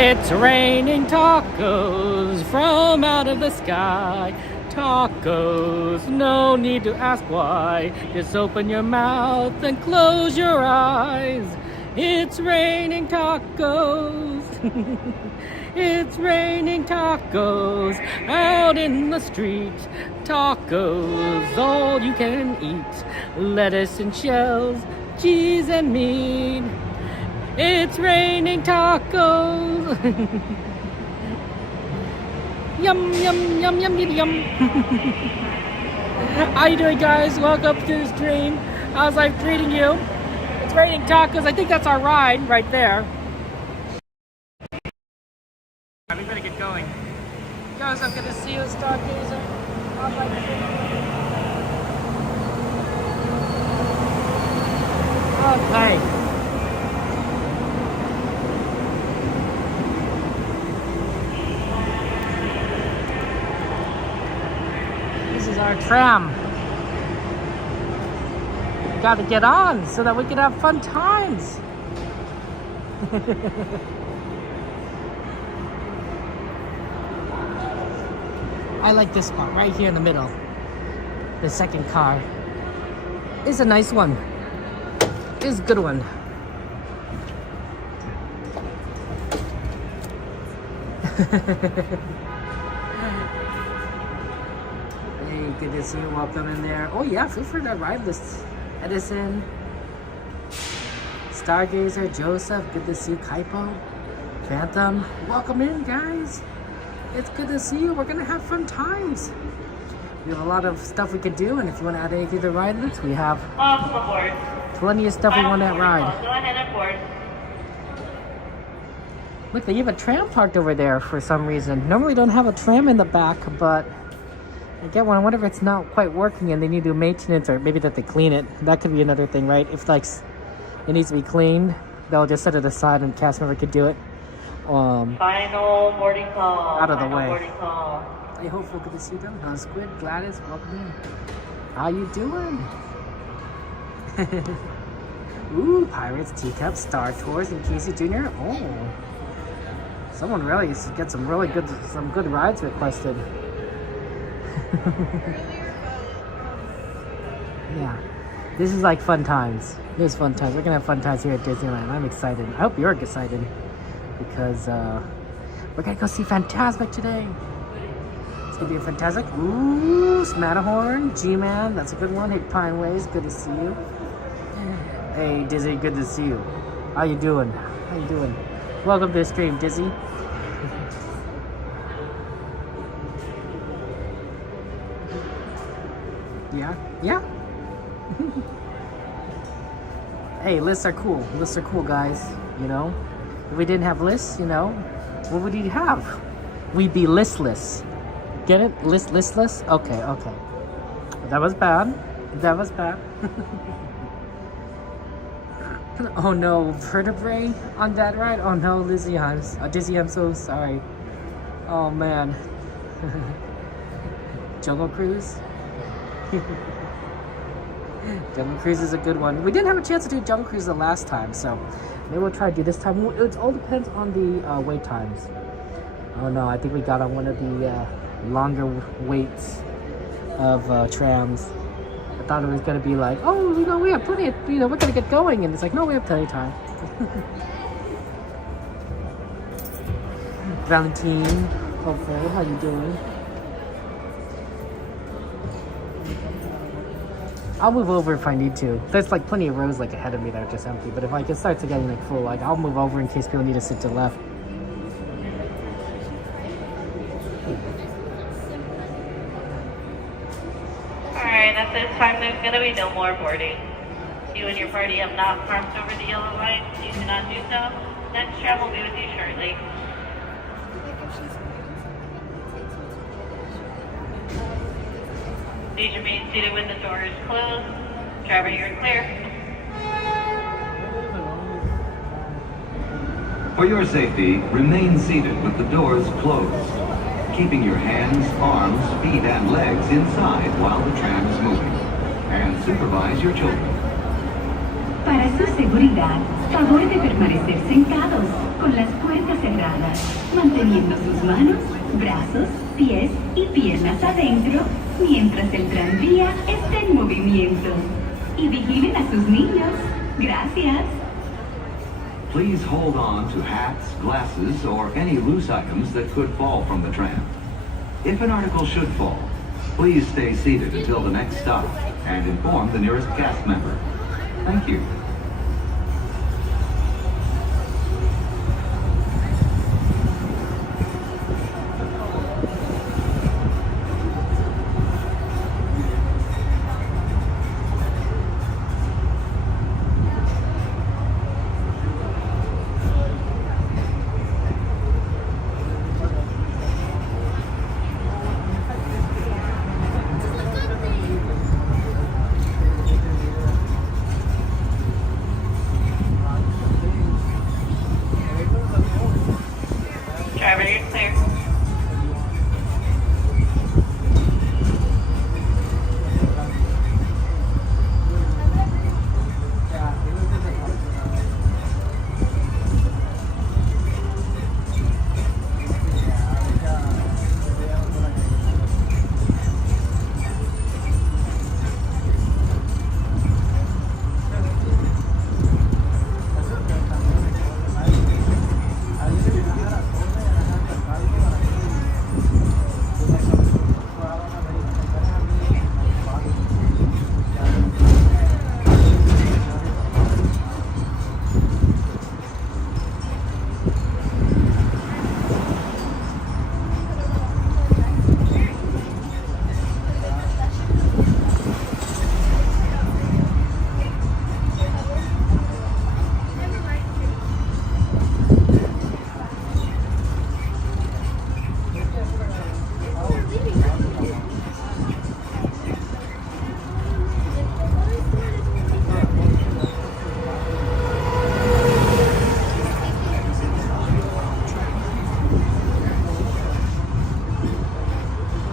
It's raining tacos from out of the sky. Tacos, no need to ask why. Just open your mouth and close your eyes. It's raining tacos. It's raining tacos out in the street. Tacos, all you can eat. Lettuce and shells, cheese and meat. It's raining tacos. Yum, yum, yum, yum, yum, yum. How you doing, guys? Welcome to the stream. How's life treating you? It's raining tacos. I think that's our ride right there. We better get going. Guys, I'm gonna see you, Stargazer. How's life treating you? Okay. Our tram. We got to get on so that we can have fun times. I like this spot right here in the middle. The second car is a nice one. It's a good one. Good to see you. Welcome in there. Oh yeah, feel free to ride list. Edison, Stargazer, Joseph. Good to see you. Kaipo, Phantom. Welcome in, guys. It's good to see you. We're gonna have fun times. We have a lot of stuff we could do, and if you want to add anything to the ride list, we have plenty of stuff we want to ride. Go ahead and board. Look, they have a tram parked over there for some reason. Normally don't have a tram in the back, but I get one. I wonder if it's not quite working and they need to do maintenance, or maybe that they clean it. That could be another thing, right? If like it needs to be cleaned, they'll just set it aside and cast member could do it. Final boarding call. Out of the way. Boarding call. Hey, hopeful good to see them. Squid, Gladys, welcome in. How you doing? Ooh, Pirates, Teacups, Star Tours, and Casey Jr. Oh, someone really get some good rides requested. Yeah, this is like fun times. This is fun times. We're gonna have fun times here at Disneyland. I'm excited. I hope you're excited because we're gonna go see Fantasmic today. It's gonna be a Fantasmic. Ooh, Matterhorn, G-Man. That's a good one. Hey, Pine Ways. Good to see you. Hey, Dizzy. Good to see you. How you doing? How you doing? Welcome to the stream, Dizzy. Yeah. Hey, lists are cool. Lists are cool, guys. You know, if we didn't have lists, you know, what would we have? We'd be listless. Get it? Listless? Okay. That was bad. Oh no, vertebrae on that ride? Oh no, Dizzy, I'm so sorry. Oh man. Jungle Cruise? Jungle Cruise is a good one. We didn't have a chance to do Jungle Cruise the last time, so maybe we'll try to do this time. It all depends on the wait times. Oh no, I think we got on one of the longer waits of trams. I thought it was gonna be like, oh, you know, we have plenty of, you know, we're gonna get going, and it's like, no, we have plenty of time. Valentine, hopefully, how you doing? I'll move over if I need to. There's like plenty of rows like ahead of me that are just empty, but if I can start to getting like full, like I'll move over in case people need to sit to the left. Alright, at this time there's going to be no more boarding. You and your party have not crossed over the yellow line. Please do not do so. Next tram will be with you shortly. Please remain seated when the door is closed. Driver, you're clear. For your safety, remain seated with the doors closed, keeping your hands, arms, feet, and legs inside while the tram is moving. And supervise your children. Para su seguridad. seguridad, favor de permanecer sentados, con las puertas cerradas, manteniendo sus manos, brazos, pies y piernas adentro, mientras el tranvía está en movimiento. Y vigilen a sus niños. Gracias. Please hold on to hats, glasses, or any loose items that could fall from the tram. If an article should fall, please stay seated until the next stop and inform the nearest cast member. Thank you. Driver, you're clear.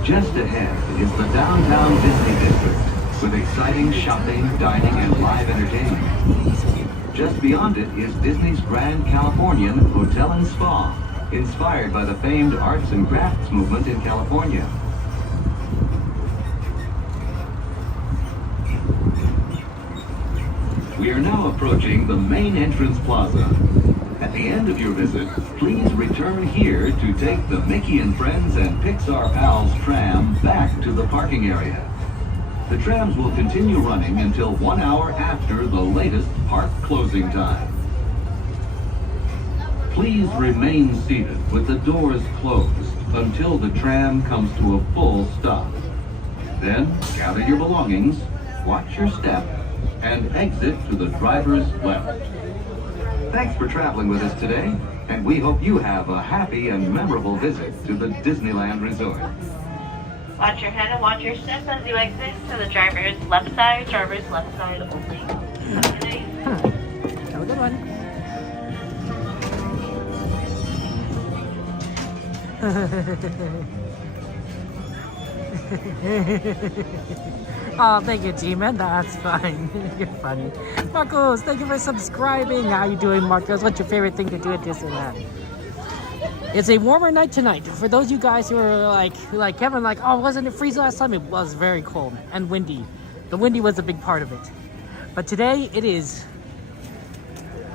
Just ahead is the downtown Disney district with exciting shopping, dining, and live entertainment. Just beyond it is Disney's Grand Californian Hotel and Spa, inspired by the famed arts and crafts movement in California. We are now approaching the main entrance plaza. At the end of your visit, please return here to take the Mickey and Friends and Pixar Pals tram back to the parking area. The trams will continue running until 1 hour after the latest park closing time. Please remain seated with the doors closed until the tram comes to a full stop. Then gather your belongings, watch your step, and exit to the driver's left. Thanks for traveling with us today, and we hope you have a happy and memorable visit to the Disneyland Resort. Watch your head and watch your step as you exit to the driver's left side only. Okay. Have a good one. Oh, thank you, G-Man. That's fine. You're funny. Marcos, thank you for subscribing. How you doing, Marcos? What's your favorite thing to do at Disneyland? It's a warmer night tonight. For those of you guys who are like Kevin, like, oh, wasn't it freezing last time? It was very cold and windy. The windy was a big part of it. But today it is,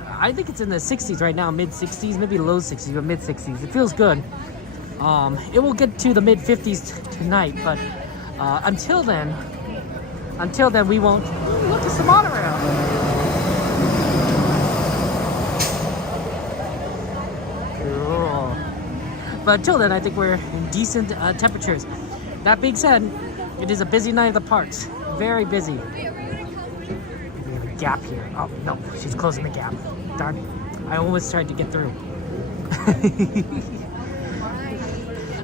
I think it's in the 60s right now, mid 60s, maybe low 60s, but mid 60s. It feels good. It will get to the mid 50s tonight, but until then we won't. Ooh, look, it's the monorail. Cool. But until then, I think we're in decent temperatures. That being said, it is a busy night at the parks. Very busy. We have a gap here. Oh, no, she's closing the gap. Darn it. I almost tried to get through.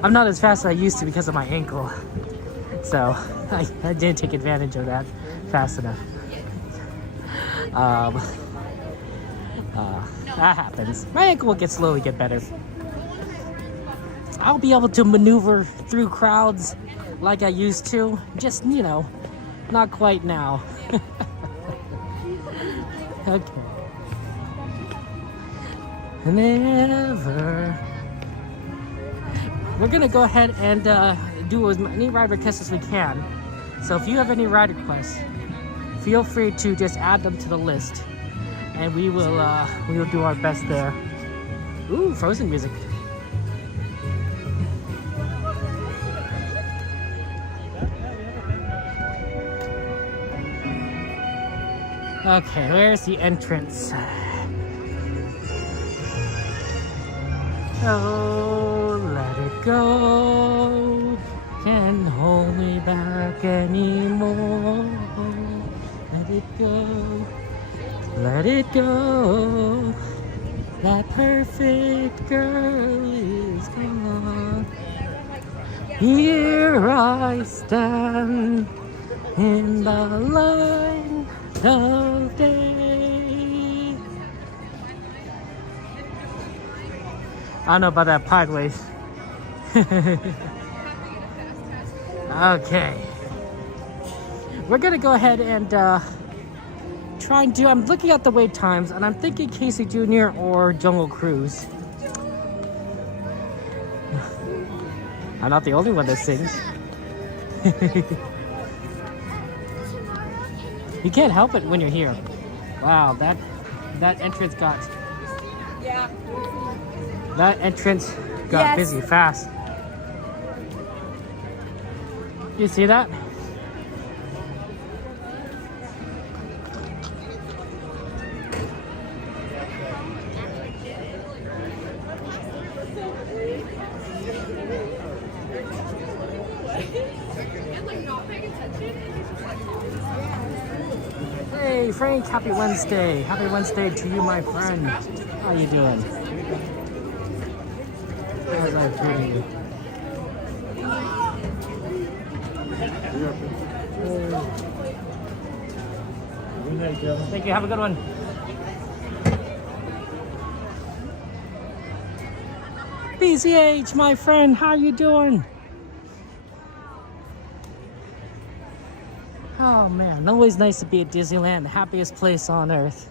I'm not as fast as I used to because of my ankle. So I didn't take advantage of that fast enough. That happens. My ankle will slowly get better. I'll be able to maneuver through crowds like I used to. Just, you know, not quite now. Okay. never. We're gonna go ahead and do as many ride requests as we can. So if you have any ride requests, feel free to just add them to the list, and we will do our best there. Ooh, Frozen music. Okay, where's the entrance? Oh, let it go. Can't hold me back anymore. Let it go. Let it go. That perfect girl is gone. Here I stand in the line of day. I don't know about that sideways. Okay. We're gonna go ahead and try and do. I'm looking at the wait times, and I'm thinking Casey Jr. or Jungle Cruise. I'm not the only one that sings. You can't help it when you're here. Wow, that entrance got. Yeah. That entrance got busy fast. You see that? Hey Frank, happy Wednesday. Happy Wednesday to you, my friend. How you doing? How's that treating you? Thank you, have a good one. BCH, my friend, how you doing? Oh man, always nice to be at Disneyland, the happiest place on earth.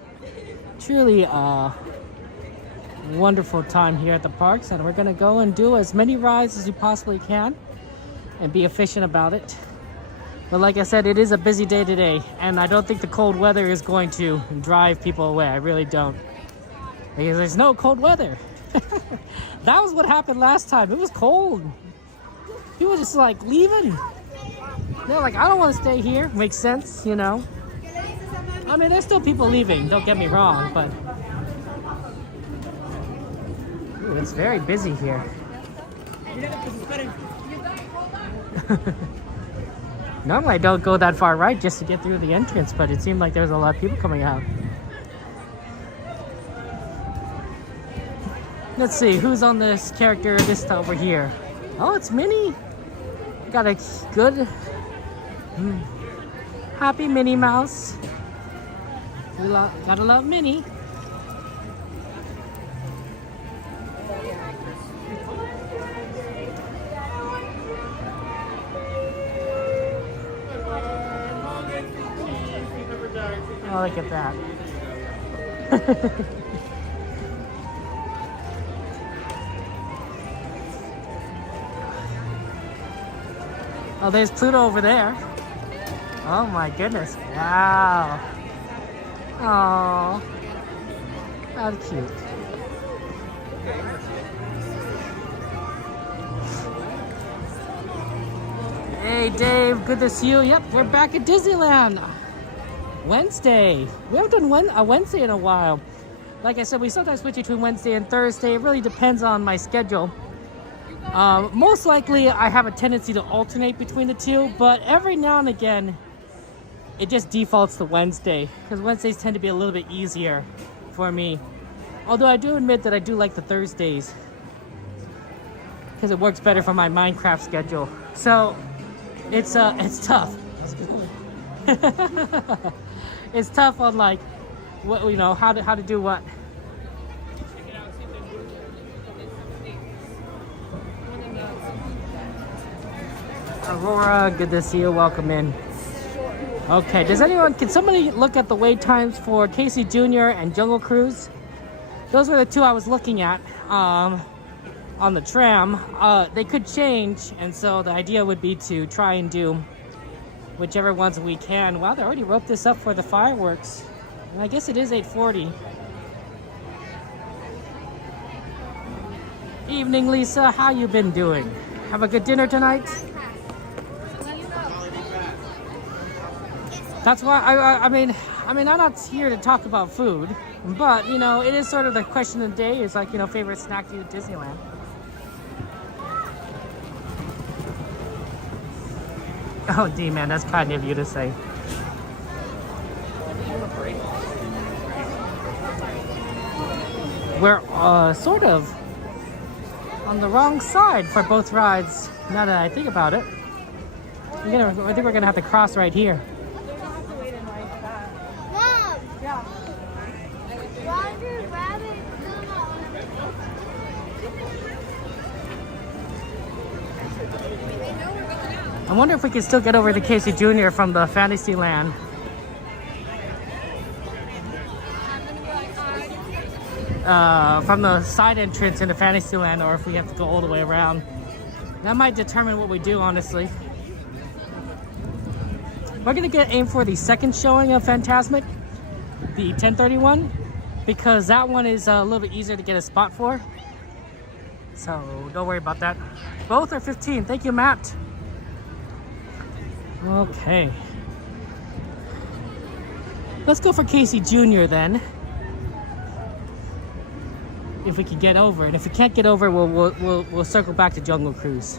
Truly a wonderful time here at the parks, and we're gonna go and do as many rides as we possibly can and be efficient about it. But like I said, it is a busy day today, and I don't think the cold weather is going to drive people away. I really don't. Because there's no cold weather. That was what happened last time. It was cold. People just like leaving. They're like, I don't want to stay here. Makes sense, you know. I mean, there's still people leaving, don't get me wrong, but ooh, it's very busy here. Normally I don't go that far right just to get through the entrance, but it seemed like there's a lot of people coming out. Let's see, who's on this character list over here? Oh, it's Minnie. Got a good, happy Minnie Mouse. Gotta love Minnie. Oh, look at that. Oh, there's Pluto over there. Oh my goodness. Wow. Oh, how cute. Hey Dave, good to see you. Yep, we're back at Disneyland. Wednesday. We haven't done a Wednesday in a while. Like I said, we sometimes switch between Wednesday and Thursday. It really depends on my schedule. Most likely I have a tendency to alternate between the two, but every now and again it just defaults to Wednesday, because Wednesdays tend to be a little bit easier for me. Although I do admit that I do like the Thursdays, because it works better for my Minecraft schedule. So it's tough. It's tough on like what, you know, how to do what. Aurora, good to see you. Welcome in. Okay, can somebody look at the wait times for Casey Jr. and Jungle Cruise? those were the two I was looking at on the tram. They could change, and so the idea would be to try and do whichever ones we can. Wow, they already roped this up for the fireworks. And I guess it is 8:40. Evening, Lisa. How you been doing? Have a good dinner tonight? That's why I mean, I'm not here to talk about food, but you know, it is sort of the question of the day. Is like, you know, favorite snack to eat at Disneyland. Oh, D-man, that's kind of you to say. We're sort of on the wrong side for both rides. Now that I think about it, I think we're gonna have to cross right here. Mom! Yeah. Roger Rabbit. I wonder if we can still get over to Casey Jr. from the Fantasyland. From the side entrance into Fantasyland, or if we have to go all the way around. That might determine what we do, honestly. We're gonna aim for the second showing of Fantasmic, the 10:31, because that one is a little bit easier to get a spot for. So don't worry about that. Both are 15. Thank you, Matt. Okay. Let's go for Casey Jr. then. If we can get over, and if we can't get over, we'll circle back to Jungle Cruise.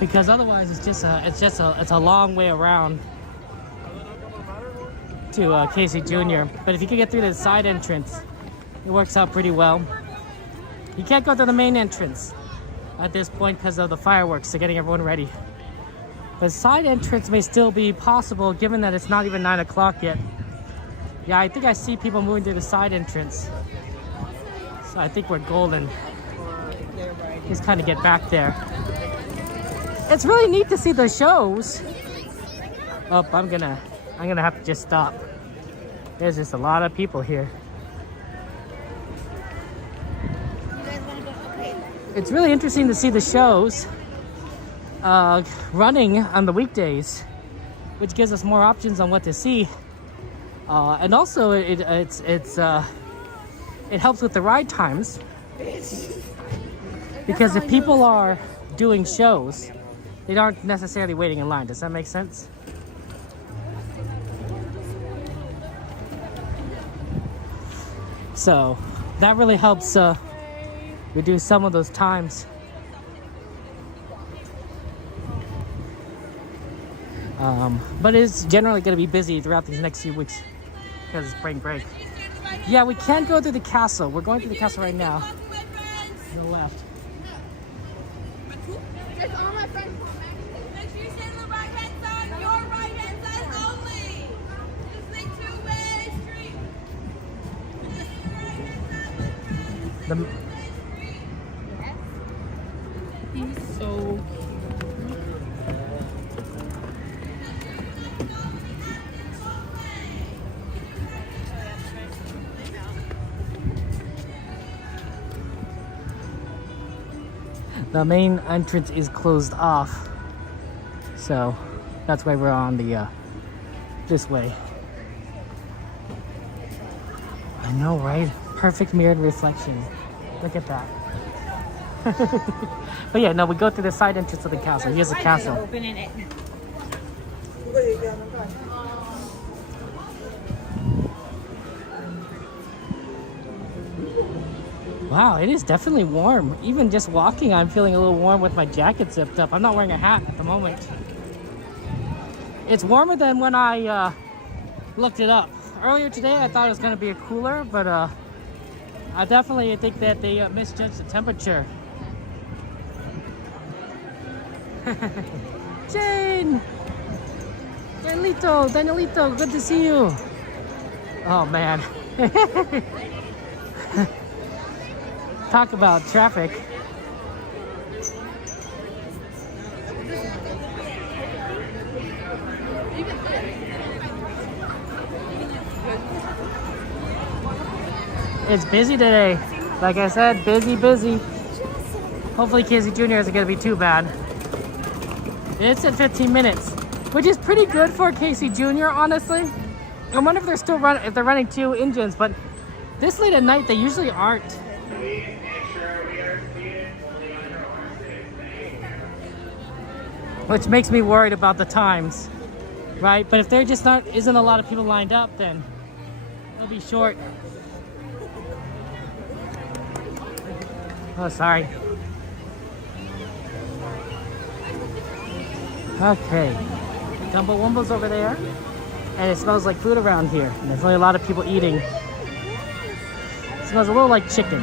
Because otherwise, it's a long way around to Casey Jr. But if you can get through the side entrance, it works out pretty well. You can't go to the main entrance at this point because of the fireworks. They're getting everyone ready. The side entrance may still be possible given that it's not even 9 o'clock yet. Yeah, I think I see people moving through the side entrance. So I think we're golden. Just kind of get back there. It's really neat to see the shows. Oh, I'm gonna have to just stop. There's just a lot of people here. It's really interesting to see the shows running on the weekdays, which gives us more options on what to see, and also it helps with the ride times, because if people are doing shows, they aren't necessarily waiting in line. Does that make sense? So that really helps reduce some of those times. But it's generally going to be busy throughout these next few weeks because it's spring break. Yeah, we can't go through the castle. We're going through the castle right now. To the left. It's all my friends. Make sure you stay on the right hand side. Your right hand side only. It's a two-way street. Stay on the right hand side, my friends. He's so cute. The main entrance is closed off, so that's why we're on the this way. I know, right? Perfect mirrored reflection. Look at that. But yeah, no, we go through the side entrance of the castle. Here's the castle. Opening it. Wow, it is definitely warm. Even just walking, I'm feeling a little warm with my jacket zipped up. I'm not wearing a hat at the moment. It's warmer than when I looked it up. Earlier today, I thought it was going to be a cooler, but I definitely think that they misjudged the temperature. Jane! Danielito, good to see you. Oh, man. Talk about traffic. It's busy today. Like I said, busy. Hopefully Casey Jr. isn't gonna be too bad. It's at 15 minutes, which is pretty good for Casey Jr. honestly. I wonder if they're still running 2 engines, but this late at night they usually aren't. Which makes me worried about the times, right? But if there just isn't a lot of people lined up, then it'll be short. Oh, sorry. Okay, Gumbo Wumbo's over there, and it smells like food around here. And there's only a lot of people eating. It smells a little like chicken.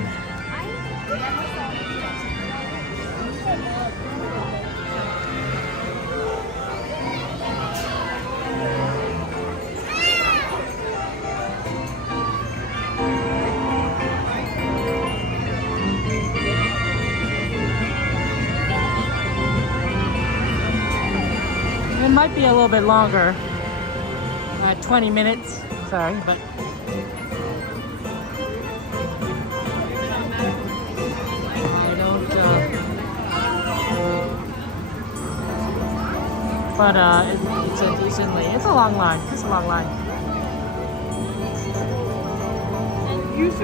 It might be a little bit longer, 20 minutes, sorry, but I don't, it's a decently, it's a long line,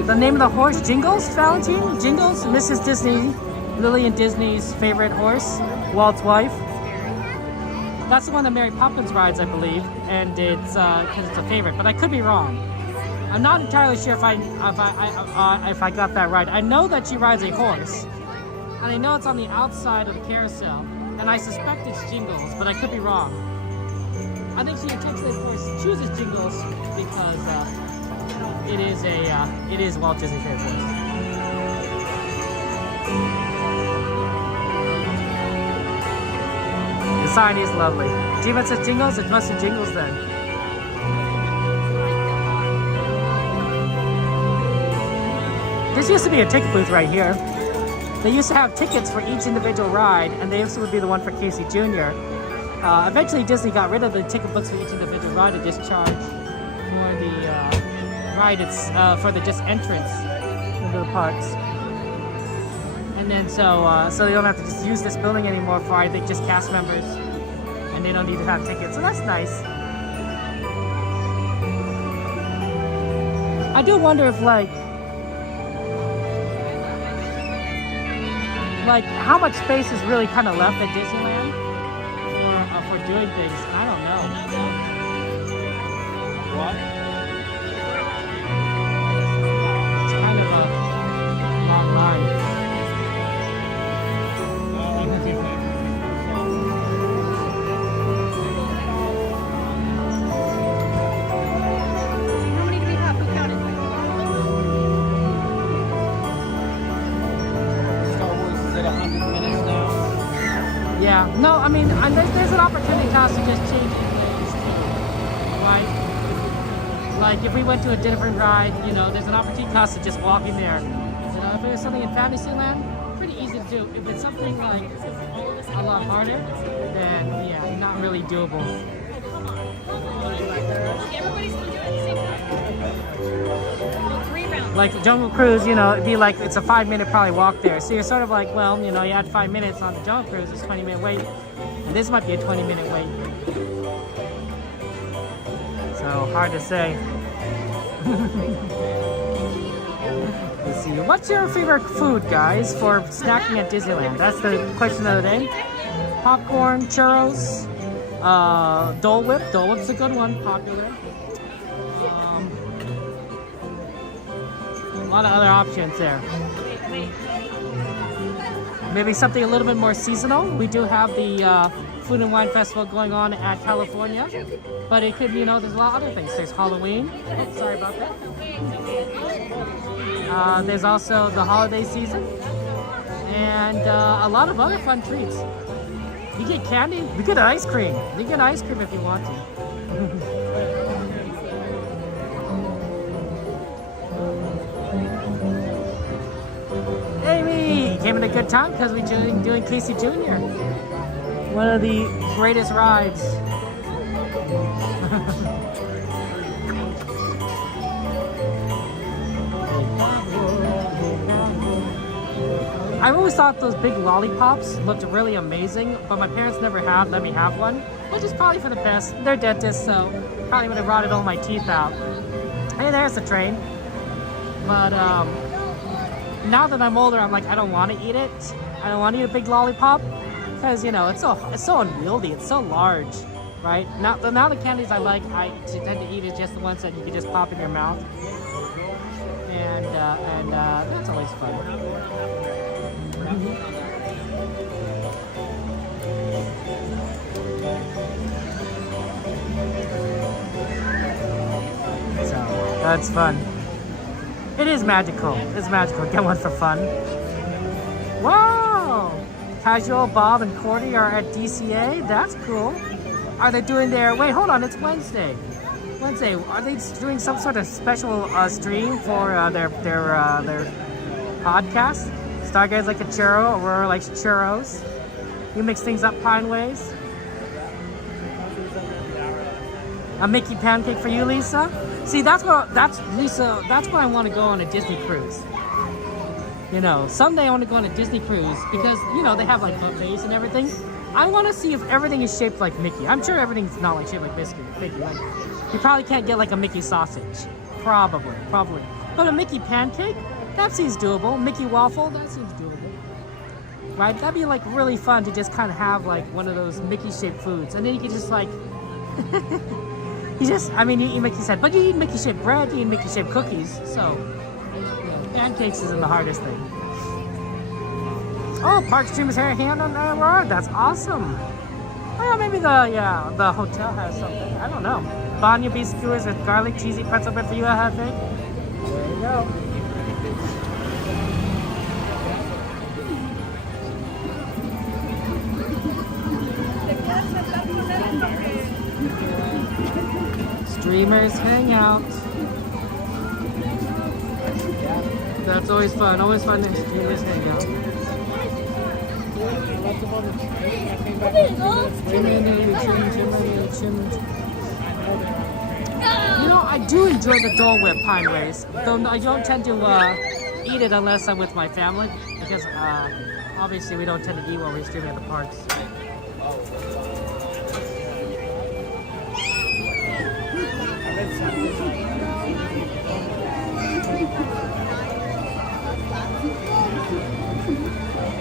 The name of the horse, Jingles, Valentine? Jingles, Mrs. Disney, Lillian Disney's favorite horse, Walt's wife. That's the one that Mary Poppins rides, I believe, and it's because it's a favorite. But I could be wrong. I'm not entirely sure if I got that right. I know that she rides a horse, and I know it's on the outside of the carousel, and I suspect it's Jingles, but I could be wrong. I think she intentionally chooses Jingles because it is Walt Disney's favorite horse. The sign is lovely. Gina says Jingles, it must be Jingles then. This used to be a ticket booth right here. They used to have tickets for each individual ride, and this would be the one for Casey Jr. Eventually Disney got rid of the ticket books for each individual ride and just charged for the ride, for the just entrance into the parks. And then so they don't have to just use this building anymore for, I think, just cast members, and they don't need to have tickets. So that's nice. I do wonder if like how much space is really kind of left at Disneyland for doing things. I don't know. What? It's kind of a long line. How many do we have? Who counted? Star Wars is at 100 minutes now. Yeah, no, I mean, there's an opportunity cost to just change things too, right? Like if we went to a different ride, you know, there's an opportunity cost to just walking there. You know, if it was something in Fantasyland, pretty easy to do. If it's something like a lot harder, then yeah, not really doable. Everybody's going to do it at the same time. Well, 3 rounds. Like Jungle Cruise, you know, it'd be like it's a 5-minute probably walk there. So you're sort of like, well, you know, you had 5 minutes on the Jungle Cruise, it's a 20-minute wait. And this might be a 20-minute wait. So hard to say. Let's see. What's your favorite food, guys, for snacking at Disneyland? That's the question of the day. Popcorn, churros, Dole Whip. Dole Whip's a good one, popular. A lot of other options there. Maybe something a little bit more seasonal. We do have the Food and Wine Festival going on at California, but it could, you know, there's a lot of other things. There's Halloween. Oh, sorry about that. There's also the holiday season, and a lot of other fun treats. You get candy. We get ice cream. You get ice cream if you want to. Amy came in a good time because we're doing Casey Jr. One of the greatest rides. I've always thought those big lollipops looked really amazing, but my parents never have let me have one, which is probably for the best. They're dentists, so probably would have rotted all my teeth out. Hey, there's the train. But now that I'm older, I'm like, I don't want to eat it. I don't want to eat a big lollipop because, you know, it's so unwieldy. It's so large, right? Now the candies I tend to eat is just the ones that you can just pop in your mouth, and that's always fun. So that's fun. It is magical. It's magical. Get one for fun. Wow! Casual, Bob, and Cordy are at DCA. That's cool. Are they doing their... Wait, hold on. It's Wednesday. Wednesday. Are they doing some sort of special stream for their podcast? Stargaze like a churro. Aurora likes churros. You mix things up Pine ways. A Mickey pancake for you, Lisa? See, that's what I want to go on a Disney cruise. You know, someday I want to go on a Disney cruise because, you know, they have like buffets and everything. I want to see if everything is shaped like Mickey. I'm sure everything's not like shaped like Mickey. Like, you probably can't get like a Mickey sausage. Probably. But a Mickey pancake? That seems doable. Mickey waffle? That seems doable. Right? That'd be like really fun to just kind of have like one of those Mickey shaped foods. And then you could just like... you eat Mickey's head, but you eat Mickey shaped bread, you eat Mickey shaped cookies, so pancakes isn't the hardest thing. Oh, Park Stream is here, hand on the road. That's awesome. Well, maybe the hotel has something. I don't know. Banya beef skewers with garlic, cheesy pretzel bread for you, I think. There you go. Streamers hang out. That's always fun. Always fun to streamers hang out. You know, I do enjoy the Dole Whip Pine Ways, though I don't tend to eat it unless I'm with my family, because obviously we don't tend to eat while we're streaming at the parks.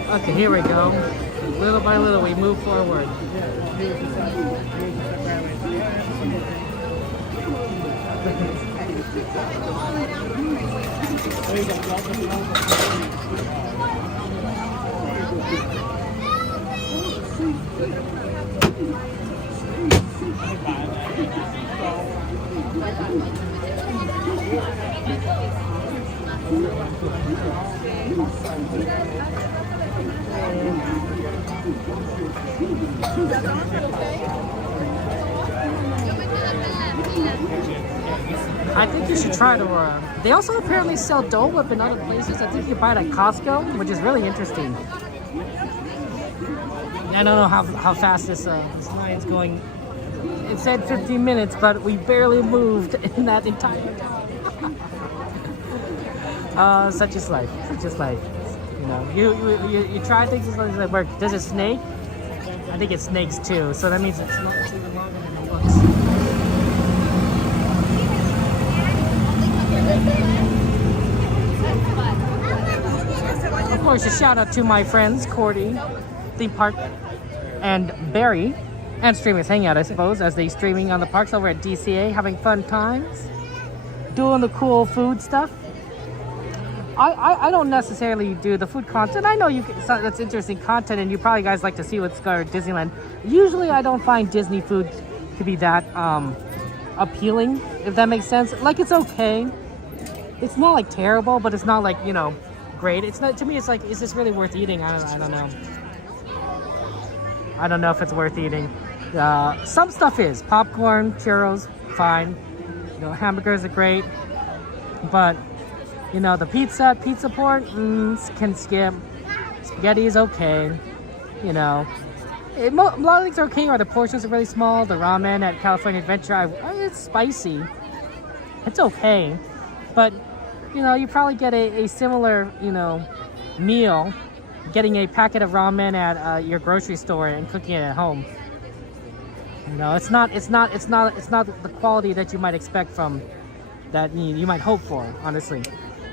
Okay, here we go. Little by little, we move forward. I think you should try it, Aurora. They also apparently sell Dole Whip in other places. I think you buy it at Costco, which is really interesting. I don't know how fast this line's going. It said 15 minutes, but we barely moved in that entire time. Such is life. Such is life. You know, you try things as long as they work. Does it snake? I think it snakes too, so that means it's even longer than it looks. Of course, a shout out to my friends Cordy, Theme Park, and Barry, and Streamers Hangout, I suppose, as they streaming on the parks over at DCA, having fun times, doing the cool food stuff. I don't necessarily do the food content. I know that's interesting content, and you probably guys like to see what's going at Disneyland. Usually, I don't find Disney food to be that appealing, if that makes sense. Like, it's okay. It's not like terrible, but it's not like, you know, great. It's not, to me, it's like, is this really worth eating? I don't know. I don't know if it's worth eating. Some stuff is. Popcorn, churros, fine. You know, hamburgers are great. But, you know, the pizza port, can skip. Spaghetti is okay. You know, a lot of things are okay, or the portions are really small. The ramen at California Adventure, it's spicy. It's okay. But, you know, you probably get a similar, you know, meal getting a packet of ramen at your grocery store and cooking it at home. You know, it's not the quality that you might expect from that you might hope for, honestly.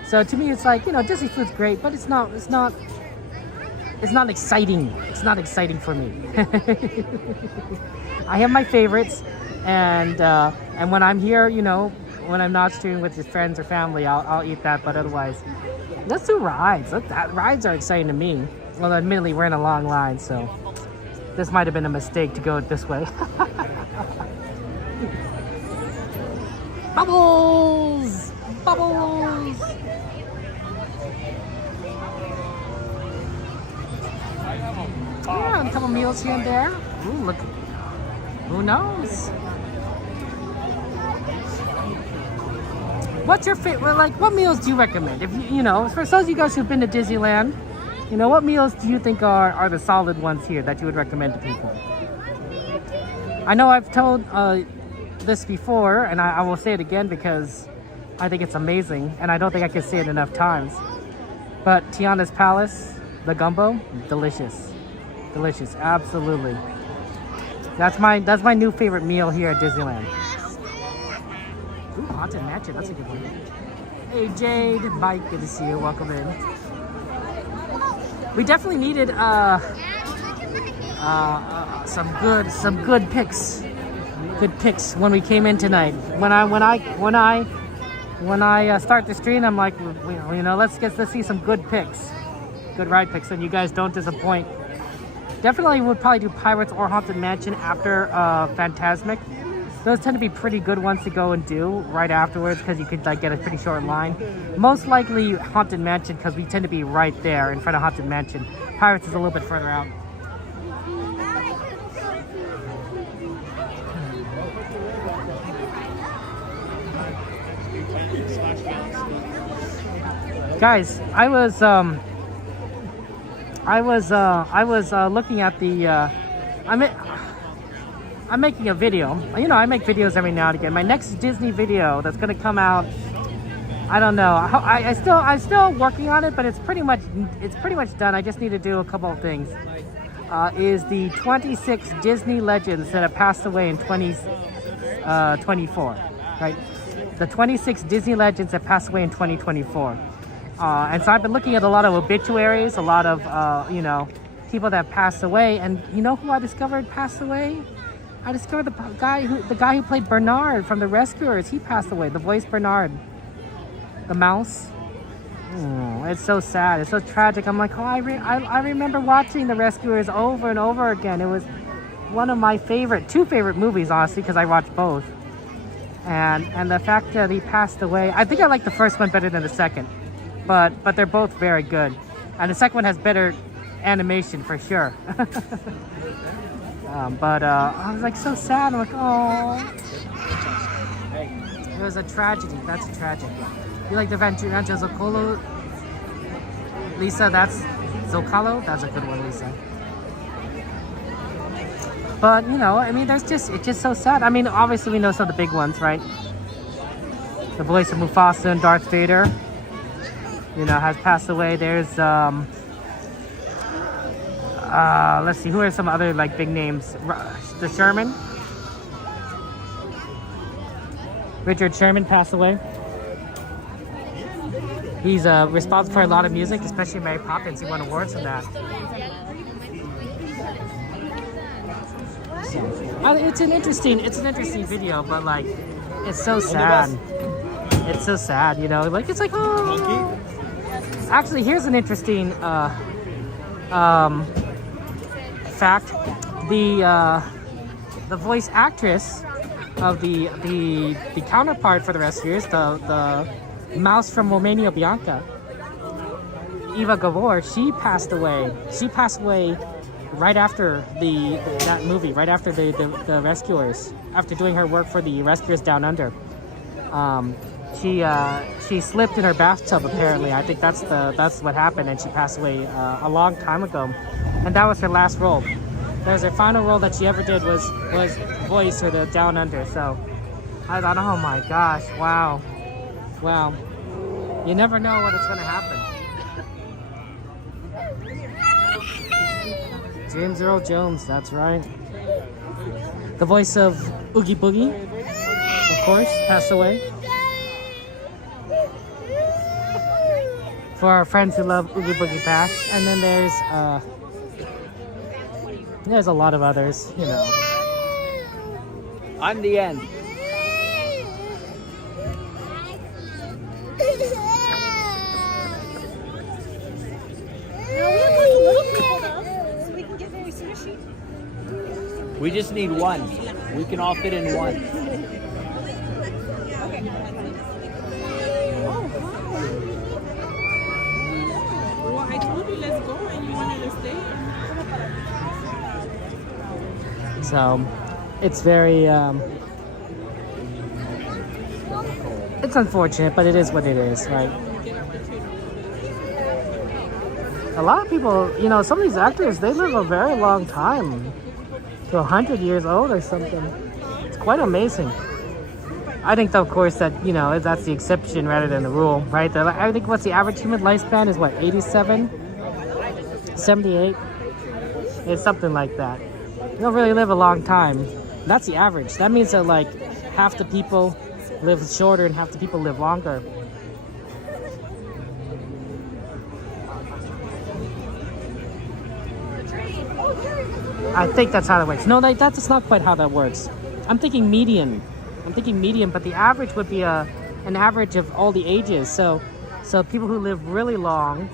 So to me, it's like, you know, Disney food's great, but it's not exciting. It's not exciting for me. I have my favorites, and when I'm here, you know, when I'm not streaming with his friends or family, I'll eat that. But otherwise, let's do rides. Rides are exciting to me. Well, admittedly, we're in a long line, so this might have been a mistake to go this way. Bubbles! Bubbles! Yeah, a couple meals here and there. Ooh, look. Who knows? What's your favorite? Like, what meals do you recommend? If you know, for those of you guys who've been to Disneyland, you know, what meals do you think are the solid ones here that you would recommend to people? I know I've told this before, and I will say it again because I think it's amazing, and I don't think I can say it enough times. But Tiana's Palace, the gumbo, delicious. Delicious, absolutely. That's my new favorite meal here at Disneyland. Ooh, Haunted Mansion, that's a good one. Hey Jade, Mike, good to see you. Welcome in. We definitely needed some good picks. Good picks when we came in tonight. When I start the stream, I'm like, you know, let's see some good picks, good ride picks, and you guys don't disappoint. Definitely would probably do Pirates or Haunted Mansion after Fantasmic. Those tend to be pretty good ones to go and do right afterwards because you could like get a pretty short line. Most likely Haunted Mansion because we tend to be right there in front of Haunted Mansion. Pirates is a little bit further out. Guys, I was looking at the I'm making a video. You know, I make videos every now and again. My next Disney video that's gonna come out, I don't know. I'm still working on it, but it's pretty much done. I just need to do a couple of things. Is the 26 Disney legends that have passed away in 2024, right? The 26 Disney legends that passed away in 2024. And so I've been looking at a lot of obituaries, a lot of you know, people that passed away. And you know who I discovered passed away? I discovered the guy who played Bernard from The Rescuers. He passed away. The voice Bernard, the mouse. Oh, it's so sad. It's so tragic. I'm like, oh, I remember watching The Rescuers over and over again. It was one of my two favorite movies, honestly, because I watched both. And the fact that he passed away, I think I like the first one better than the second, but they're both very good, and the second one has better animation for sure. But I was like so sad. I'm like, oh, it was a tragedy. That's a tragedy. You like the Rancho Zocalo, Lisa? That's Zocalo. That's a good one, Lisa. But you know, I mean, it's just so sad. I mean, obviously we know some of the big ones, right? The voice of Mufasa and Darth Vader, you know, has passed away. There's let's see, who are some other like big names? The Sherman, Richard Sherman passed away. He's responsible for a lot of music, especially Mary Poppins. He won awards from that. So, it's an interesting video, but like, it's so sad. It's so sad, you know. Like, it's like, oh. Actually, here's an interesting fact. The voice actress of the counterpart for the Rescuers, the mouse from Romania Bianca, Eva Gabor, she passed away. She passed away right after that movie, right after the Rescuers, after doing her work for the Rescuers Down Under. She slipped in her bathtub, apparently. I think that's what happened, and she passed away a long time ago. And that was her last role. That was her final role that she ever did was voice for the Down Under. So I thought, oh my gosh, wow. You never know what is going to happen. James Earl Jones, that's right. The voice of Oogie Boogie, of course, passed away. For our friends who love Oogie Boogie Bash. And then there's a lot of others, you know. I'm the end. We just need one. We can all fit in one. Well, I told you let's go and you wanted to stay. So, it's very, it's unfortunate, but it is what it is, right? A lot of people, you know, some of these actors, they live a very long time. To 100 years old or something. It's quite amazing. I think, of course, that, you know, that's the exception rather than the rule, right? I think what's the average human lifespan is what, 87? 78? It's something like that. You don't really live a long time. That's the average. That means that, like, half the people live shorter and half the people live longer. I think that's how that works. No, that's not quite how that works. I'm thinking median. But the average would be an average of all the ages. So people who live really long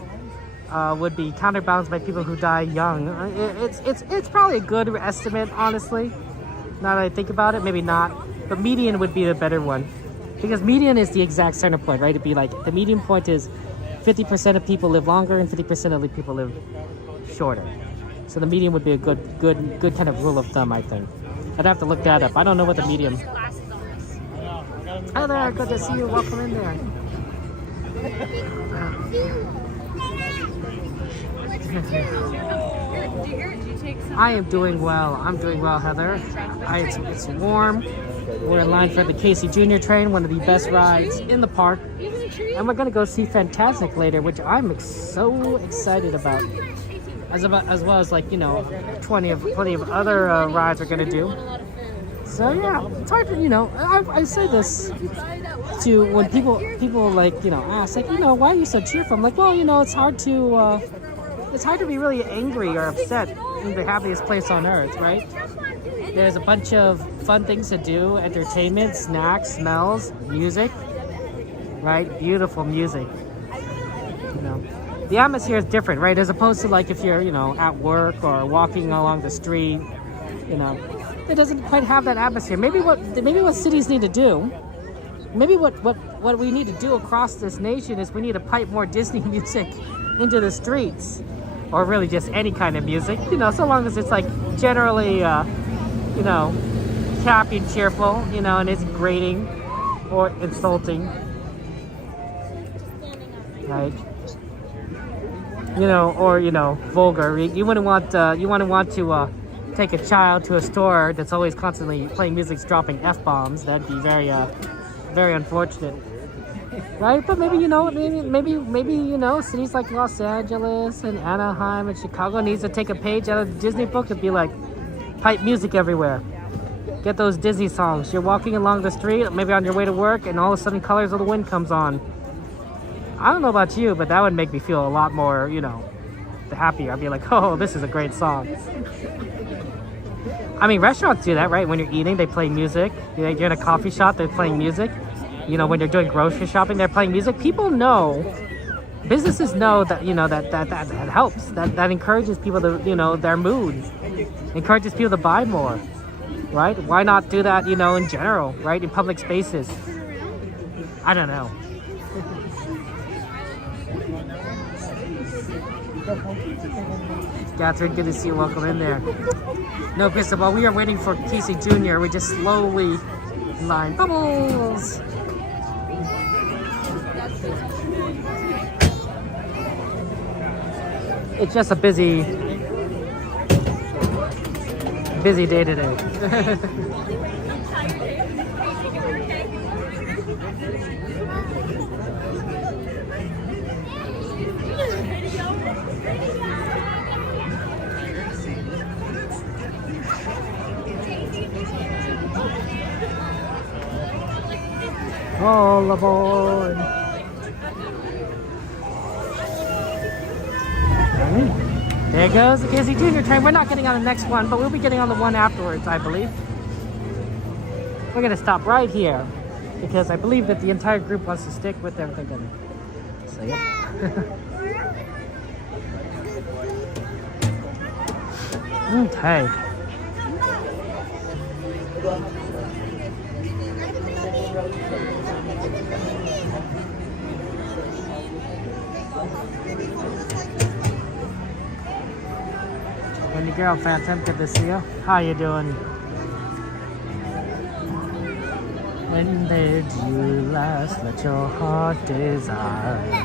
would be counterbalanced by people who die young. It's probably a good estimate, honestly. Now that I think about it, maybe not. But median would be the better one. Because median is the exact center point, right? It'd be like, the median point is 50% of people live longer and 50% of the people live shorter. So the median would be a good kind of rule of thumb, I think. I'd have to look that up. I don't know what the median. Hi there, good to see you. Welcome in there. I am doing well. I'm doing well, Heather. It's warm. We're in line for the Casey Jr. train, one of the best rides in the park. And we're going to go see Fantasmic later, which I'm so excited about. As well as, like, you know, plenty of other rides we're gonna do. So yeah, it's hard to, you know, I say this to when people like, you know, ask, like, you know, why are you so cheerful? I'm like, well, you know, it's hard to be really angry or upset in the happiest place on earth, right? There's a bunch of fun things to do, entertainment, snacks, smells, music, right? Beautiful music, you know. The atmosphere is different, right? As opposed to, like, if you're, you know, at work or walking along the street, you know, it doesn't quite have that atmosphere. Maybe what cities need to do, maybe what we need to do across this nation is we need to pipe more Disney music into the streets, or really just any kind of music, you know, so long as it's, like, generally, you know, happy and cheerful, you know, and it's grating or insulting, right? You know, or, you know, vulgar. You wouldn't want to take a child to a store that's always constantly playing music, dropping F-bombs. That'd be very unfortunate, right? But maybe, you know, maybe you know, cities like Los Angeles and Anaheim and Chicago needs to take a page out of the Disney book and be like, pipe music everywhere. Get those Disney songs. You're walking along the street, maybe on your way to work, and all of a sudden, Colors of the Wind comes on. I don't know about you, but that would make me feel a lot more, you know, happier. I'd be like, oh, this is a great song. I mean, restaurants do that, right? When you're eating, they play music. You're in a coffee shop, they're playing music. You know, when you're doing grocery shopping, they're playing music. People know, businesses know that, you know, that helps. That encourages people to, you know, their mood. Encourages people to buy more, right? Why not do that, you know, in general, right? In public spaces. I don't know. Catherine, good to see you. Welcome in there. No, Krista, while we are waiting for Casey Jr., we just slowly line bubbles. It's just a busy day today. All aboard. There goes the Disney Junior train. We're not getting on the next one, but we'll be getting on the one afterwards, I believe. We're gonna stop right here because I believe that the entire group wants to stick with them thinking. So yeah. Okay. Wendy girl, Phantom, good to see you. How you doing? When did you last let your heart desire?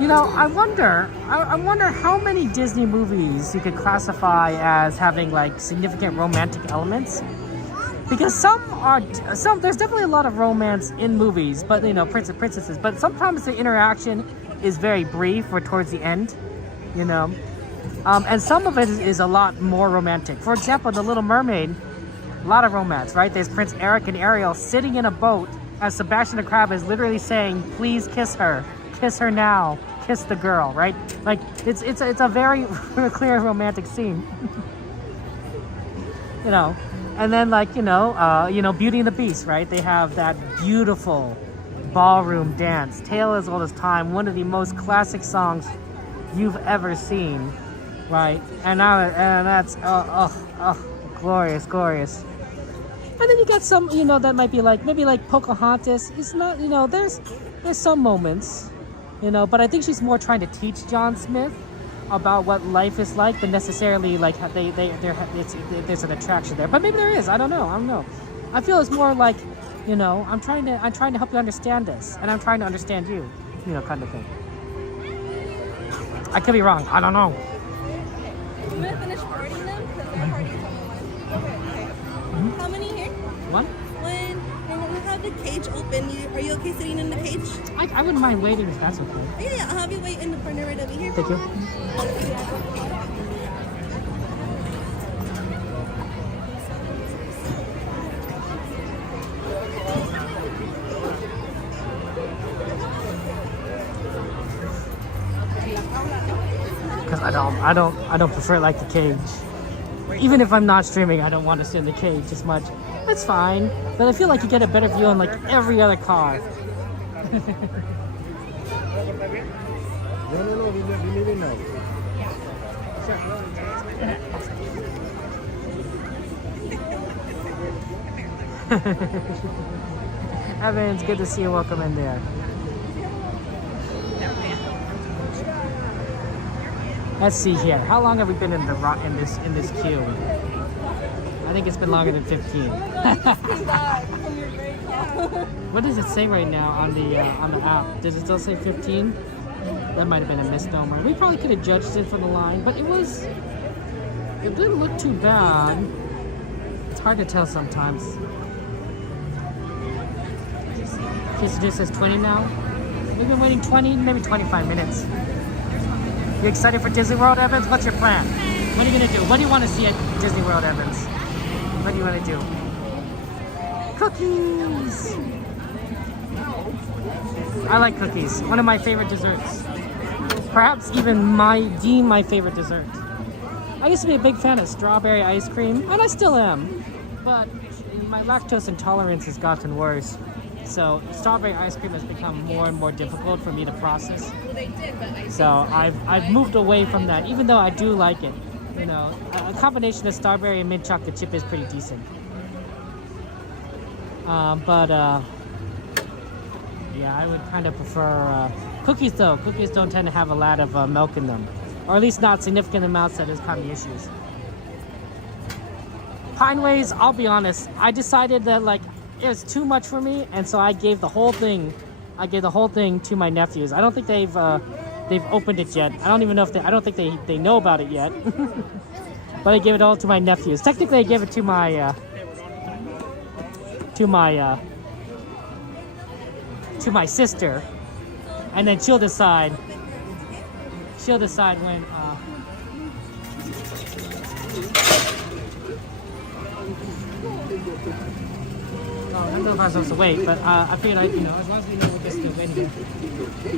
You know, I wonder how many Disney movies you could classify as having like significant romantic elements. Because there's definitely a lot of romance in movies, but you know, Prince and Princesses, but sometimes the interaction is very brief or towards the end, you know. And some of it is a lot more romantic. For example, The Little Mermaid, a lot of romance, right? There's Prince Eric and Ariel sitting in a boat as Sebastian the Crab is literally saying, please kiss her now, kiss the girl, right? Like, it's a very clear romantic scene. You know, and then like, you know, Beauty and the Beast, right? They have that beautiful ballroom dance, Tale as Old as Time, one of the most classic songs you've ever seen, right? And that's glorious. And then you got some, you know, that might be like maybe like Pocahontas. It's not, you know, there's some moments, you know, but I think she's more trying to teach John Smith about what life is like than necessarily like there's an attraction there. But maybe there is. I don't know. I feel it's more like, you know, I'm trying to help you understand this, and I'm trying to understand you, you know, kind of thing. I could be wrong. I don't know. You want to finish partying them? Because their party's okay. How many here? One? One. And we have the cage open. Are you okay sitting in the cage? I wouldn't mind waiting if that's okay. Yeah, I'll have you wait in the corner right over here. Thank you. Because I don't prefer like the cage. Even if I'm not streaming, I don't want to sit in the cage as much. That's fine, but I feel like you get a better view on like every other car. No, we leave it now. Evans, good to see you. Welcome in there. Let's see here. How long have we been in this queue? I think it's been longer than 15. What does it say right now on the app? Does it still say 15? That might have been a misnomer. We probably could have judged it from the line, but it didn't look too bad. It's hard to tell sometimes. Okay, so this says 20 now. We've been waiting 20, maybe 25 minutes. You excited for Disney World, Evans? What's your plan? What are you gonna do? What do you want to see at Disney World, Evans? What do you want to do? Cookies! I like cookies. One of my favorite desserts. Perhaps even my favorite dessert. I used to be a big fan of strawberry ice cream, and I still am. But my lactose intolerance has gotten worse. So strawberry ice cream has become more and more difficult for me to process. So I've moved away from that, even though I do like it. You know, a combination of strawberry and mint chocolate chip is pretty decent. Yeah, I would kind of prefer cookies though. Cookies don't tend to have a lot of milk in them, or at least not significant amounts that is kind of issues. Pineways, I'll be honest, I decided that like it was too much for me, and so I gave the whole thing to my nephews. I don't think they've opened it yet. I don't even know if I don't think they know about it yet. But I gave it all to my nephews. Technically, I gave it to my sister, and then she'll decide when. Oh, I don't know if I was supposed to wait, but I figured as long as we know we're just waiting here.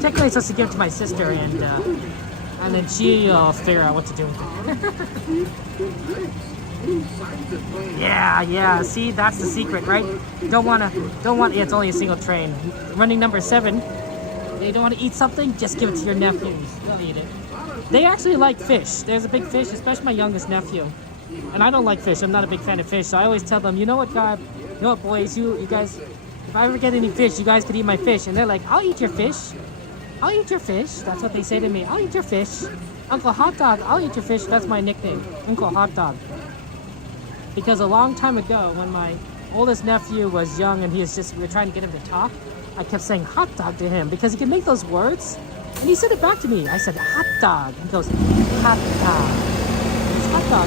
Technically, I'm supposed to give it to my sister, and then she'll figure out what to do with it. Yeah. See, that's the secret, right? Don't want. Yeah, it's only a single train. Running number 7. You don't want to eat something? Just give it to your nephews. They'll eat it. They actually like fish. There's a big fish, especially my youngest nephew. And I don't like fish. I'm not a big fan of fish. So I always tell them, you know what, boys, you guys, if I ever get any fish, you guys could eat my fish. And they're like, I'll eat your fish. I'll eat your fish. That's what they say to me. I'll eat your fish. Uncle Hot Dog, I'll eat your fish. That's my nickname, Uncle Hot Dog. Because a long time ago, when my oldest nephew was young and we were trying to get him to talk, I kept saying hot dog to him because he can make those words. And he said it back to me. I said, hot dog. He goes, hot dog. It's hot dog.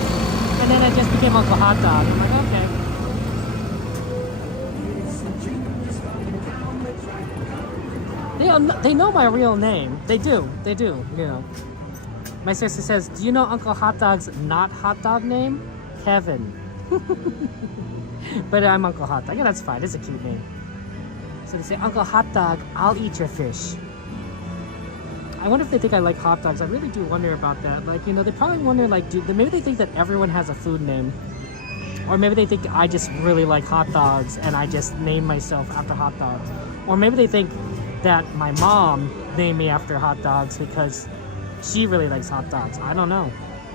And then I just became Uncle Hot Dog. I'm like, okay. They know my real name. They do, My sister says, do you know Uncle Hot Dog's not hot dog name? Kevin. But I'm Uncle Hot Dog. Yeah, that's fine. It's a cute name. So they say, Uncle Hot Dog, I'll eat your fish. I wonder if they think I like hot dogs. I really do wonder about that. Like, they probably wonder, like, maybe they think that everyone has a food name. Or maybe they think I just really like hot dogs and I just named myself after hot dogs. Or maybe they think that my mom named me after hot dogs because she really likes hot dogs. I don't know.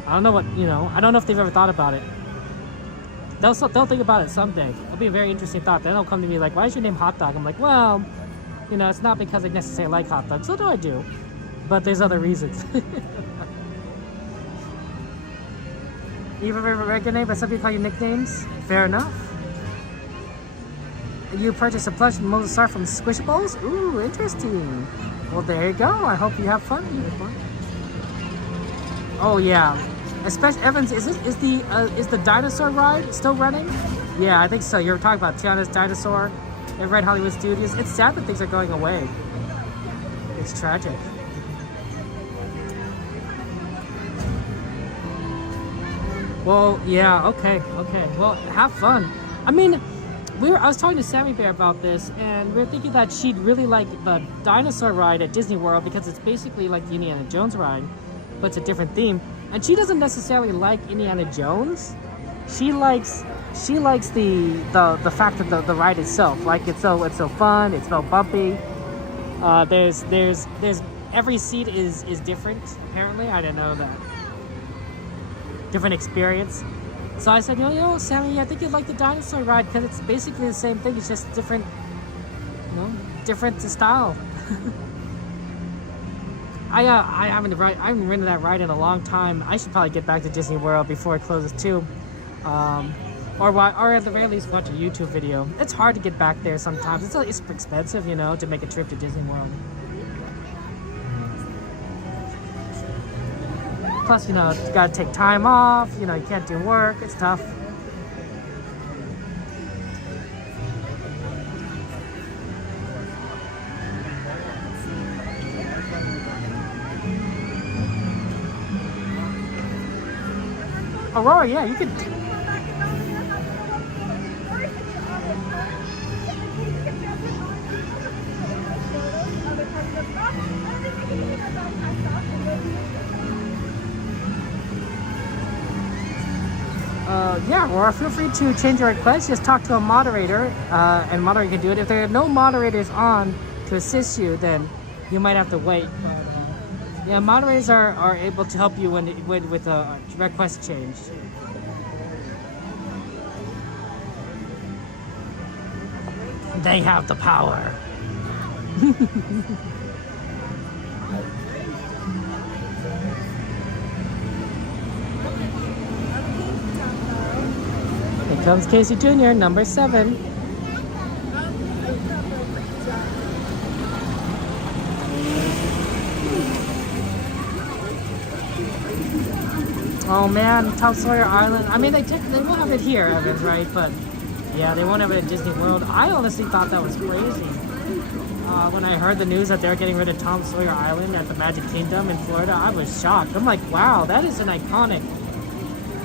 I don't know what, I don't know if they've ever thought about it. They'll think about it someday. It'll be a very interesting thought. Then they'll come to me like, why is your name Hot Dog? I'm like, well, it's not because I necessarily like hot dogs. So do I do. But there's other reasons. You have a regular name, but some people call you nicknames? Fair enough. You purchased a plush Mozart from Squishables? Ooh, interesting. Well, there you go. I hope you have fun. Oh, yeah. Especially Evans, is the dinosaur ride still running? Yeah, I think so. You were talking about Tiana's Dinosaur at Red Hollywood Studios. It's sad that things are going away. It's tragic. Well, yeah, okay. Well, have fun. I mean, I was talking to Sammy Bear about this, and we were thinking that she'd really like the dinosaur ride at Disney World because it's basically like the Indiana Jones ride, but it's a different theme. And she doesn't necessarily like Indiana Jones. She likes the fact of the ride itself. Like it's so fun. It's so bumpy. There's every seat is different. Apparently, I didn't know that. Different experience. So I said, Sammy, I think you'd like the dinosaur ride because it's basically the same thing. It's just different, different style. I haven't ridden that ride in a long time. I should probably get back to Disney World before it closes too, or at the very least watch a YouTube video. It's hard to get back there sometimes. It's expensive, to make a trip to Disney World. Plus, you gotta take time off. You can't do work. It's tough. Aurora, yeah, you could. Yeah, Aurora, feel free to change your request. Just talk to a moderator, and moderator can do it. If there are no moderators on to assist you, then you might have to wait. Yeah, moderators are able to help you with a request change. They have the power. Here comes Casey Jr., number 7. Oh man, Tom Sawyer Island. I mean, they won't have it here, Evans, right? But yeah, they won't have it at Disney World. I honestly thought that was crazy. When I heard the news that they're getting rid of Tom Sawyer Island at the Magic Kingdom in Florida, I was shocked. I'm like, wow, that is an iconic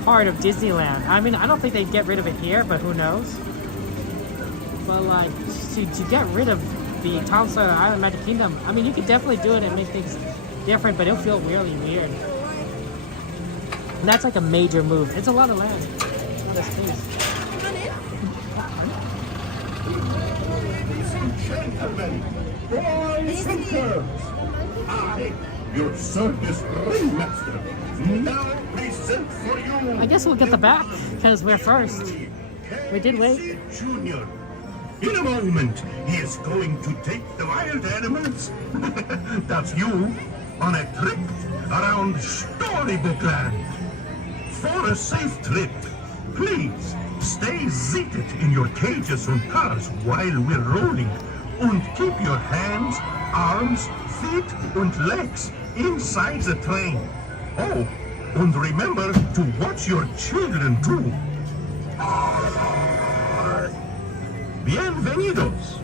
part of Disneyland. I mean, I don't think they'd get rid of it here, but who knows? But like to get rid of the Town Sawyer Island Magic Kingdom, I mean, you could definitely do it and make things different, but it'll feel really weird. And that's like a major move. It's a lot of land. It's a lot of space. Ladies and gentlemen, boys and girls, I, your service ringmaster, now present for you. I guess we'll get the back because we're first. We did wait. Junior. In a moment, he is going to take the wild animals, that's you, on a trip around Storybook Land. For a safe trip, please stay seated in your cages and cars while we're rolling, and keep your hands, arms, feet, and legs inside the train. Oh, and remember to watch your children too. Bienvenidos.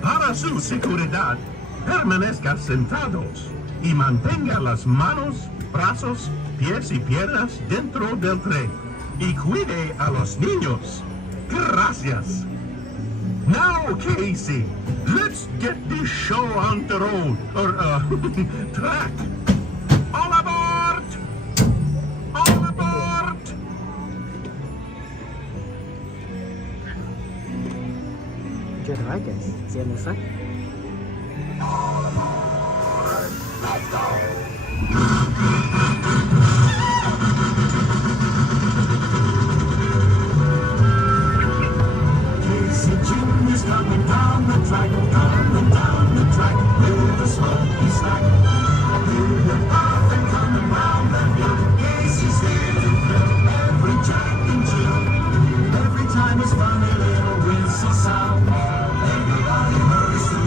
Para su seguridad, permanezca sentados y mantenga las manos, brazos, pies y piernas dentro del tren. Y cuide a los niños. Gracias. Now, Casey, let's get this show on the road, or track. All aboard! All aboard! Enjoy the ride, guys. See you in a sec. All aboard! Let's go! Is coming down the track, coming down the track with a smoky snack. With a path and coming round the hill, Casey's here to thrill every Jack and Jill. Every time his funny little whistle sound, everybody hurries to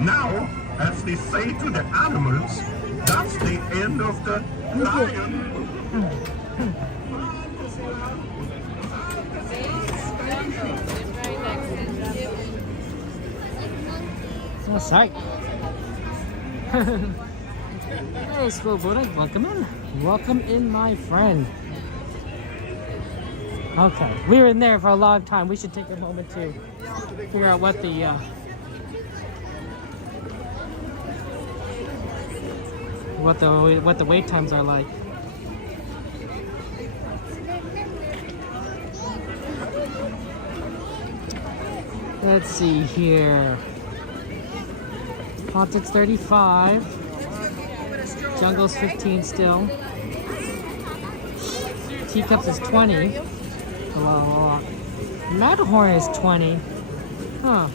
Now, as they say to the animals, that's the end of the lion. So sight. Hey, school Buddha, welcome in. Welcome in, my friend. Okay, we were in there for a long time. We should take a moment to figure out what the wait times are like. Let's see here. Haunted's 35. Jungle's 15 still. Teacups is 20. Hello. Matterhorn is 20. Huh.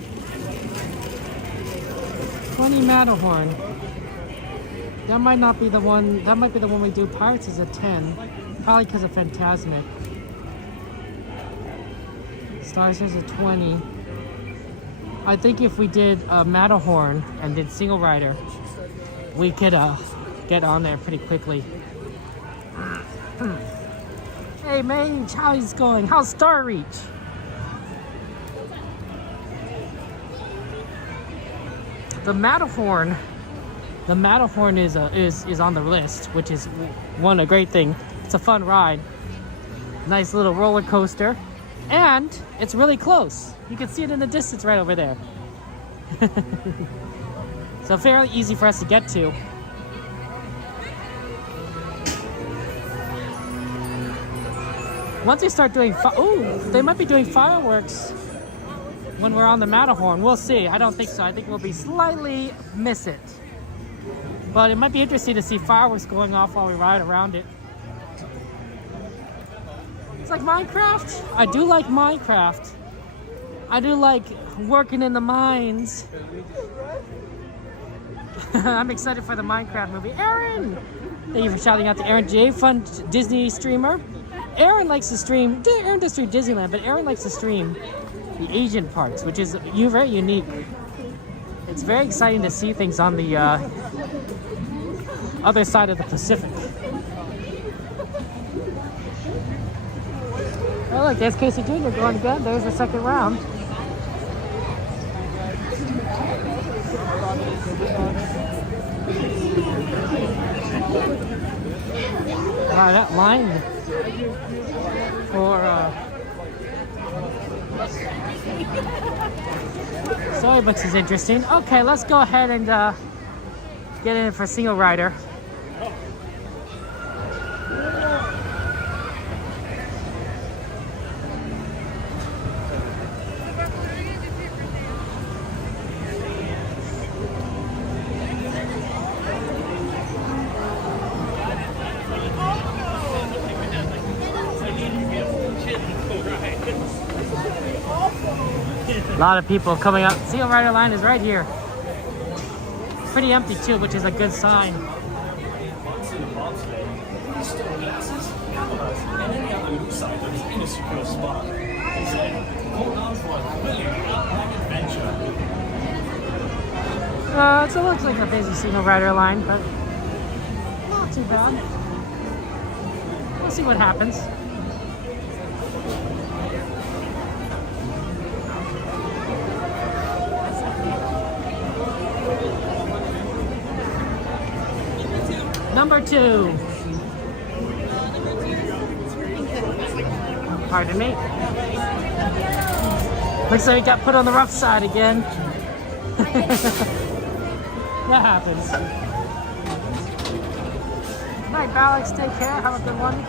20 Matterhorn. That might not be the one. That might be the one we do. Pirates is a 10. Probably because of Fantasmic. Stars is a 20. I think if we did Matterhorn and did Single Rider, we could get on there pretty quickly. Hey Mage, how's it going? How's Star Reach? The Matterhorn is on the list, which is a great thing. It's a fun ride. Nice little roller coaster. And it's really close. You can see it in the distance right over there. So fairly easy for us to get to. Once we start doing they might be doing fireworks when we're on the Matterhorn. We'll see. I don't think so. I think we'll be slightly miss it. But it might be interesting to see fireworks going off while we ride around it. It's like Minecraft. I do like Minecraft. I do like working in the mines. I'm excited for the Minecraft movie. Aaron! Thank you for shouting out to Aaron J, fun Disney streamer. Aaron likes to stream, Aaron does stream Disneyland, but Aaron likes to stream the Asian parts, which is very unique. It's very exciting to see things on the other side of the Pacific. Oh look, there's Casey Jr. going again. There's the second round. Wow, that line for Storybooks is interesting. Okay, let's go ahead and get in for Single Rider. A lot of people coming up. Single Rider line is right here. Pretty empty too, which is a good sign. So it looks like a busy Single Rider line, but not too bad. We'll see what happens. Number 2. Pardon me. Looks like we got put on the rough side again. That happens. Good night, Alex. Take care. Have a good one.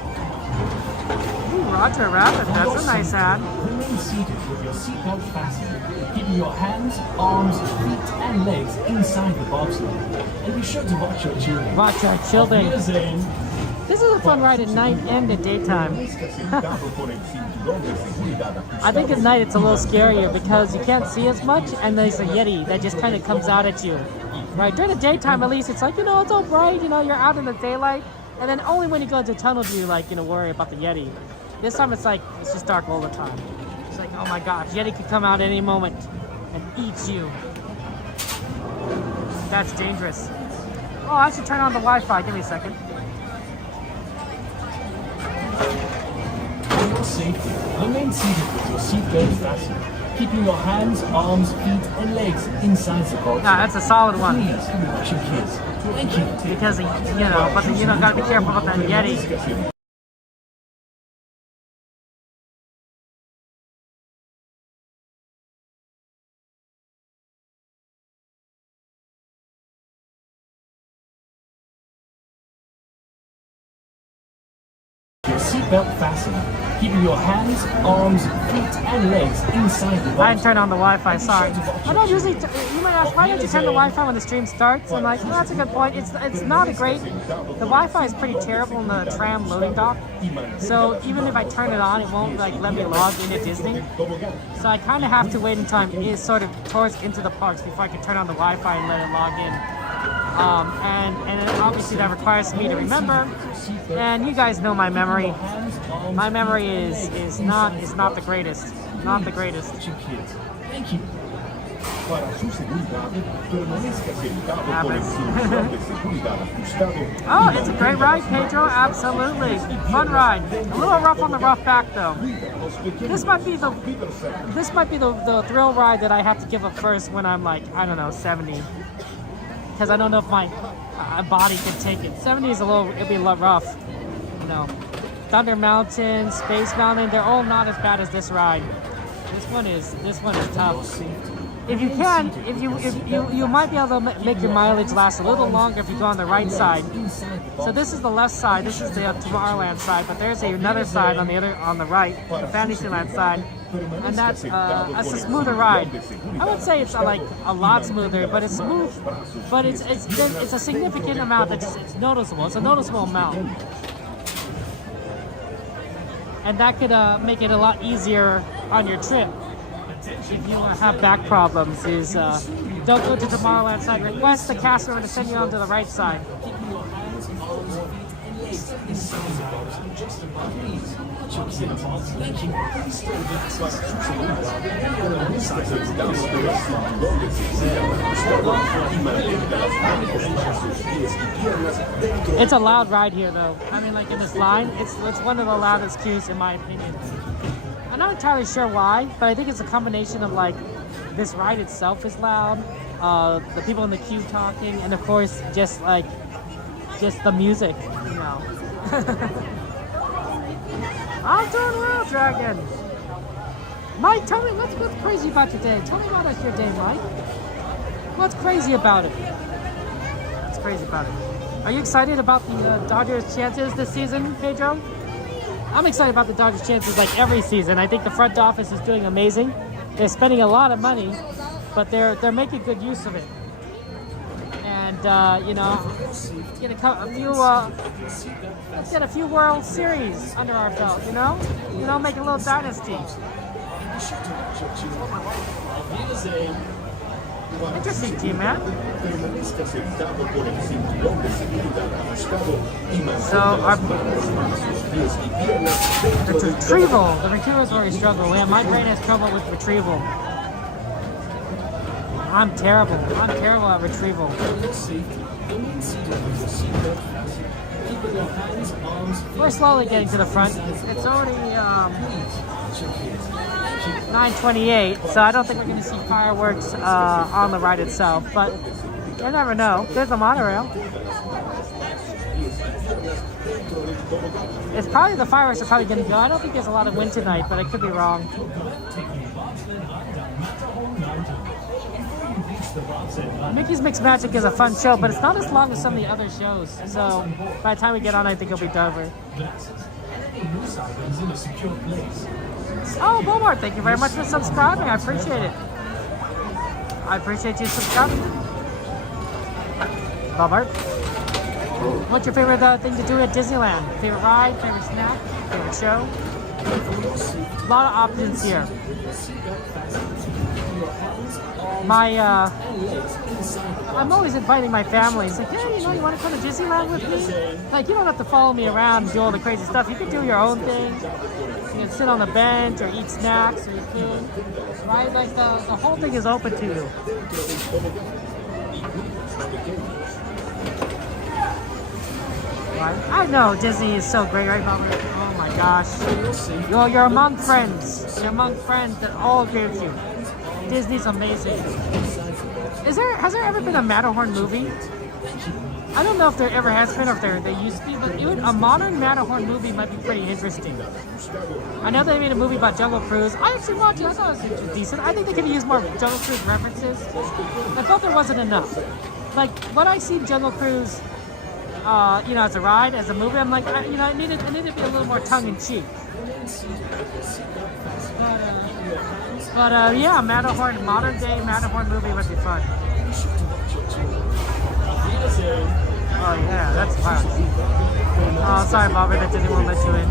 Ooh, Roger Rabbit. That's a nice ad. Remain seated with your seatbelt fastened, keeping your hands, arms, feet, and legs inside the bobsled. And be sure to watch your children. Watch our children. This is a fun ride at night and at daytime. I think at night it's a little scarier because you can't see as much and there's a Yeti that just kind of comes out at you. Right, during the daytime at least it's like, it's all bright, you're out in the daylight. And then only when you go into tunnel do you worry about the Yeti. This time it's just dark all the time. It's like, oh my gosh, Yeti could come out at any moment and eat you. That's dangerous. Oh, I should turn on the Wi-Fi. Give me a second. For your safety, remain seated with your seatbelt fastened, keeping your hands, arms, feet, and legs inside the box. Nah, that's a solid one. Please watch your kids. Thank you. Because, gotta be careful about that Yeti. Your seatbelt fastened, keeping your hands, arms, feet, and legs inside the box. I didn't turn on the Wi-Fi, sorry. I don't usually, you might ask, why don't you turn the Wi-Fi when the stream starts? I'm like, well, that's a good point. It's not a great, the Wi-Fi is pretty terrible in the tram loading dock. So even if I turn it on, it won't like let me log into Disney. So I kind of have to wait until I'm sort of towards into the parks before I can turn on the Wi-Fi and let it log in. And then obviously that requires me to remember. And you guys know my memory. My memory is not the greatest. Not the greatest. Thank you. Oh, it's a great ride, Pedro. Absolutely. Fun ride. A little rough on the rough back though. This might be the thrill ride that I have to give up first when I'm like, I don't know, 70. Because I don't know if my body can take it. 70 is it'll be a little rough. You know, Thunder Mountain, Space Mountain, they're all not as bad as this ride. This one is tough. If you can, you might be able to make your mileage last a little longer if you go on the right side. So this is the left side. This is the Tomorrowland side, but there's another side on the right, the Fantasyland side. And that's a smoother ride. I would say it's like a lot smoother, but it's smooth. But it's a significant amount that it's noticeable. It's a noticeable amount, and that could make it a lot easier on your trip. If you have back problems, is don't go to Tomorrowland side. Request the cast member to send you onto the right side. It's a loud ride here though. I mean, like in this line, it's one of the loudest queues in my opinion. I'm not entirely sure why, but I think it's a combination of like this ride itself is loud, the people in the queue talking, and of course just the music, you know. I'm doing well, Dragon. Mike, tell me what's crazy about your day. Tell me about your day, Mike. What's crazy about it? What's crazy about it? Are you excited about the Dodgers' chances this season, Pedro? I'm excited about the Dodgers' chances like every season. I think the front office is doing amazing. They're spending a lot of money, but they're making good use of it. And you know, let's get a few World Series under our belt. You know, make a little dynasty. Interesting team, man. So the retrieval's where we struggle. Yeah, my brain has trouble with retrieval. I'm terrible at retrieval. We're slowly getting to the front. It's already 9:28, so I don't think we're going to see fireworks on the ride itself, but you never know. There's a monorail. It's probably, the fireworks are probably going to go. I don't think there's a lot of wind tonight, but I could be wrong. Mickey's Mixed Magic is a fun show, but it's not as long as some of the other shows. So by the time we get on, I think it'll be over. Oh, Beaumont, thank you very much for subscribing. I appreciate it. I appreciate you subscribing. Beaumont, what's your favorite thing to do at Disneyland? Favorite ride, favorite snack, favorite show? A lot of options here. I'm always inviting my family. It's like, hey, you want to come to Disneyland with me? Like, you don't have to follow me around and do all the crazy stuff. You can do your own thing. You can sit on the bench or eat snacks or eat food. Right? Like, the whole thing is open to you. I know Disney is so great, right, Bob? Oh my gosh. You're among friends. You're among friends that all agree with you. Disney's amazing. Has there ever been a Matterhorn movie? I don't know if there ever has been, or if they used to be, but even a modern Matterhorn movie might be pretty interesting. I know they made a movie about Jungle Cruise. I actually watched it. I thought it was decent. I think they could use more Jungle Cruise references. I felt there wasn't enough. Like, when I see Jungle Cruise, as a ride, as a movie, I'm like, it needed to be a little more tongue-in-cheek. But yeah, Matterhorn, modern-day Matterhorn movie would be fun. Oh yeah, that's fun. Oh, sorry, Bobby, that didn't want to let you in.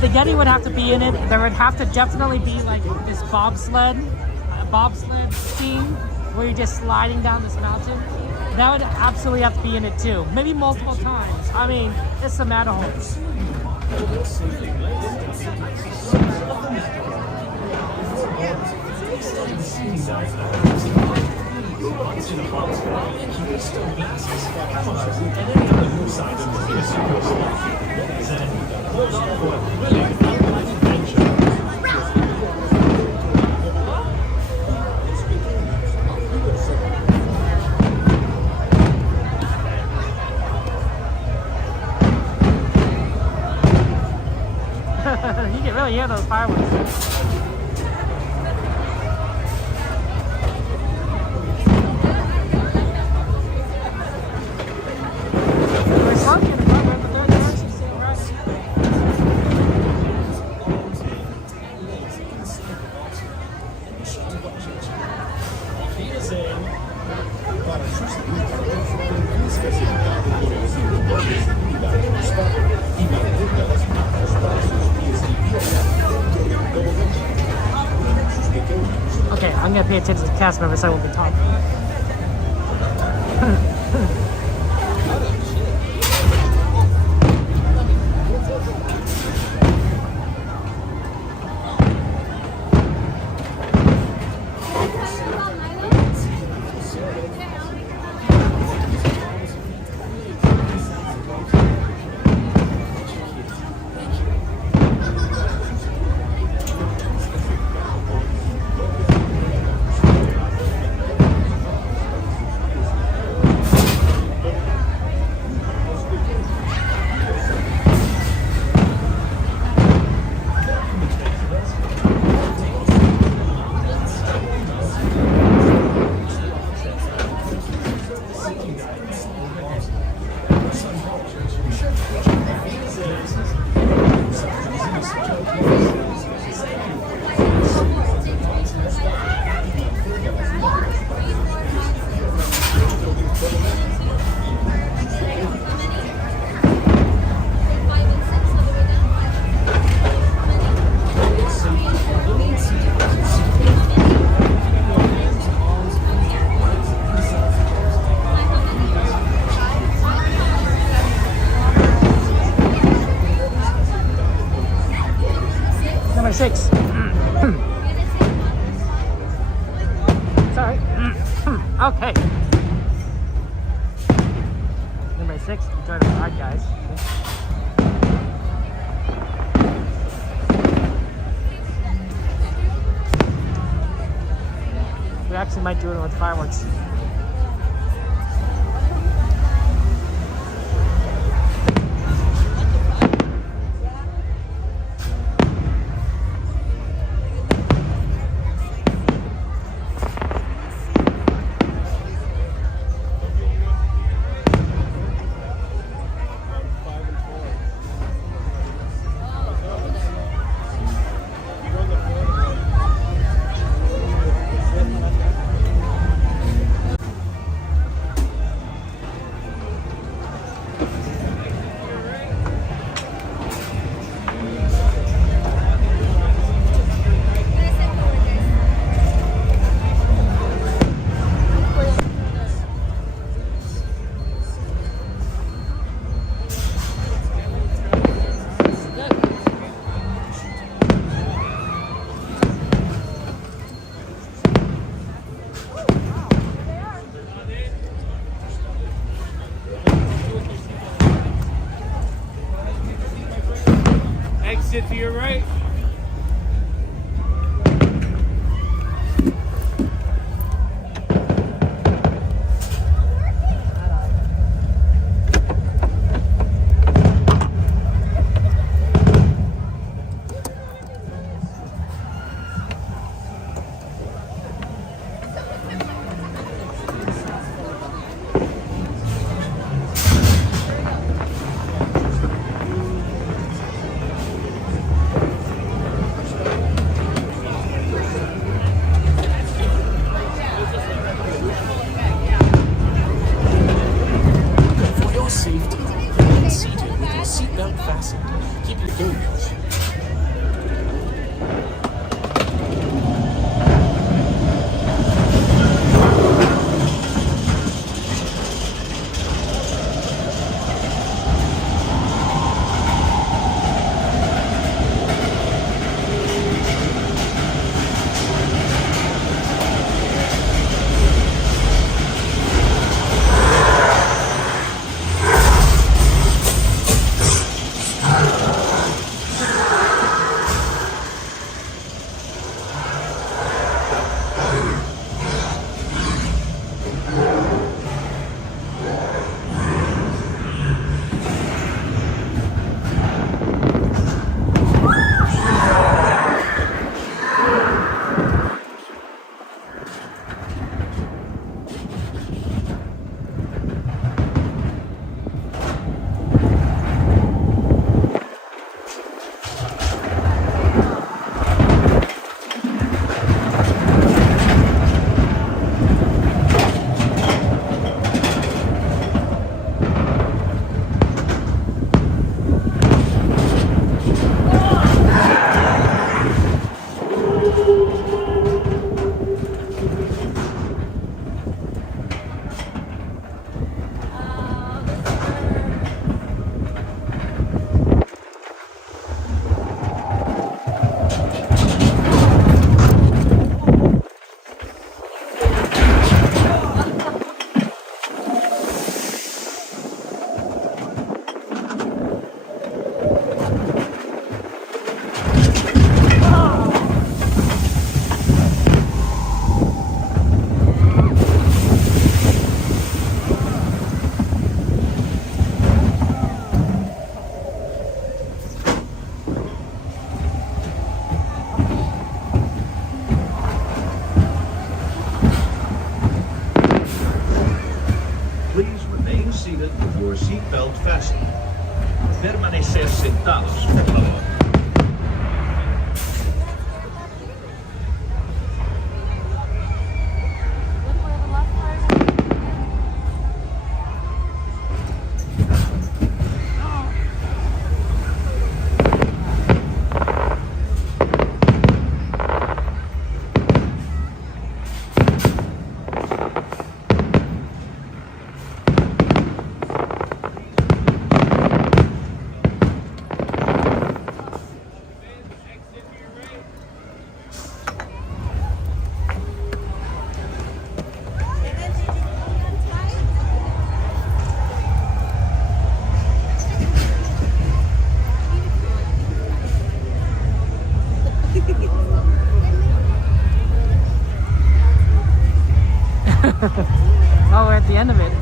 The Yeti would have to be in it. There would have to definitely be like this bobsled scene where you're just sliding down this mountain. That would absolutely have to be in it too. Maybe multiple times. I mean, it's the Matterhorn. You can really hear those fireworks. Okay, I'm gonna pay attention to cast members so I won't be talking. Number 6. Sorry. Okay. Number 6. Enjoy the ride, guys. We actually might do it with fireworks. to your right. Permanecer sentados, por favor. Oh, we're at the end of it.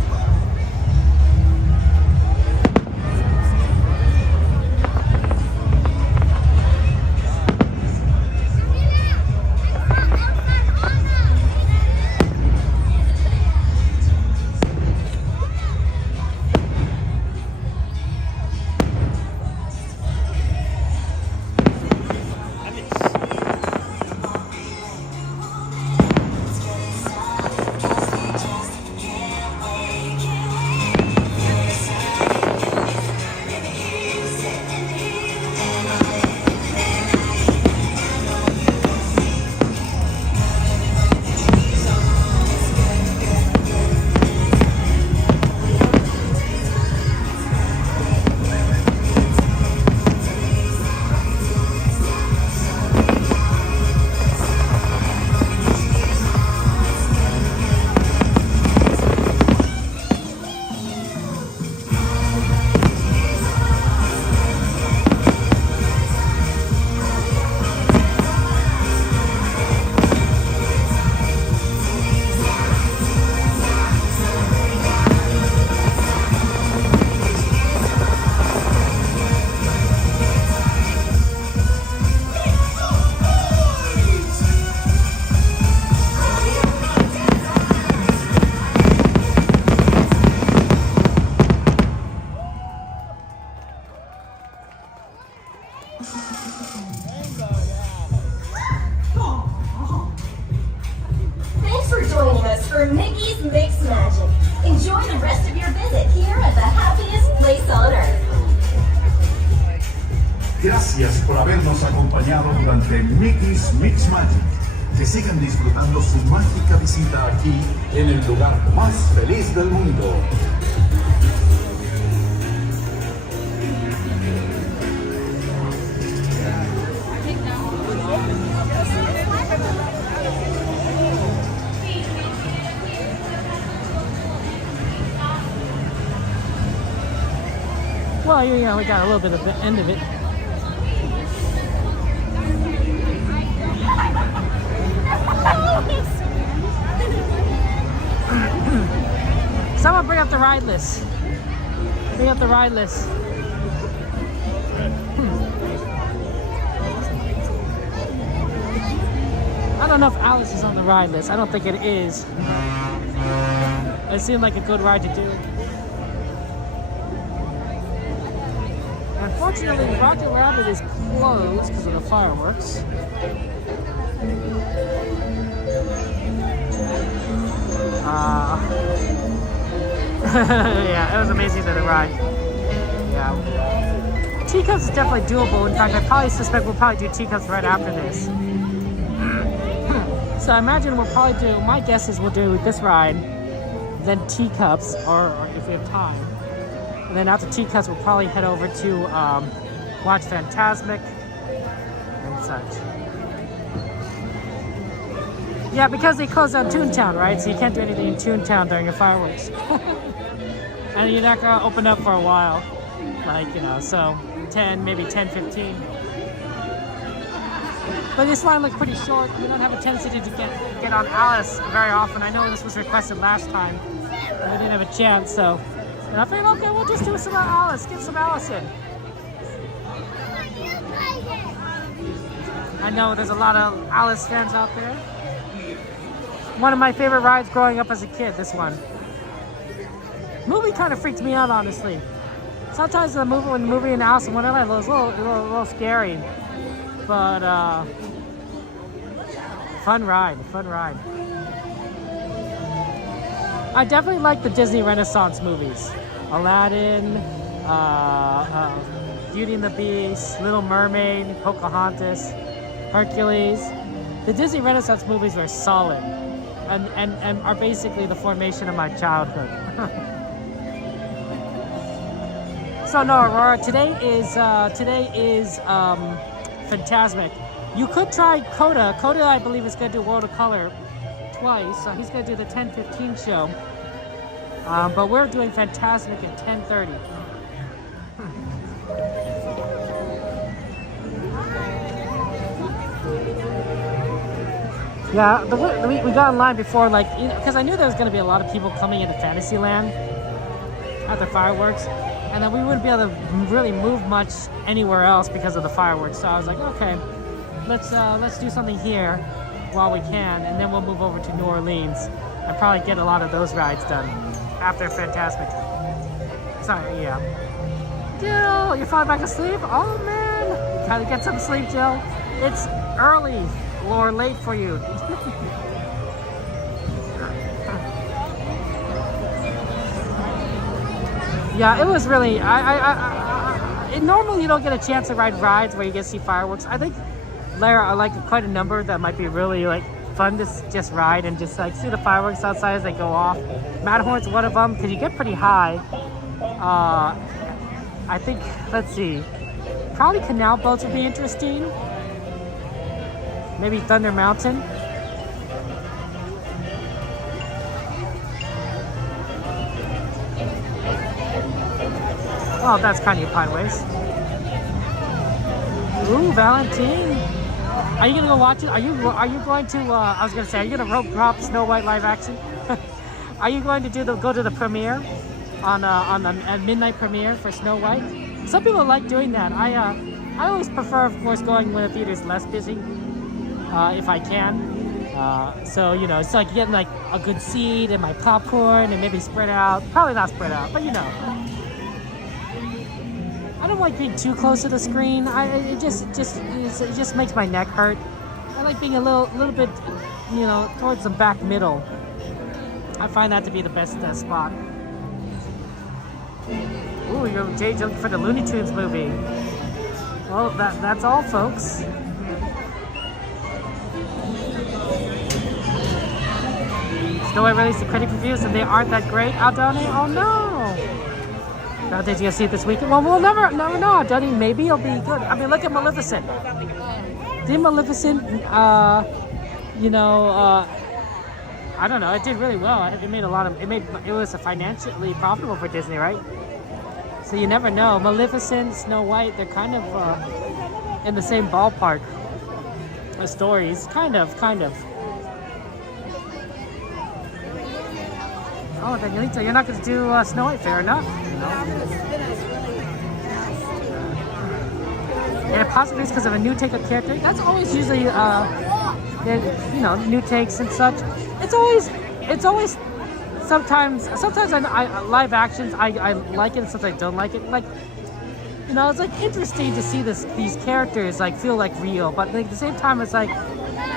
acompañado durante Mickey's Mix Magic. Que sigan disfrutando su mágica visita aquí en el lugar más feliz del mundo. Well, yeah, we got a little bit of the end of it. Someone bring up the ride list. Bring up the ride list. I don't know if Alice is on the ride list. I don't think it is. It seemed like a good ride to do. Unfortunately, Rocket Rabbit is closed because of the fireworks. Yeah, it was amazing to the ride. Yeah. Teacups is definitely doable. In fact, I probably suspect we'll probably do Teacups right after this. So I imagine we'll probably do, my guess is we'll do this ride, then Teacups, or if we have time. And then after Teacups, we'll probably head over to watch Fantasmic and such. Yeah, because they closed down Toontown, right? So you can't do anything in Toontown during the fireworks. And you're not gonna open up for a while. Like, you know, so 10, maybe 10, 15. But this line looked pretty short. We don't have a tendency to get on Alice very often. I know this was requested last time. And we didn't have a chance, so. And I figured, okay, we'll just do some Alice. Get some Alice in. I know there's a lot of Alice fans out there. One of my favorite rides growing up as a kid, this one. Movie kind of freaked me out, honestly. Sometimes when the movie in Alice in Wonderland was a little scary. But, fun ride. I definitely like the Disney Renaissance movies. Aladdin, Beauty and the Beast, Little Mermaid, Pocahontas, Hercules. The Disney Renaissance movies are solid and are basically the formation of my childhood. So no, Aurora, today is Fantasmic. You could try Coda. Coda, I believe, is going to do World of Color twice. So he's going to do the 10:15 show. But we're doing Fantasmic at 10:30. Yeah, we got in line before, like, because I knew there was going to be a lot of people coming into Fantasyland after fireworks. And then we wouldn't be able to really move much anywhere else because of the fireworks. So I was like, okay, let's do something here while we can, and then we'll move over to New Orleans and probably get a lot of those rides done after Fantasmic. Sorry, yeah. Jill, you falling back asleep? Oh man, you gotta get some sleep, Jill. It's early or late for you. Yeah, it was really, normally you don't get a chance to ride rides where you get to see fireworks. I think there are like quite a number that might be really like fun to just ride and just like see the fireworks outside as they go off. Matterhorn's one of them because you get pretty high. I think, let's see, probably canal boats would be interesting. Maybe Thunder Mountain. Oh, that's kind of Pine Ways. Ooh, Valentine. Are you gonna go watch it? Are you going to? I was gonna say, are you gonna rope drop Snow White live action? Are you going to go to the premiere on a midnight premiere for Snow White? Some people like doing that. I always prefer, of course, going when the theater's less busy, if I can. So you know, it's like getting like a good seat and my popcorn and maybe spread out. Probably not spread out, but you know. I don't like being too close to the screen. It just makes my neck hurt. I like being a little bit, you know, towards the back middle. I find that to be the best spot. Ooh, Jay's looking for the Looney Tunes movie. Well, that's all, folks. Snow White released the critic reviews and they aren't that great out down here. Oh no! Now, did you see it this weekend? Well, we'll never know, Johnny. Maybe it'll be good. I mean, look at Maleficent. Did Maleficent, you know, I don't know. It did really well. It made a lot of. It was financially profitable for Disney, right? So you never know. Maleficent, Snow White, they're kind of in the same ballpark of stories. Kind of. Oh, Danielita, you're not going to do Snow White, fair enough. You know? And possibly it's because of a new take of character. That's always usually, you know, new takes and such. It's always. Sometimes I live actions. I like it, and sometimes I don't like it. Like, you know, it's like interesting to see these characters like feel like real, but like, at the same time, it's like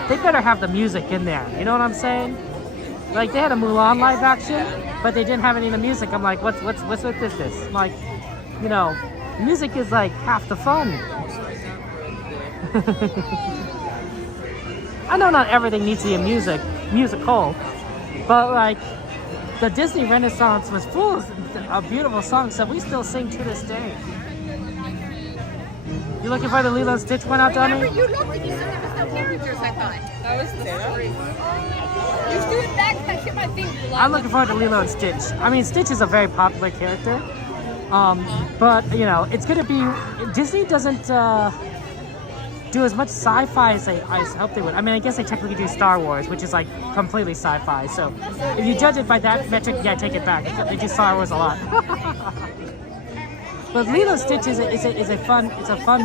they better have the music in there. You know what I'm saying? Like they had a Mulan live action, but they didn't have any of the music. I'm like, what's with this? I'm like, you know, music is like half the fun. I know not everything needs to be a musical, but like the Disney Renaissance was full of beautiful songs that we still sing to this day. You looking for the Lilo and Stitch one out, Donnie? Remember, you looked and you said there was no characters, I thought. That was the story. You're doing back my thing. I'm looking forward to Lilo and Stitch. I mean, Stitch is a very popular character. But, you know, it's going to be... Disney doesn't do as much sci-fi as I hoped they would. I mean, I guess they technically do Star Wars, which is, like, completely sci-fi. So, if you judge it by that metric, yeah, take it back. They do Star Wars a lot. But Lilo and Stitch is a fun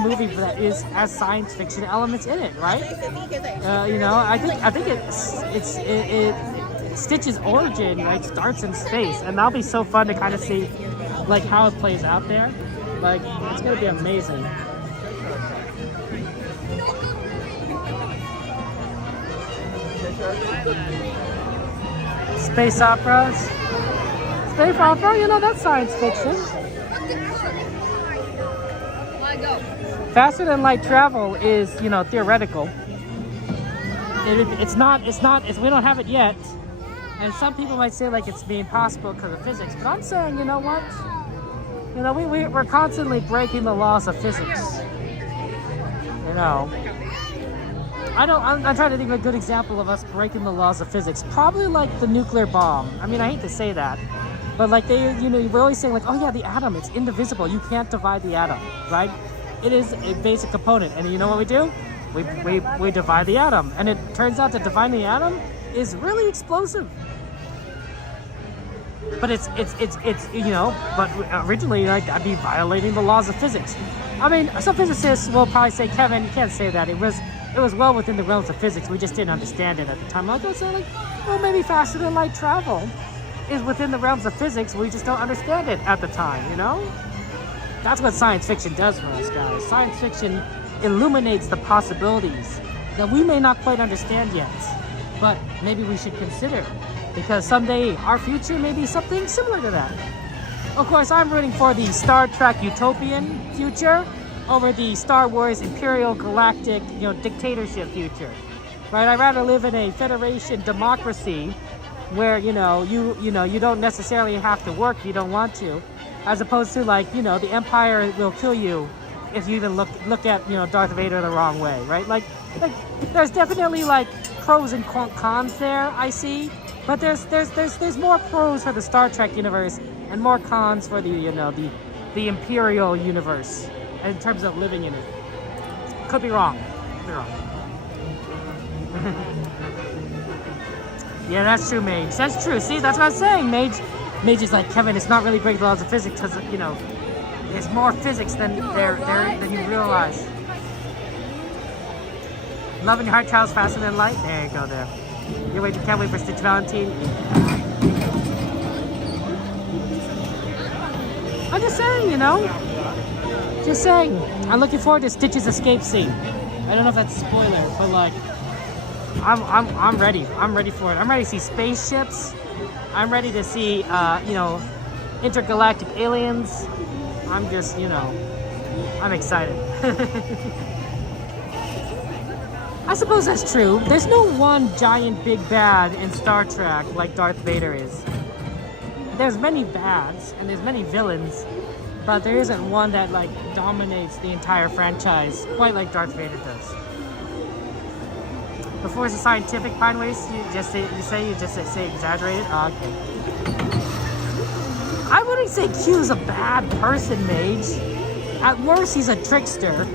movie that has science fiction elements in it, right? You know, I think Stitch's origin like starts in space, and that'll be so fun to kind of see like how it plays out there. Like it's gonna be amazing. Space opera, you know, that's science fiction. Faster than light travel is, you know, theoretical. It's not, we don't have it yet. And some people might say like it's being possible because of physics, but I'm saying, you know what? You know, we're constantly breaking the laws of physics. You know, I'm trying to think of a good example of us breaking the laws of physics. Probably like the nuclear bomb. I mean, I hate to say that, but like we're always saying like, oh yeah, the atom, it's indivisible. You can't divide the atom, right? It is a basic component, and you know what we do? We divide the atom, and it turns out that dividing the atom is really explosive. But it's you know, but originally like that'd be violating the laws of physics. I mean, some physicists will probably say, Kevin, you can't say that. It was well within the realms of physics. We just didn't understand it at the time. Like I say, like, well, maybe faster than light travel is within the realms of physics. We just don't understand it at the time, you know? That's what science fiction does for us, guys. Science fiction illuminates the possibilities that we may not quite understand yet, but maybe we should consider, because someday our future may be something similar to that. Of course, I'm rooting for the Star Trek utopian future over the Star Wars imperial galactic, you know, dictatorship future. Right? I'd rather live in a federation democracy where, you don't necessarily have to work if you don't want to, as opposed to like, you know, the Empire will kill you if you even look at, you know, Darth Vader the wrong way, right? Like there's definitely like pros and cons there, I see, but there's more pros for the Star Trek universe and more cons for the, you know, the Imperial universe in terms of living in it. Could be wrong. Yeah, that's true, Mage. That's true. See, that's what I'm saying, Mage. Mage is like, Kevin, it's not really breaking the laws of physics because, you know, there's more physics than you realize. Love in your heart travels faster than light. There you go. There. Can't wait for Stitch Valentine. I'm just saying, you know. Just saying. I'm looking forward to Stitch's escape scene. I don't know if that's a spoiler, but like, I'm ready. I'm ready for it. I'm ready to see spaceships. I'm ready to see, you know, intergalactic aliens. I'm just, you know, I'm excited. I suppose that's true. There's no one giant big bad in Star Trek like Darth Vader is. There's many bads and there's many villains, but there isn't one that like dominates the entire franchise quite like Darth Vader does. The Force is scientific, Pine Waste. You just say exaggerated. Oh, okay. I wouldn't say Q's a bad person, Mage. At worst, he's a trickster.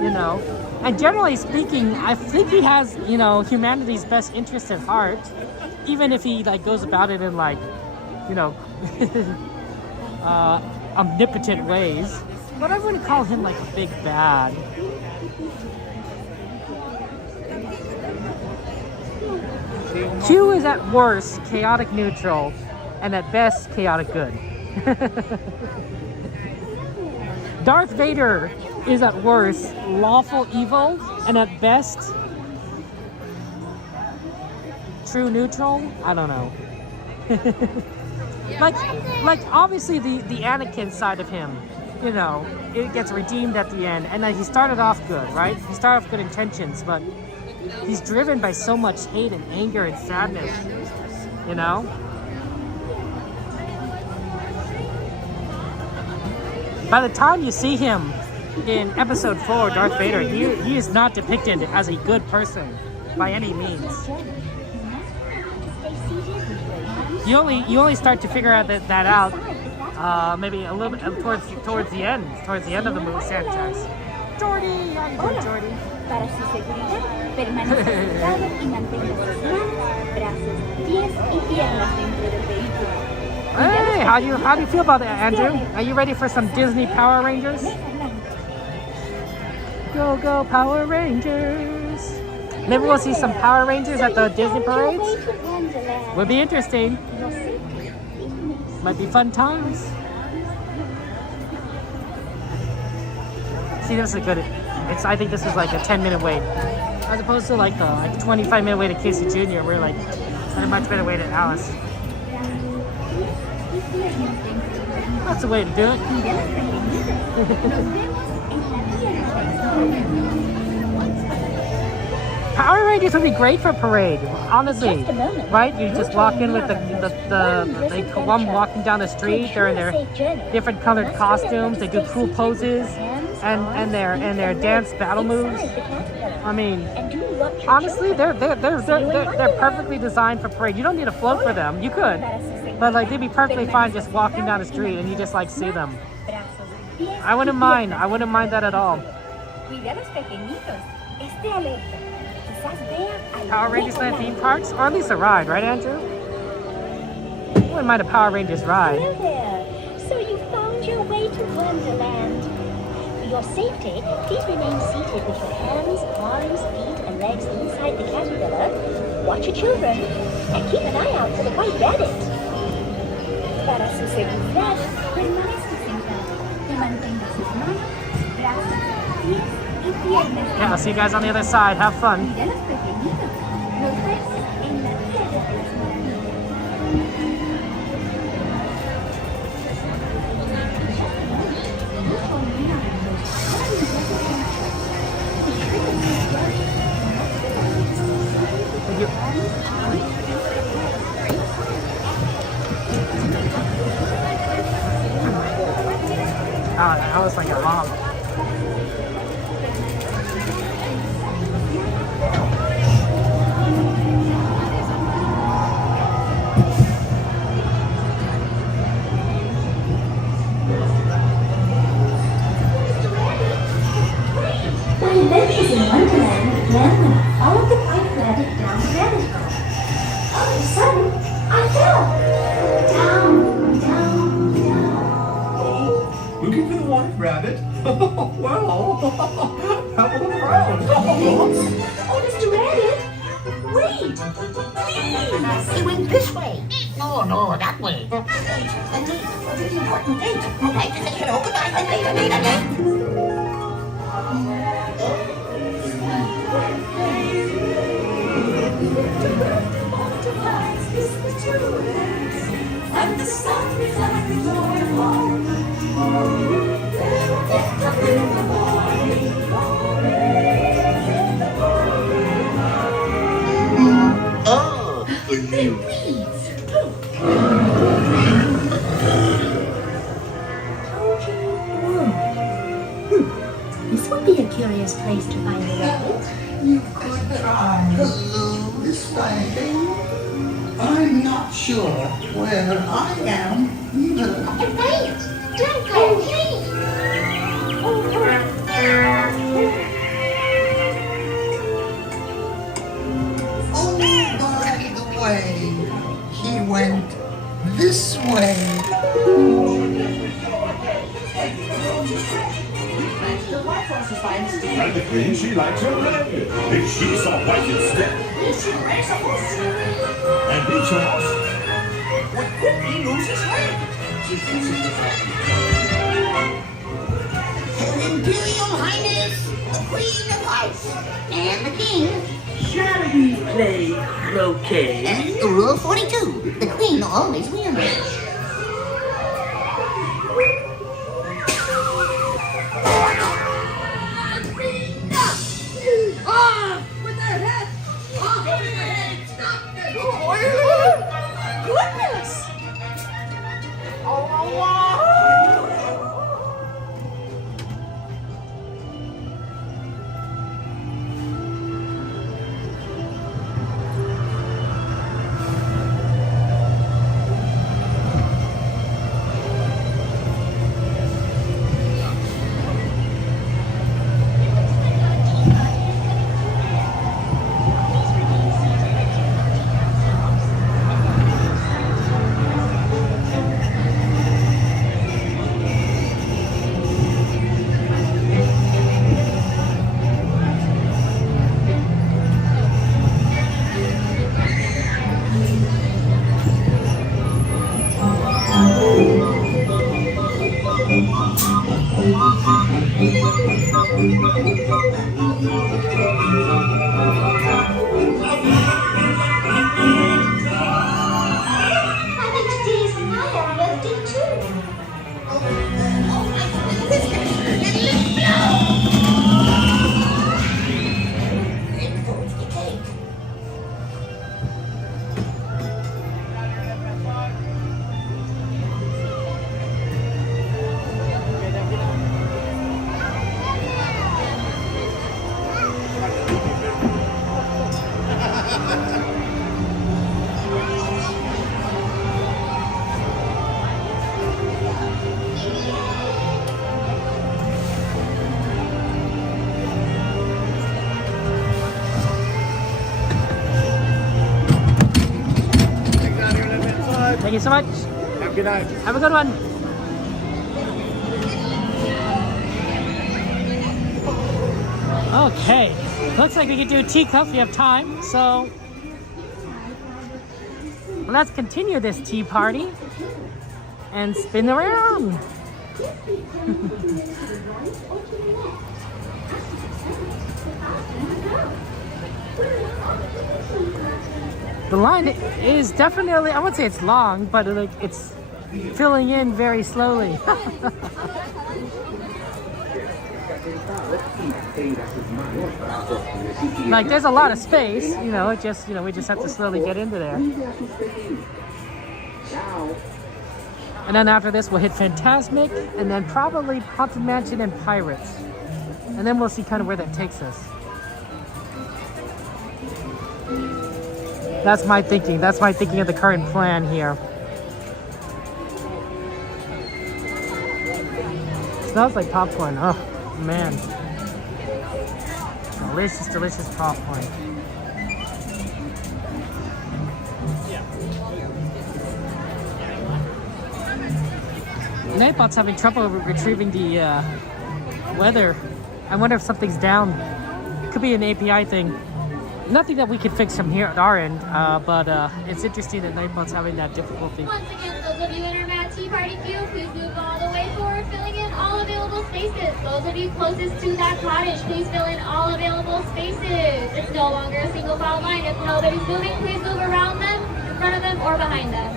You know. And generally speaking, I think he has, you know, humanity's best interest at heart, even if he like goes about it in like, you know, omnipotent ways. But I wouldn't call him like a big bad. Q is at worst chaotic neutral, and at best chaotic good. Darth Vader is at worst lawful evil, and at best true neutral. I don't know. like obviously the Anakin side of him, you know, it gets redeemed at the end, and he started off good, right? He started off good intentions, but he's driven by so much hate and anger and sadness, you know. By the time you see him in episode 4, Darth Vader, he is not depicted as a good person by any means. You only start to figure out that out maybe a little bit towards the end of the movie franchise. Jordy, how you doing, Jordy? Para su seguridad, permanezca sentado y mantenga sus manos, brazos, pies y piernas dentro del vehículo. Hey, how do you feel about that, Andrew? Are you ready for some Disney Power Rangers? Go, go, Power Rangers! Maybe we'll see some Power Rangers at the Disney parades? Would be interesting. Might be fun times. See, this is good. I think this is like a 10-minute wait, as opposed to like the 25-minute wait at Casey Jr. We're like a much better wait at Alice. That's the way to do it. Power Rangers would be great for a parade, honestly. Right? You just walk in with they come walking down the street. They're in their different colored costumes. They do cool poses and their dance battle moves. I mean, honestly, they're perfectly designed for parade. You don't need a float for them. You could, but like they'd be perfectly fine just walking down the street and you just like see them. I wouldn't mind that at all. Power Rangers Land theme parks, or at least a ride, right, Andrew? I wouldn't mind a Power Rangers ride. Hello there. So you found your way to Wonderland. For your safety, please remain seated with your hands, arms, feet, and legs inside the caterpillar. Watch your children, and keep an eye out for the white rabbit. Para su seguridad, permanezca sentado y mantenga sus manos, brazos, pies y piernas. Yeah, I'll see you guys on the other side. Have fun. Oh, that was like a long. When Adventures in Wonderland began when I followed the white rabbit down the rabbit hole. All of a sudden, I fell. Down, down, down. Looking for the white rabbit? Well, have a look around. Oh, Mr. Rabbit, wait, please. It went this way. No, that way. And the important thing. Goodbye, hello, goodbye, later. And the sun is like a joy. Sit there, please. This would be a curious place to find a way. You could try this way. I'm not sure where I am either. Advance! Don't go, please! Oh, by the way, he went this way. And the queen, she likes her red. If she saw white instead, she makes a fuss. And each horse would quickly lose his way. Her Imperial Highness, the Queen of Hearts, and the King. Shall we play croquet? Rule 42, the Queen always wins. Off with their head! Off with their head! Stop it! Goodness! Thank you so much. Have a good night. Have a good one. Okay, looks like we can do teacups. We have time, so let's continue this tea party and spin around. The line is definitely, I wouldn't say it's long, but like it's filling in very slowly. Like there's a lot of space, you know, it just, you know, we just have to slowly get into there. And then after this we'll hit Fantasmic and then probably Haunted Mansion and Pirates. And then we'll see kind of where that takes us. That's my thinking. That's my thinking of the current plan here. Smells like popcorn. Oh, man. Delicious, delicious popcorn. Nightbot's having trouble retrieving the weather. I wonder if something's down. It could be an API thing. Nothing that we can fix from here at our end, but it's interesting that Nightbot's having that difficulty. Once again, those of you in our Mad Tea Party queue, please move all the way forward, filling in all available spaces. Those of you closest to that cottage, please fill in all available spaces. It's no longer a single file line. If nobody's moving, please move around them, in front of them, or behind them.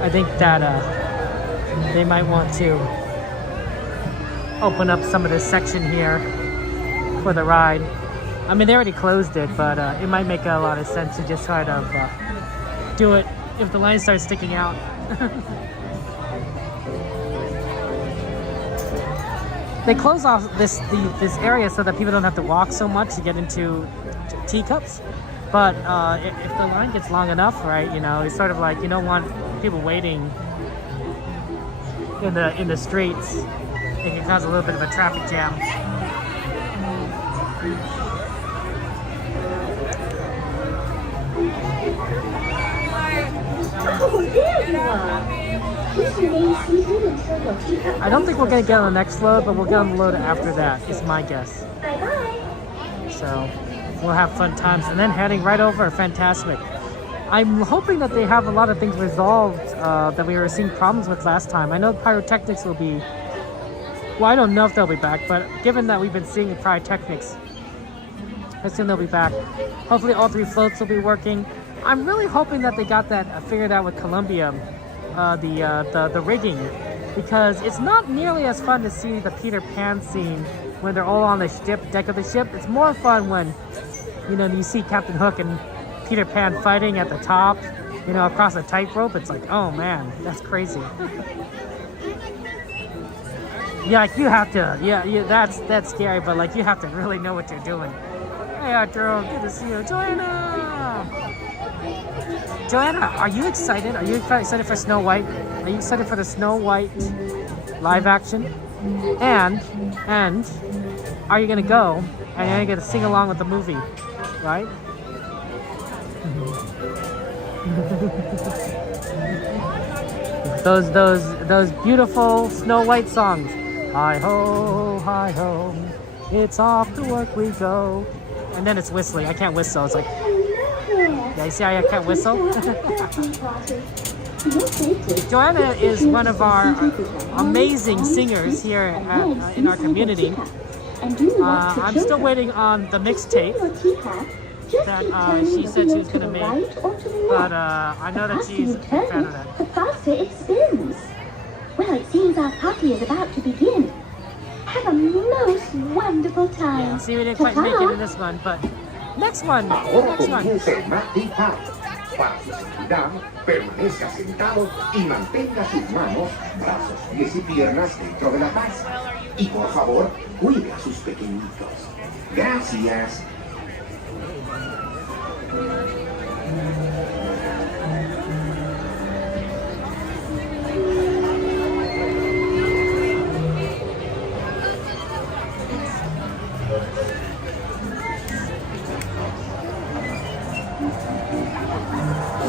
I think that they might want to open up some of this section here for the ride. I mean, they already closed it, but it might make a lot of sense to just try to do it if the line starts sticking out. They close off this area so that people don't have to walk so much to get into Teacups. But if the line gets long enough, right, you know, it's sort of like you don't want people waiting in the streets. It can cause a little bit of a traffic jam. Oh, there you are. Please remain seated until your teacup. I don't think we're gonna get on the next load, but we'll get on the load after that, is my guess. Bye-bye. So we'll have fun times, and then heading right over Fantasmic. I'm hoping that they have a lot of things resolved that we were seeing problems with last time. I know pyrotechnics will be, well, I don't know if they'll be back, but given that we've been seeing pyrotechnics, I assume they'll be back. Hopefully all 3 floats will be working. I'm really hoping that they got that figured out with Columbia, the rigging, because it's not nearly as fun to see the Peter Pan scene when they're all on the deck of the ship. It's more fun when, you know, you see Captain Hook and Peter Pan fighting at the top, you know, across a tightrope. It's like, oh man, that's crazy. Yeah, like you have to, yeah, that's scary, but like you have to really know what you're doing. Hey Arturo, good to see you. Joanna, are you excited? Are you excited for Snow White? Are you excited for the Snow White live action? And are you gonna go and are you gonna sing along with the movie, right? those beautiful Snow White songs. Hi ho, it's off to work we go. And then it's whistling. I can't whistle. It's like, yeah, you see how I can't whistle? Joanna is one of our amazing singers here in our community. I'm still waiting on the mixtape that she said she was going to make, but I know that she's a big fan of that. The faster it spins. Well, it seems our party is about to begin. Have a most wonderful time. Yeah, see, we didn't quite make it in this one, but next one. Ahora comienza el Teacup. Para su seguridad, permanezca sentado y mantenga sus manos, brazos, pies y piernas dentro de la taza. Y por favor, cuide a sus pequeñitos. Gracias.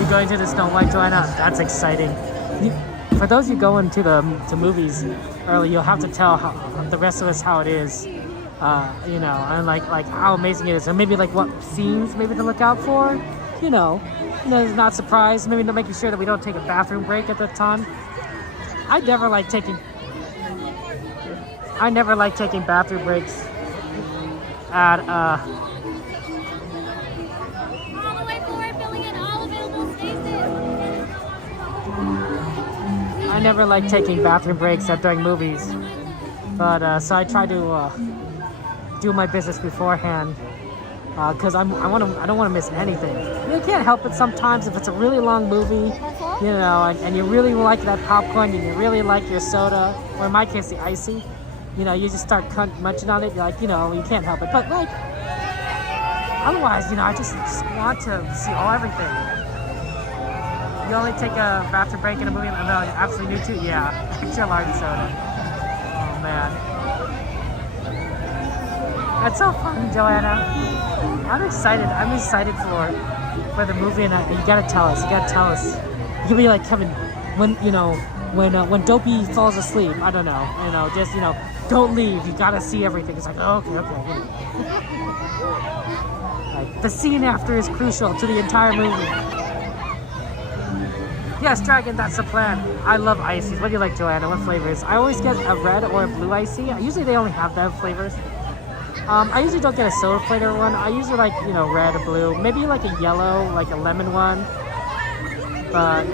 Going to the Snow White, Joanna, that's exciting. For those of you going to movies early, you'll have to tell the rest of us how it is, you know, and like how amazing it is, or maybe like what scenes maybe to look out for, you know, not surprised, maybe making sure that we don't take a bathroom break at the time. I never like taking bathroom breaks at I never like taking bathroom breaks during movies, but so I try to do my business beforehand because I don't want to miss anything. You can't help it sometimes if it's a really long movie, you know, and you really like that popcorn and you really like your soda, or in my case the icy, you know, you just start munching on it. You're like, you know, you can't help it, but like otherwise, you know, I just want to see everything. You only take a bathroom break in a movie? No, you absolutely need to? Yeah, extra large soda. Oh man. That's so fun, Joanna. I'm excited for the movie, and you gotta tell us. You can be like, Kevin, when Dopey falls asleep, I don't know, just, don't leave, you gotta see everything. It's like, oh, okay. Like, the scene after is crucial to the entire movie. Yes, Dragon, that's the plan. I love ices. What do you like, Joanna? What flavors? I always get a red or a blue icy. Usually they only have that flavors. I usually don't get a soda flavor one. I usually like, red or blue. Maybe like a yellow, like a lemon one. But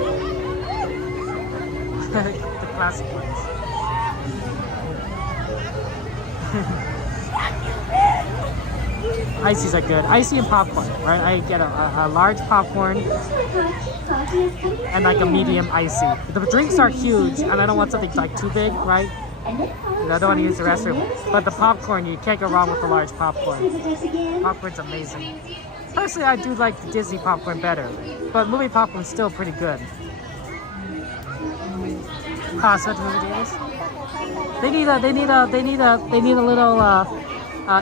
the classic ones. Ices are good. Icy and popcorn, right? I get a large popcorn and like a medium icy. The drinks are huge, and I don't want something like too big, right? I don't want to use the restroom. But the popcorn, you can't go wrong with the large popcorn. Popcorn's amazing. Personally, I do like the Disney popcorn better, but movie popcorn's still pretty good. So movie theaters. They need a little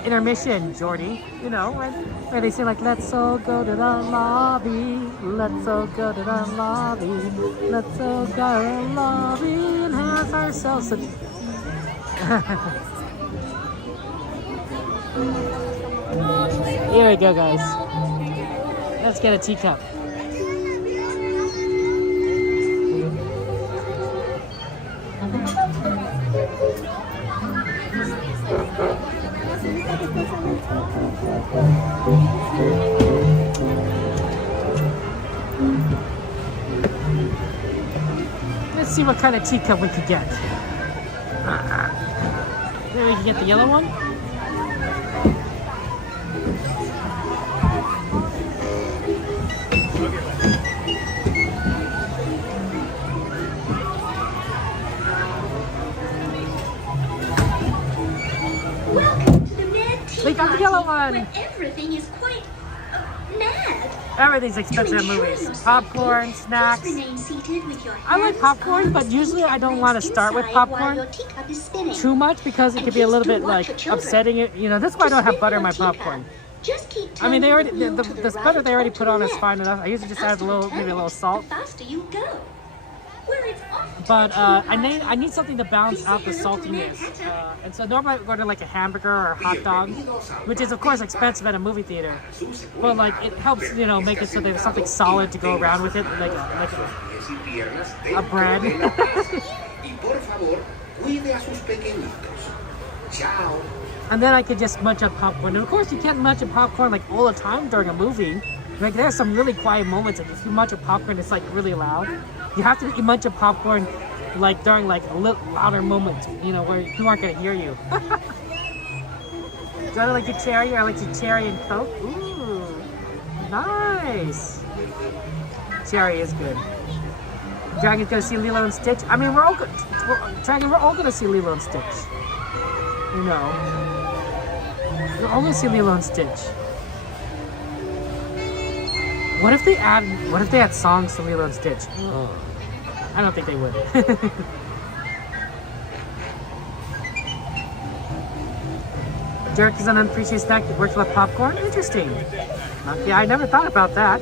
intermission, Jordy. You know, when they say like, let's all go to the lobby, let's all go to the lobby, let's all go to the lobby and have ourselves a... Here we go, guys. Let's get a teacup. Let's see what kind of teacup we could get. Maybe we can get the yellow one. We got the yellow one. Everything is quite mad. Everything's expensive in movies. Popcorn, snacks. I like popcorn, but usually I don't want to start with popcorn too much because it can be a little bit like upsetting. You know, that's why I don't have butter in my popcorn. I mean, they already the butter they already put on is fine enough. I usually just add maybe a little salt. But I need something to balance out the saltiness. And so normally I order like a hamburger or a hot dog, which is of course expensive at a movie theater. But like it helps, you know, make it so there's something solid to go around with it, like a bread. And then I could just munch up popcorn. And of course you can't munch up popcorn like all the time during a movie. Like there's some really quiet moments, and if you munch up popcorn, it's like really loud. You have to munch up popcorn like during like a little louder moments, you know, where people aren't gonna hear you. Do I like your cherry? I like your cherry and Coke. Ooh, nice. Cherry is good. Dragon's gonna see Lilo and Stitch. I mean, we're all gonna see Lilo and Stitch. You know, we're all gonna see Lilo and Stitch. What if they add songs to Lilo and Stitch? Oh. I don't think they would. Jerk is an unappreciated snack that works with popcorn? Interesting. Yeah, I never thought about that.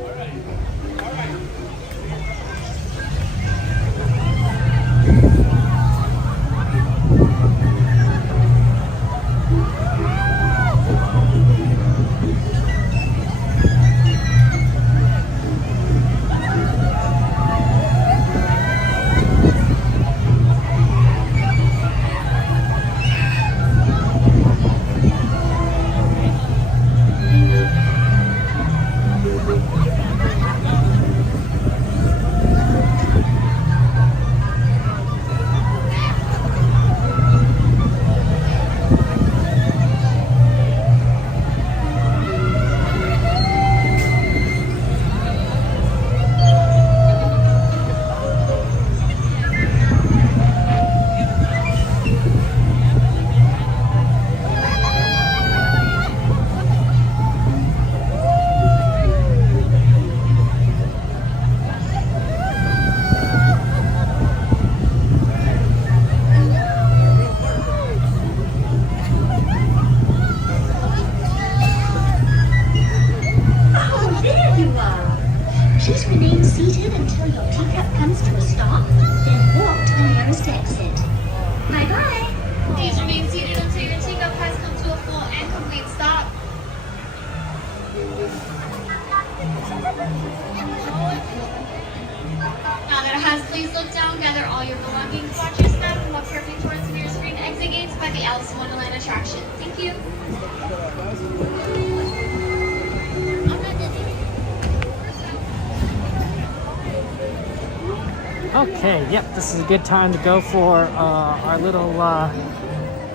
Okay, yep, this is a good time to go for our little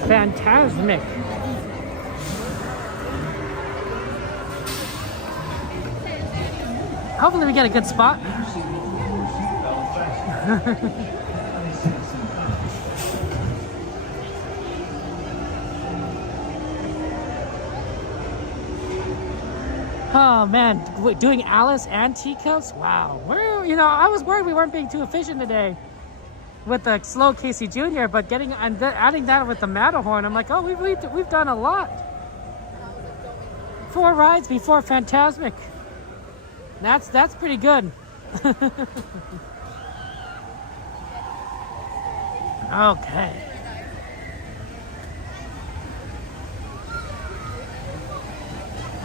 Fantasmic. Hopefully we get a good spot. Oh man, doing Alice and Teacups? Wow. I was worried we weren't being too efficient today with the slow Casey Jr., but adding that with the Matterhorn, I'm like, oh, we've done a lot. 4 rides before Fantasmic. That's pretty good. Okay.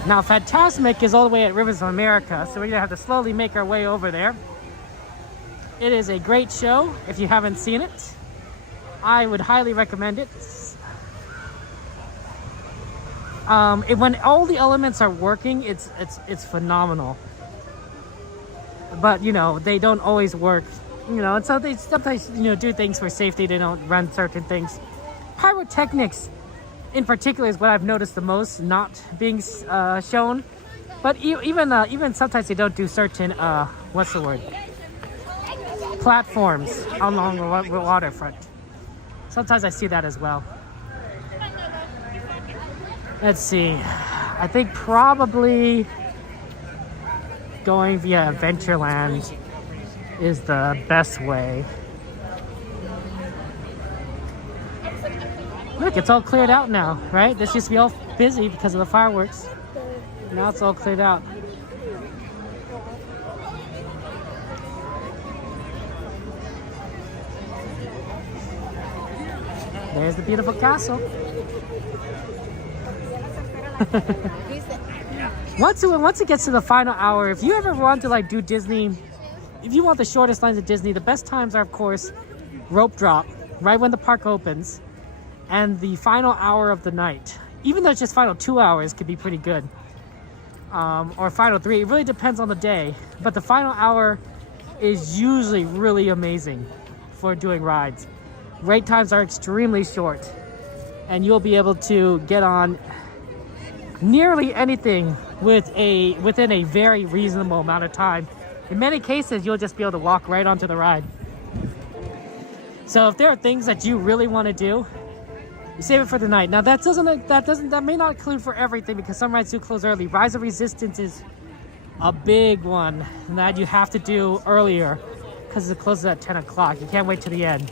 Now, Fantasmic is all the way at Rivers of America, so we're gonna have to slowly make our way over there. It is a great show. If you haven't seen it, I would highly recommend it. When all the elements are working, it's phenomenal. But they don't always work. And so they sometimes do things for safety. They don't run certain things. Pyrotechnics in particular is what I've noticed the most not being shown, but even sometimes they don't do certain platforms along the waterfront. Sometimes I see that as well. Let's see, I think probably going via Adventureland is the best way. Look, it's all cleared out now, right? This used to be all busy because of the fireworks. Now it's all cleared out. There's the beautiful castle. Once it gets to the final hour, if you ever want to do Disney, if you want the shortest lines of Disney, the best times are, of course, rope drop, right when the park opens, and the final hour of the night. Even though it's just final 2 hours, could be pretty good. Or final 3, it really depends on the day. But the final hour is usually really amazing for doing rides. Wait times are extremely short, and you'll be able to get on nearly anything within a very reasonable amount of time. In many cases, you'll just be able to walk right onto the ride. So if there are things that you really want to do, you save it for the night. Now that may not include for everything, because some rides do close early. Rise of Resistance is a big one that you have to do earlier because it closes at 10 o'clock. You can't wait to the end.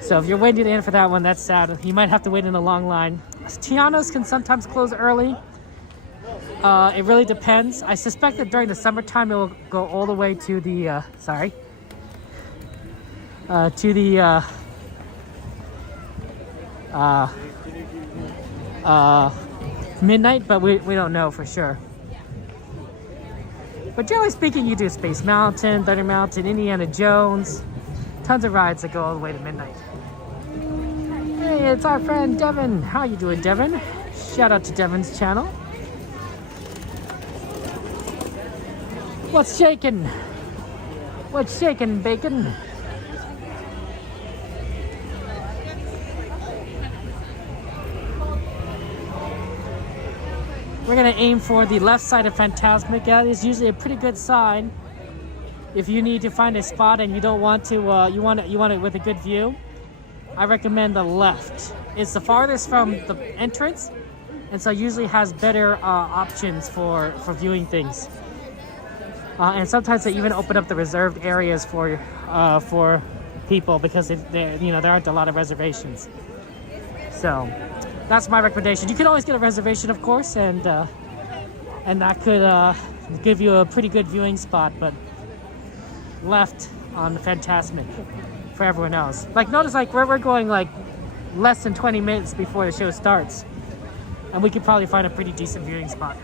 So if you're waiting to the end for that one, that's sad. You might have to wait in a long line. Tiana's can sometimes close early. It really depends. I suspect that during the summertime it will go all the way to the midnight, but we don't know for sure. But generally speaking, you do Space Mountain, Thunder Mountain, Indiana Jones, tons of rides that go all the way to midnight. Hey, it's our friend Devin. How you doing, Devin? Shout out to Devin's channel. What's shaking? What's shaking, bacon? We're gonna aim for the left side of Fantasmic. That is usually a pretty good sign. If you need to find a spot and you don't want to, you want it with a good view, I recommend the left. It's the farthest from the entrance, and so usually has better options for viewing things. And sometimes they even open up the reserved areas for people because there aren't a lot of reservations. So that's my recommendation. You can always get a reservation, of course, and that could give you a pretty good viewing spot. But left on the Fantasmic for everyone else. Notice we're going less than 20 minutes before the show starts, and we could probably find a pretty decent viewing spot.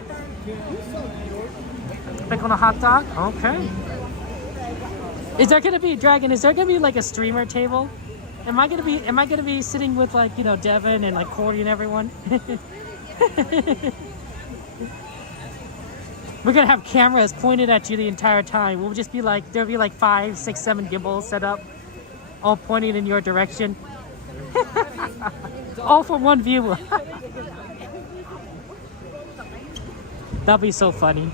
Pick on a hot dog? Okay. Is there gonna be a streamer table? Am I gonna be sitting with Devin and Cordy and everyone? We're gonna have cameras pointed at you the entire time. We'll just be like, there'll be like 5, 6, 7 gimbals set up, all pointing in your direction. All from one view. That'll be so funny.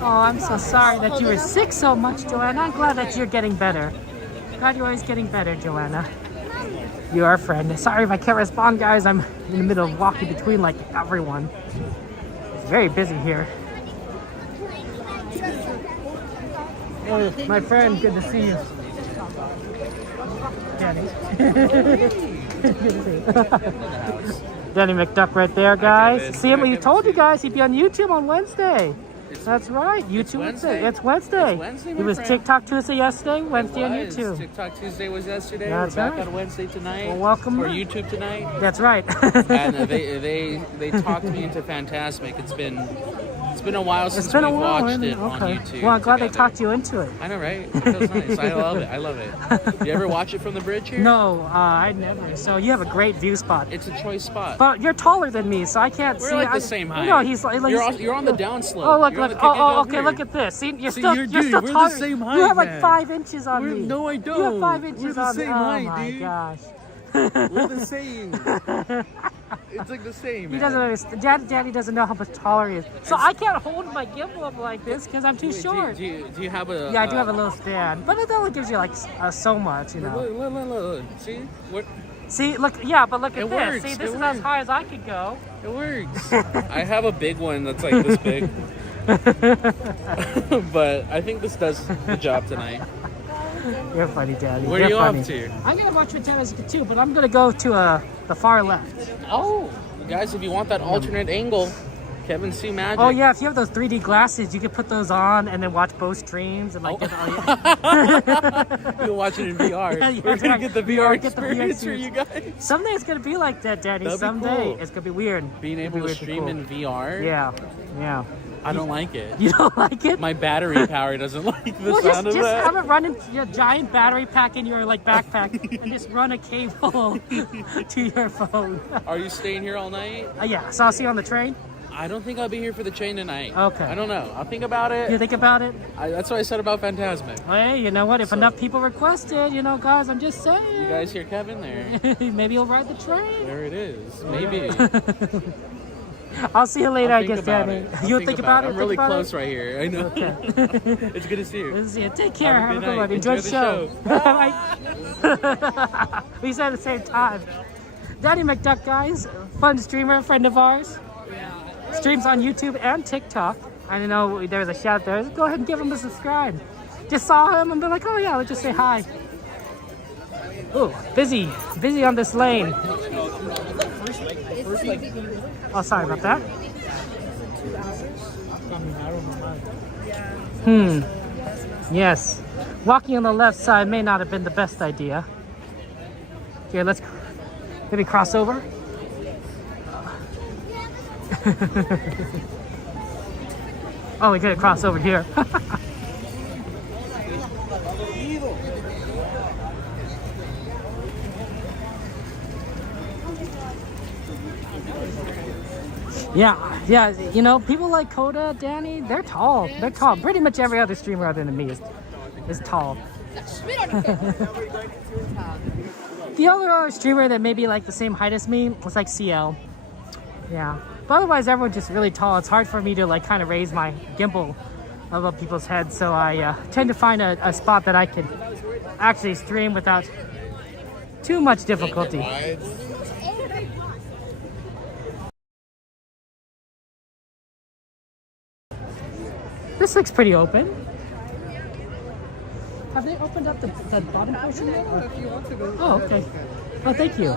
Oh, I'm so sorry that you were sick so much, Joanna. I'm glad that you're getting better. Glad you're always getting better, Joanna. You're our friend. Sorry if I can't respond, guys. I'm in the middle of walking between like everyone. It's very busy here. Oh, my friend, good to see you. Danny. Good to see you. Danny McDuck right there, guys. See him? We told you guys he'd be on YouTube on Wednesday. That's right. YouTube Wednesday. It's Wednesday. It's Wednesday, it was friend. TikTok Tuesday yesterday, Wednesday on YouTube. TikTok Tuesday was yesterday. That's We're back right. on Wednesday tonight. Well, welcome. Or YouTube tonight. That's right. And they talked me into Fantasmic. It's been a while since It's been a we've while. watched Okay. it on YouTube. Well, I'm glad they together. talked you into it. I know, right? It feels nice. I love it. I love it. You ever watch it from the bridge here? No, I never. So you have a great view spot. It's a choice spot. But you're taller than me, so I can't see. We're like the same height. No, he's like you're on the downslope. Oh, look, You're on look. the kick and Oh, go okay. here. Look at this. See, you're See, still dude, still we're taller. the same height, You have like man. 5 inches on me. No, I don't. You have 5 inches We're the on same me. height, Oh my dude. gosh. We're the same. It's like the same. He Man. doesn't understand. Daddy doesn't know how much taller he is. So I can't hold my gimbal up like this because I'm too short. Do you have a? Yeah, I do have a little stand, but it only gives you like so much, you know. Look. See what? See, look, yeah, but look at It this. works, See, it this is works. as high as I could go. It works. I have a big one that's like this big, but I think this does the job tonight. You're funny, Daddy. Where You're are you funny. off to? I'm gonna watch Fantasmic too, but I'm gonna go to the far left. Oh, guys, if you want that alternate angle, Kevin C Magic. Oh yeah, if you have those 3D glasses, you can put those on and then watch both streams and like get all You'll watch it in VR. Yeah, We're gonna right. get the Yeah, VR get the VR experience for you guys. Someday it's gonna be like that, Daddy. That'd be Someday cool. it's gonna be weird. Being It'll able be to weird and stream cool. in VR. Yeah. I don't like it. You don't like it? My battery power doesn't like the Well, sound of just that. have it run in your giant battery pack in your like backpack and just run a cable to your phone. Are you staying here all night? Yeah, so I'll see you on the train. I don't think I'll be here for the train tonight. Okay. I don't know. I'll think about it. You think about it? That's what I said about Fantasmic. Hey, you know what? If enough people request it, you know, guys, I'm just saying. You guys hear Kevin there? Maybe you'll ride the train. There it is. Maybe. I'll see you later, I'll I think guess, about Danny. it. I'll You'll think about it? I'm really Think about close it? right here. I know. Okay. It's good to see you. Good to see you. Take care. Have a good night. one. Enjoy the show. Bye. We said at the same time. Danny McDuck, guys. Fun streamer, friend of ours. Streams on YouTube and TikTok. I know there was a shout there. Go ahead and give him a subscribe. Just saw him and be like, oh yeah, let's just say hi. Ooh, busy on this lane. Oh, sorry about that. Yes. Walking on the left side may not have been the best idea. Here, let's maybe cross over. Oh, we could cross over here. Yeah, you know, people like Coda, Danny, they're tall. They're tall. Pretty much every other streamer other than me is tall. The other streamer that may be like the same height as me was like CL. Yeah. But otherwise, everyone's just really tall. It's hard for me to like kind of raise my gimbal above people's heads. So I tend to find a spot that I can actually stream without too much difficulty. This looks pretty open. Have they opened up the bottom portion yet? If you want to go. Oh, okay. Oh, thank you.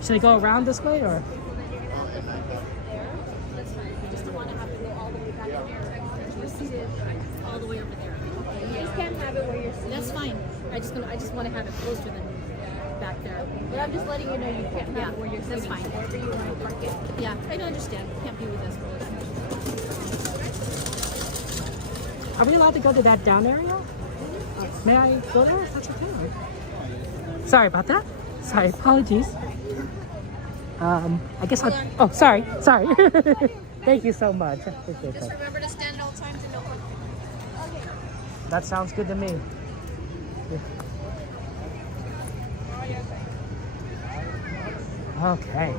Should I go around this way or? All the way over there. You just can't have it where you're sitting. That's fine. I just want to have it closer than back there. But I'm just letting you know you can't have it where you're sitting. That's fine. Wherever you want to park it. Yeah, I don't understand. Can't be with us. Are we allowed to go to that down area? May I go there? That's okay. Sorry about that. Sorry, apologies. I guess I'll... Oh, sorry. Thank you so much. I appreciate that. Just remember to stand at all times and don't look. Okay. That sounds good to me. Okay.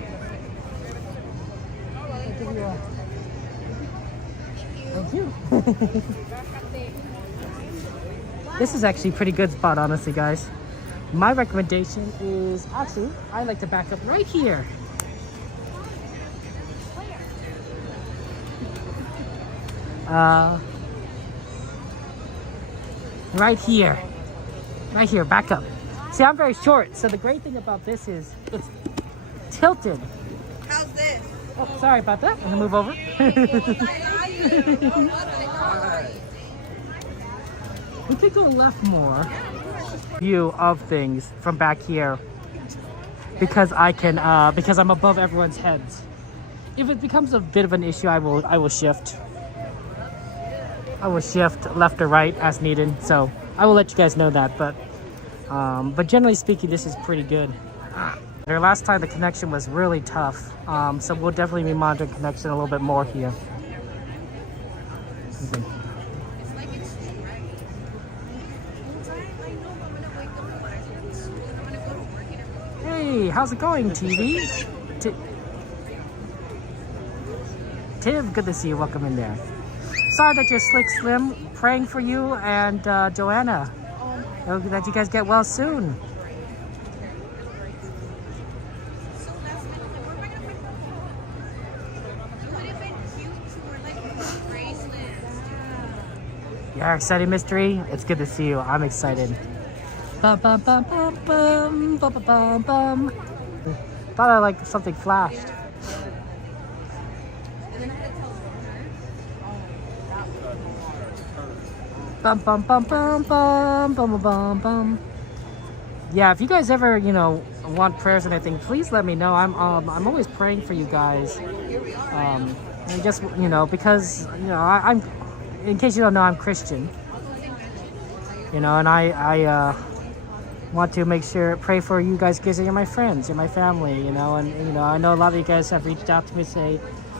Thank you. This is actually a pretty good spot, honestly, guys. My recommendation is actually, I like to back up right here. Right here, back up. See, I'm very short, so the great thing about this is it's tilted. How's this? Oh, sorry about that. I'm gonna move over. We could go left more. View of things from back here because I can because I'm above everyone's heads. If it becomes a bit of an issue, I will shift. I will shift left or right as needed. So I will let you guys know that. But generally speaking, this is pretty good. Our last time the connection was really tough. So we'll definitely be monitoring connection a little bit more here. Okay. Hey, how's it going, TV? Tiv, good to see you. Welcome in there. Sorry that you're Slick Slim. Praying for you and Joanna. Hope that you guys get well soon. Yeah, excited mystery. It's good to see you. I'm excited. Bum, bum, bum, bum, bum, bum, bum, bum. Thought I like something flashed. Bum, bum, bum, bum, bum, bum, bum, bum. Yeah, if you guys ever, want prayers and anything, please let me know. I'm always praying for you guys. And just, because, I'm, in case you don't know, I'm Christian. And I want to pray for you guys because you're my friends, you're my family, and I know a lot of you guys have reached out to me,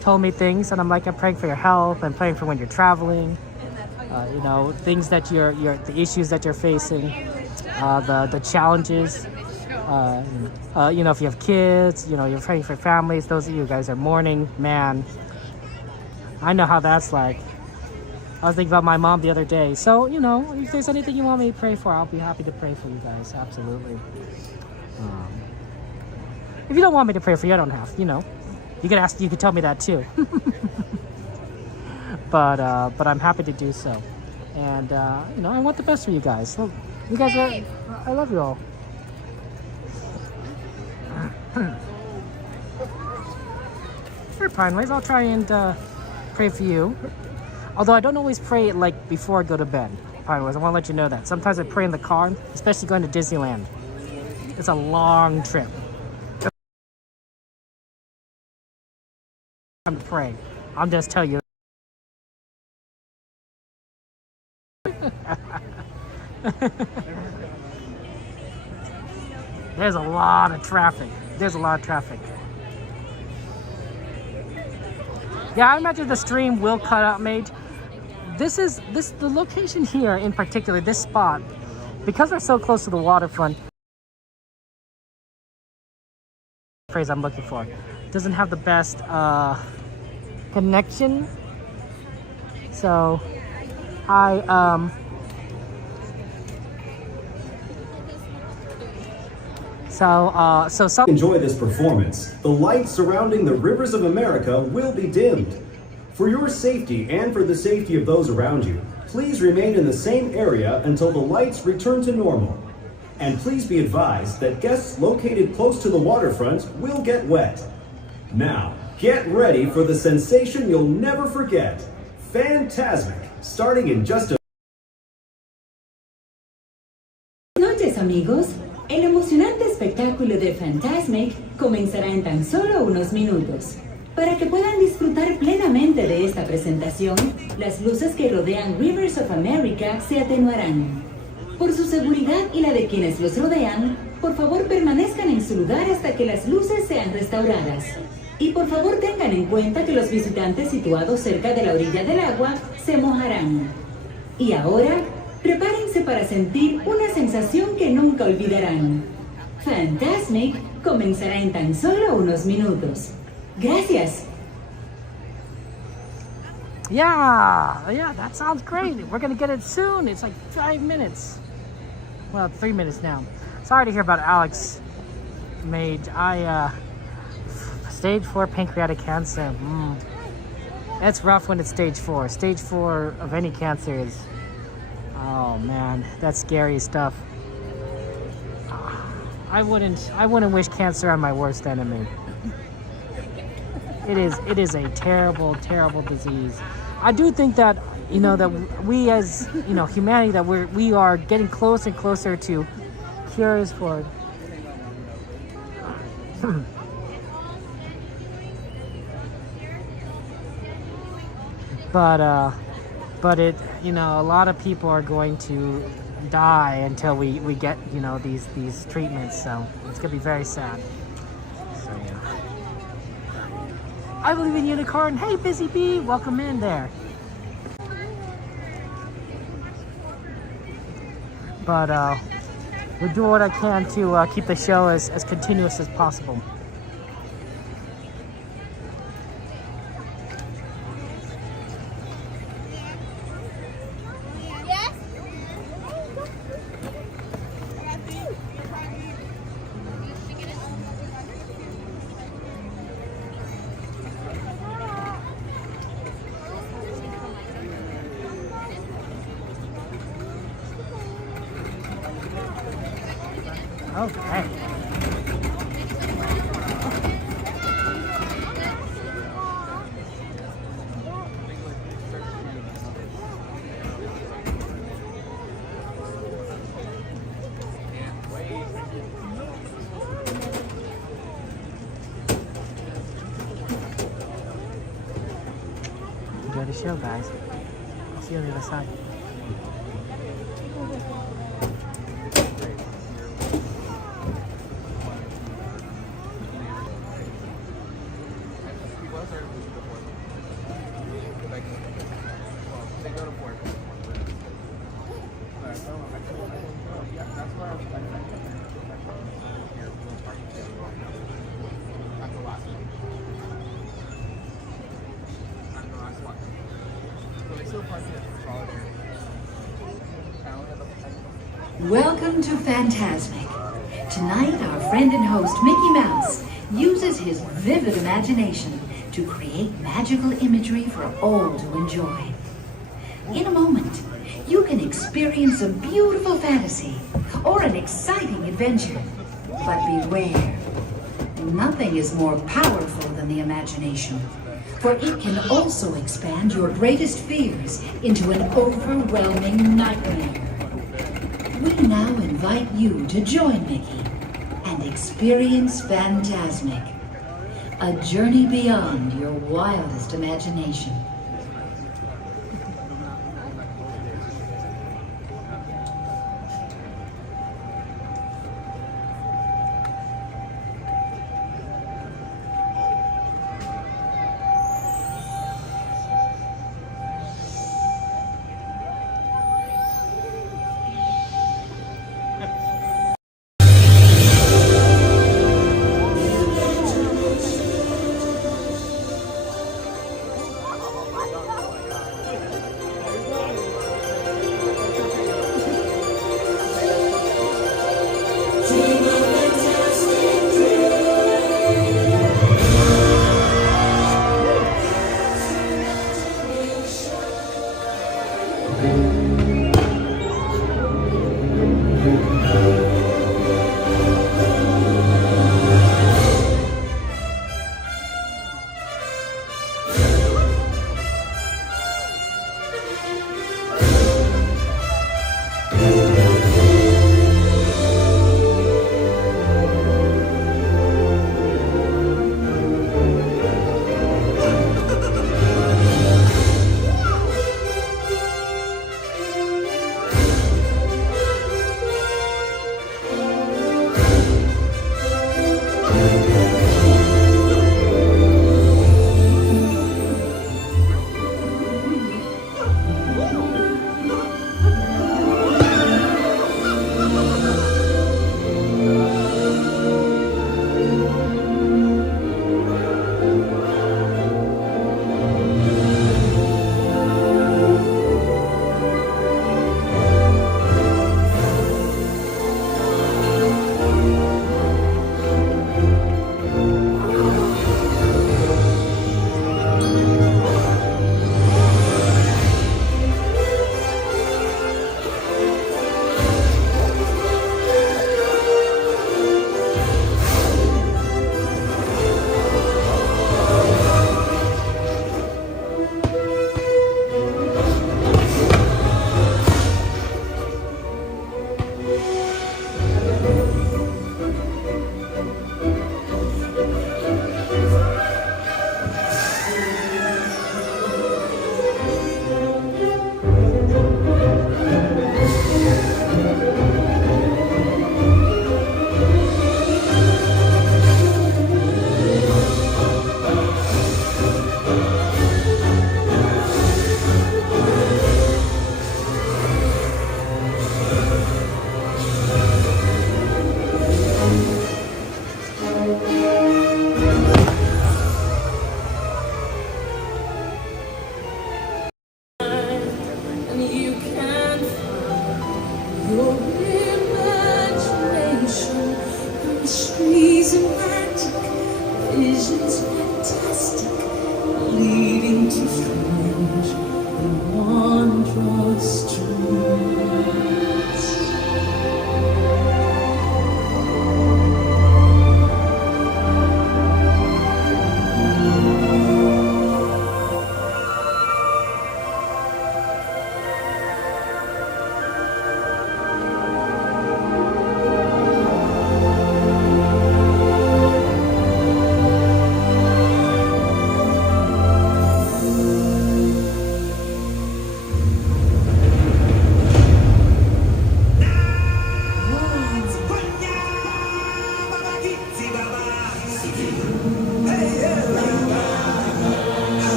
told me things, and I'm praying for your health, I'm praying for when you're traveling, things that the issues that you're facing, the challenges, if you have kids, you're praying for families, those of you guys are mourning, man, I know how that's like. I was thinking about my mom the other day. So, if there's anything you want me to pray for, I'll be happy to pray for you guys. Absolutely. If you don't want me to pray for you, I don't have. You could tell me that too. but I'm happy to do so. And, I want the best for you guys. So, you guys I love you all. Sure, Pineways, I'll try and pray for you. Although I don't always pray before I go to bed. Pineways, I want to let you know that. Sometimes I pray in the car, especially going to Disneyland. It's a long trip. Time to pray. I'll just tell you. There's a lot of traffic. Yeah, I imagine the stream will cut out, mate. The location here in particular, this spot, because we're so close to the waterfront, phrase I'm looking for, doesn't have the best connection. So enjoy this performance. The lights surrounding the rivers of America will be dimmed. For your safety and for the safety of those around you, please remain in the same area until the lights return to normal. And please be advised that guests located close to the waterfront will get wet. Now, get ready for the sensation you'll never forget. Fantasmic, starting in just a... Buenas noches, amigos. El emocionante espectáculo de Fantasmic comenzará en tan solo unos minutos. Para que puedan disfrutar plenamente de esta presentación, las luces que rodean Rivers of America se atenuarán. Por su seguridad y la de quienes los rodean, por por favor permanezcan en su lugar hasta que las luces sean restauradas. Y por favor tengan en cuenta que los visitantes situados cerca de la orilla del agua se mojarán. Y ahora, prepárense para sentir una sensación que nunca olvidarán. Fantasmic comenzará en tan solo unos minutos. Gracias. Yeah, that sounds great. We're gonna get it soon. It's like 5 minutes. Well, 3 minutes now. Sorry to hear about Alex Mage. Stage 4 pancreatic cancer. It's rough when it's stage 4. Stage 4 of any cancer is, oh man, that's scary stuff. I wouldn't wish cancer on my worst enemy. It is a terrible, terrible disease. I do think that, you know, that we as, you know, humanity, that we are getting closer and closer to cures for it. But it, you know, a lot of people are going to die until we get, you know, these treatments, so it's gonna be very sad. So yeah, I believe in unicorn. Hey, Busy Bee, welcome in there. But we'll do what I can to keep the show as continuous as possible. Okay. Enjoy the show, guys. I'll see you on the other side. Welcome to Fantasmic. Tonight, our friend and host Mickey Mouse uses his vivid imagination to create magical imagery for all to enjoy. In a moment, you can experience a beautiful fantasy or an exciting adventure. But beware, nothing is more powerful than the imagination, for it can also expand your greatest fears into an overwhelming nightmare. We now invite you to join Mickey and experience Fantasmic, a journey beyond your wildest imagination.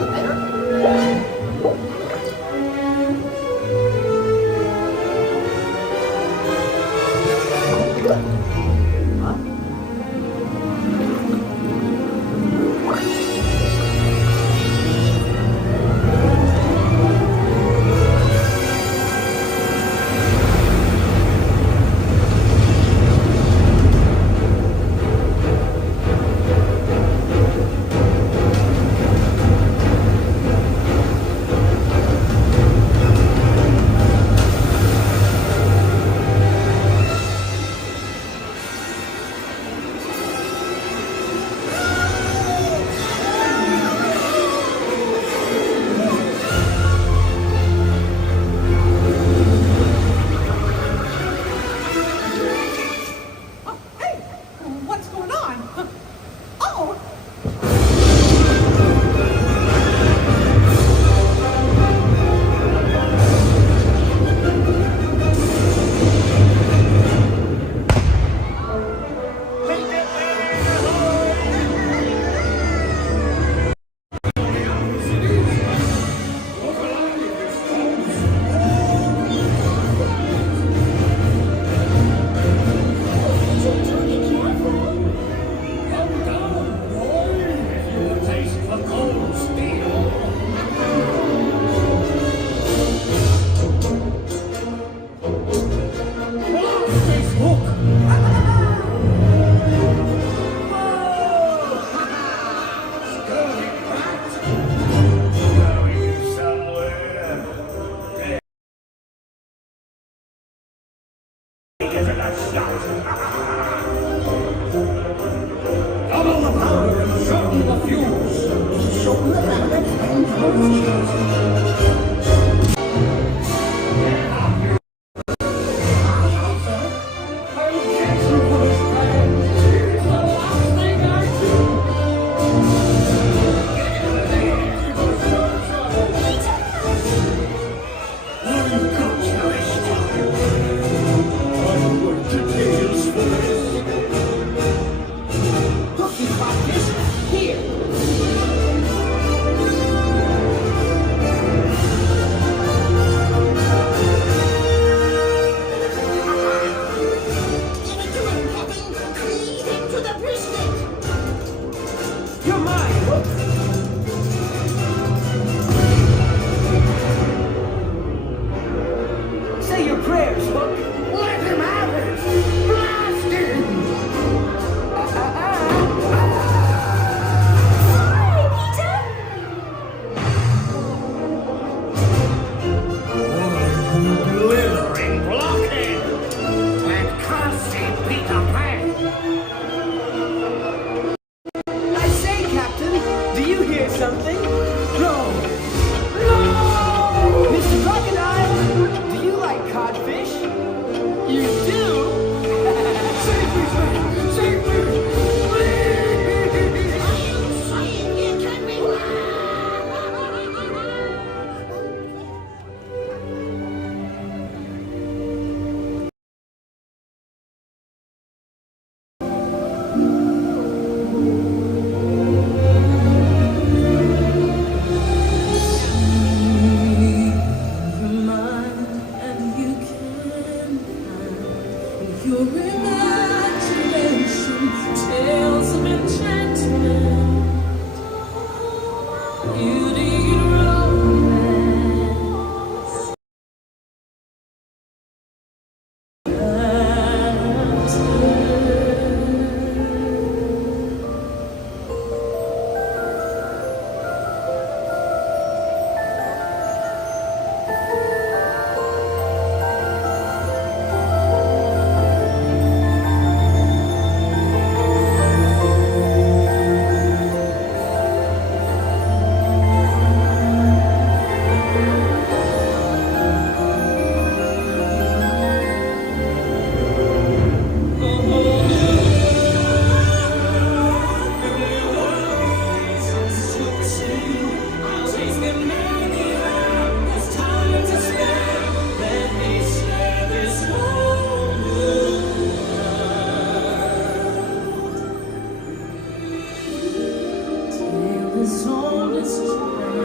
all the better. Tale is old as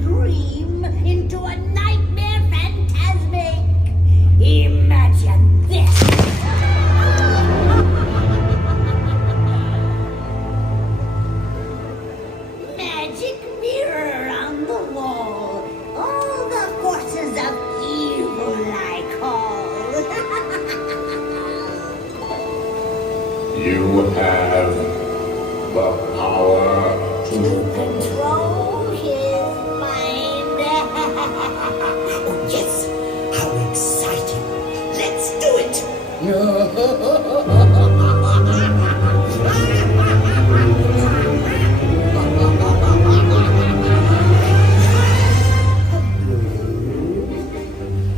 Dream into a nightmare Fantasmic. Imagine this. Magic mirror on the wall. All the forces of evil I call. You have the power To control his mind. Oh, yes! How exciting! Let's do it!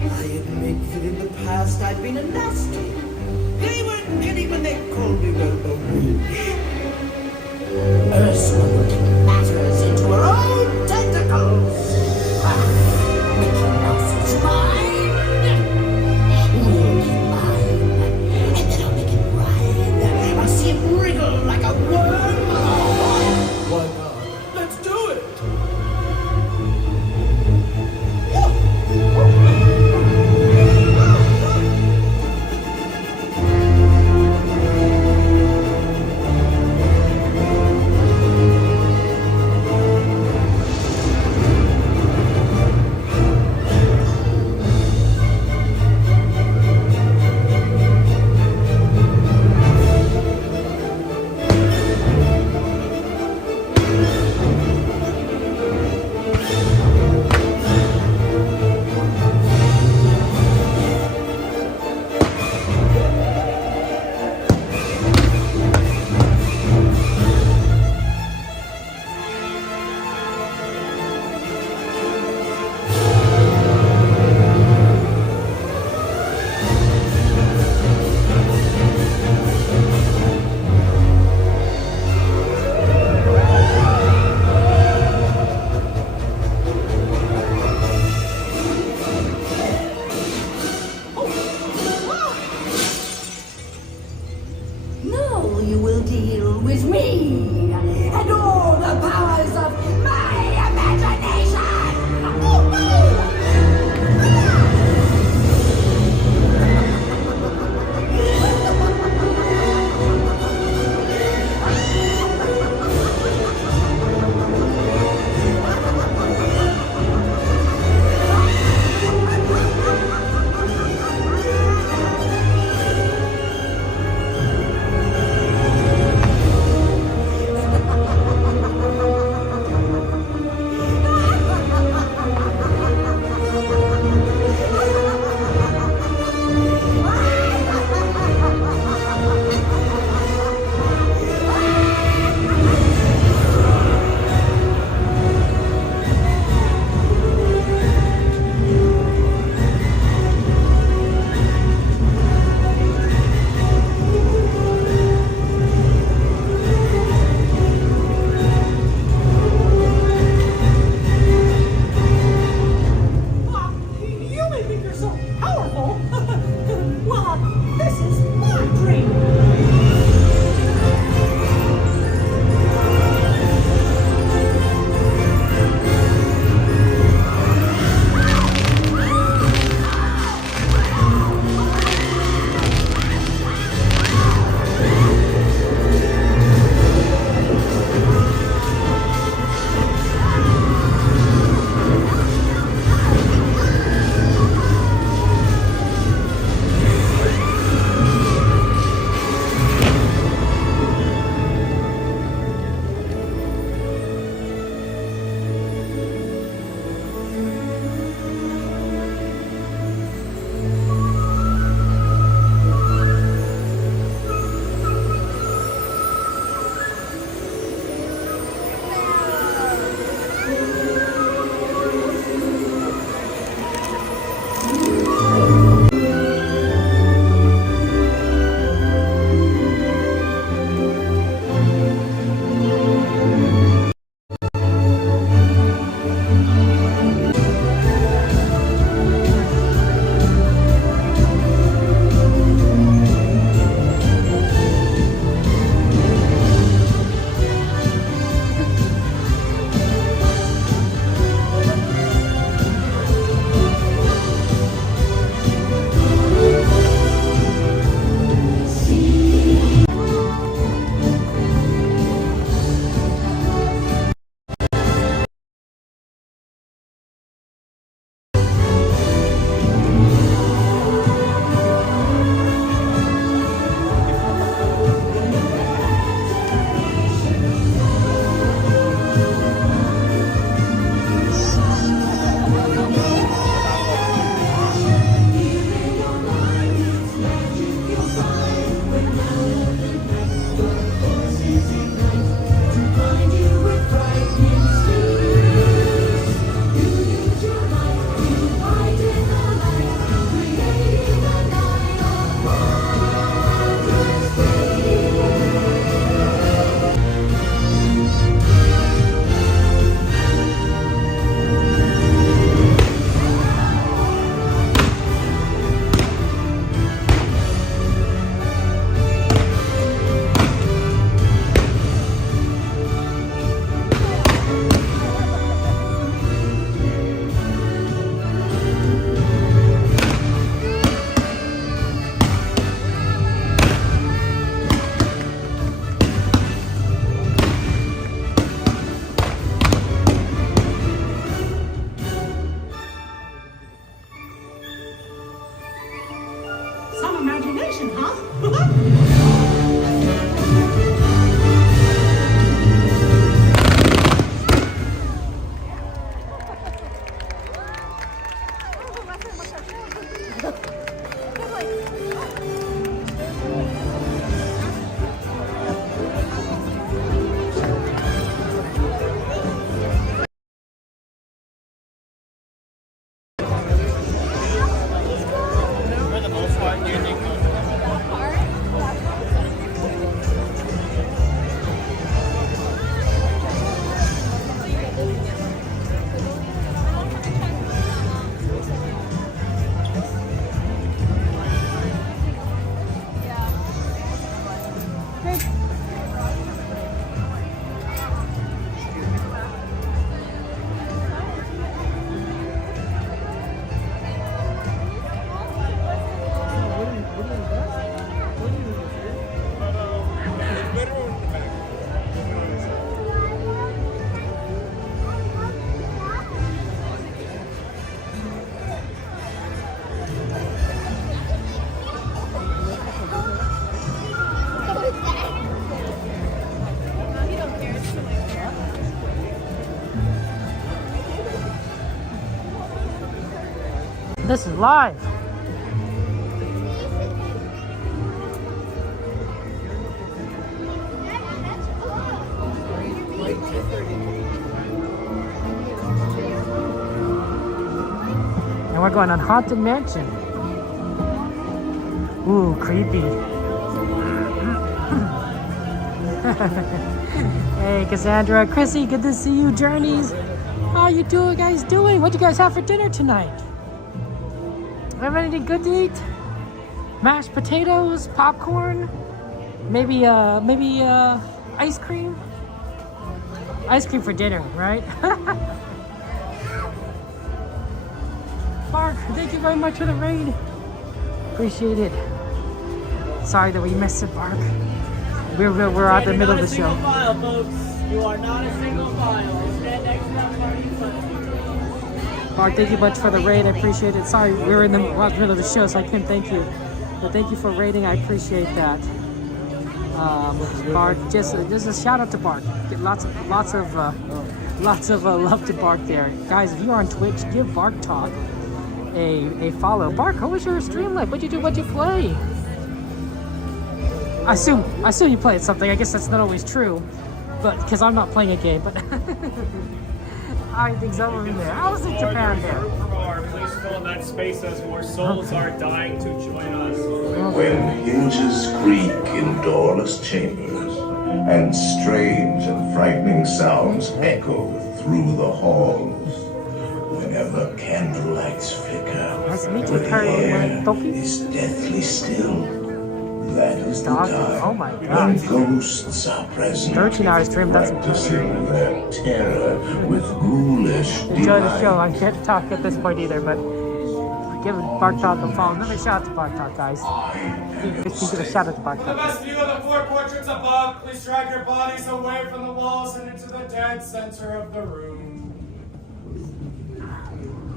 I admit that in the past I've been a nasty. They weren't kidding when they called me a witch. Ursula putting matters into her own tentacles. Mickey Mouse is mine. You'll be mine. And then I'll make this is live. And we're going on Haunted Mansion. Ooh, creepy. Hey, Cassandra, Chrissy, good to see you. Journeys, how you guys doing? What you guys have for dinner tonight? Have anything good to eat? Mashed potatoes, popcorn, maybe ice cream. Ice cream for dinner, right? Mark, thank you very much for the raid. Appreciate it. Sorry that we missed it, Mark. We're at the middle of the show. You're not a single file, folks. You are not a single file. Stand next to that party in front of you. Mark, thank you much for the raid. I appreciate it. Sorry, we were in the middle of the show, so I couldn't thank you. But thank you for raiding. I appreciate that. Bark, just a shout out to Bark. Get lots of love to Bark there, guys. If you're on Twitch, give Bark Talk a follow. Bark, how was your stream like? What'd you do? What'd you play? I assume you played something. I guess that's not always true, but because I'm not playing a game. But I think so over there. How was it Japan there? Please fill that space as more souls are dying to join us. When hinges creak in doorless chambers, and strange and frightening sounds echo through the halls, whenever candlelights flicker, where the air is deathly still, that is the time when ghosts are present, 13-hour stream, that's practicing their terror with ghoulish enjoy the show. I can't talk at this point either, but give Bark Talk a follow. Let me shout out to Bark Talk, guys. Give a shout out to Bark The Talk. best view of the four portraits above. Please drag your bodies away from the walls and into the dead center of the room.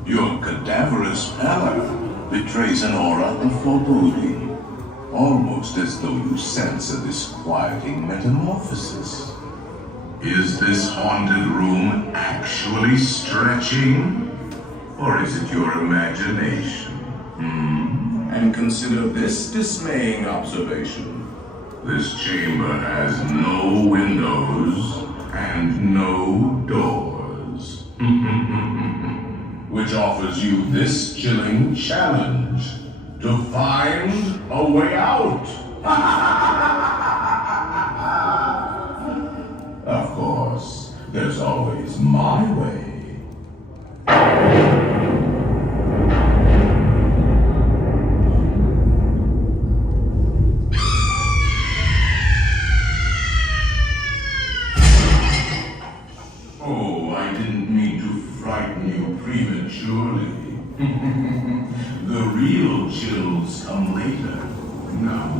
Your cadaverous pallor betrays an aura of foreboding, almost as though you sense a disquieting metamorphosis. Is this haunted room actually stretching? Or is it your imagination? And consider this dismaying observation. This chamber has no windows and no doors. Which offers you this chilling challenge to find a way out. Of course, there's always my way. Oh, I didn't mean to frighten you prematurely. The real chills come later. Now.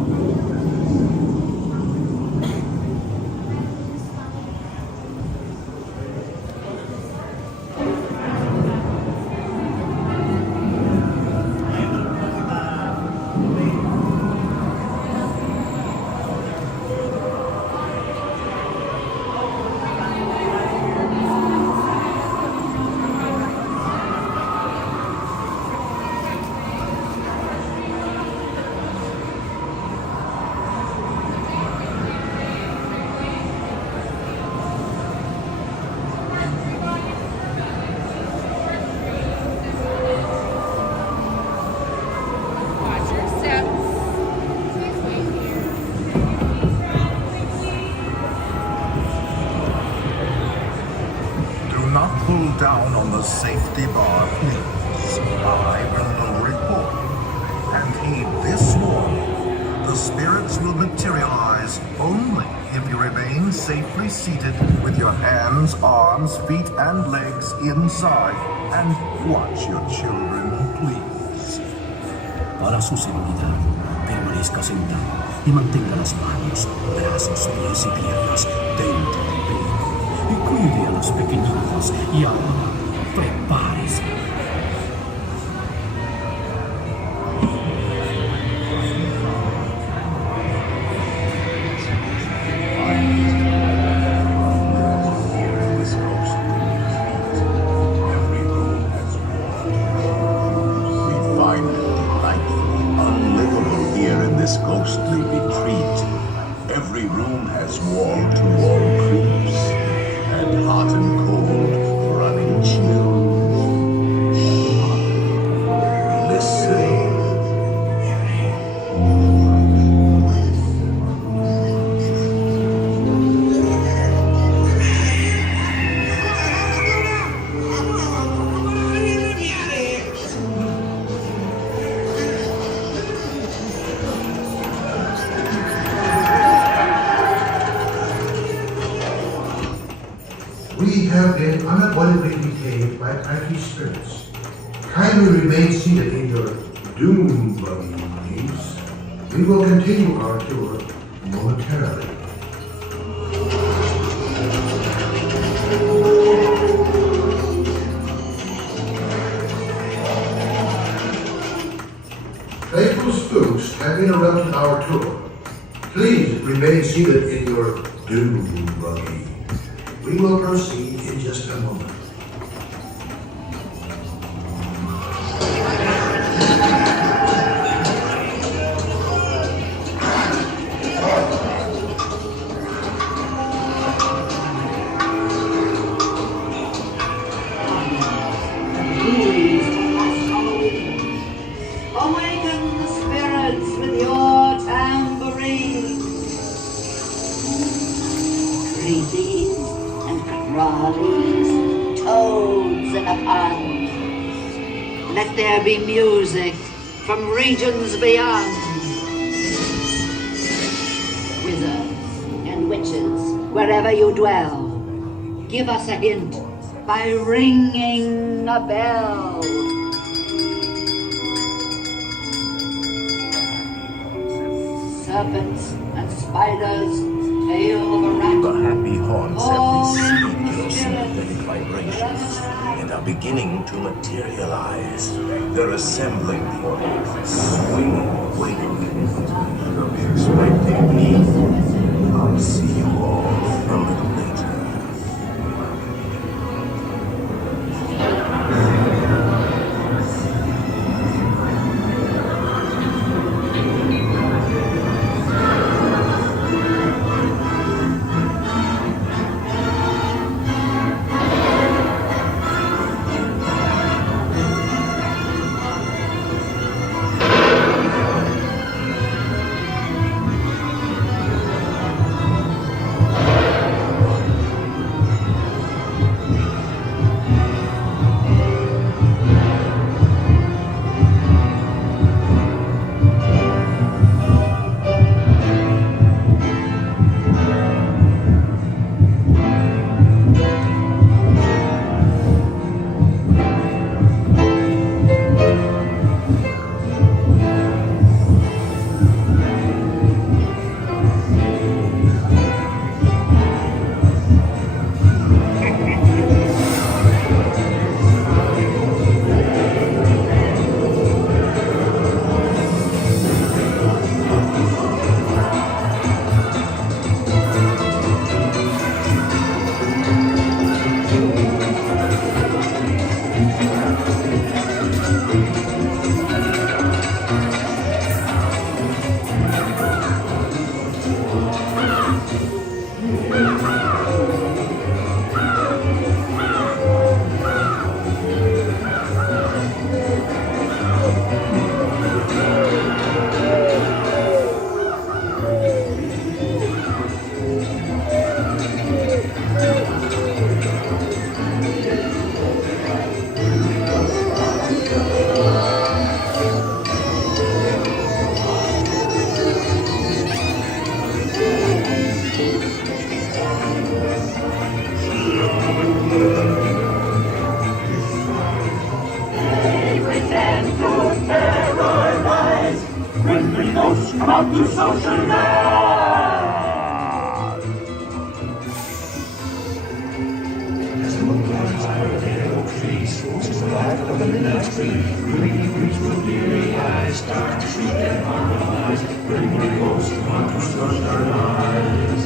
Down on the safety bar, please. I will lower it for you. And heed this warning. The spirits will materialize only if you remain safely seated with your hands, arms, feet, and legs inside. And watch your children, please. Para su seguridad, permanezca sentado y mantenga las manos, brazos, pies y piernas dentro del vehículo. Y cuide a los pequeñitos y ahora prepárese. We have been unavoidably detained by anarchy spirits. Kindly remain seated in your doom buggy, please. We will continue our tour momentarily. Playful spooks have interrupted our tour. Please remain seated in your doom buggy. We will proceed in just a moment. Awaken the spirits with your tambourine. Creepies and crawlies, toads in a pond. Let there be music from regions beyond. Wizards and witches, wherever you dwell, give us a hint by ringing a bell. Serpents and spiders, tail of a rat. The happy haunts have received your sympathetic vibrations and are beginning to materialize. They're assembling the audience, swinging, waiting. You'll be expecting me. I'll see you all a little later. Come to social life! As the moon rises higher the oak trees, since the light of the midnight tree, green breeze will weary eyes, start to shriek and harmonize, bring the ghost come to social lives.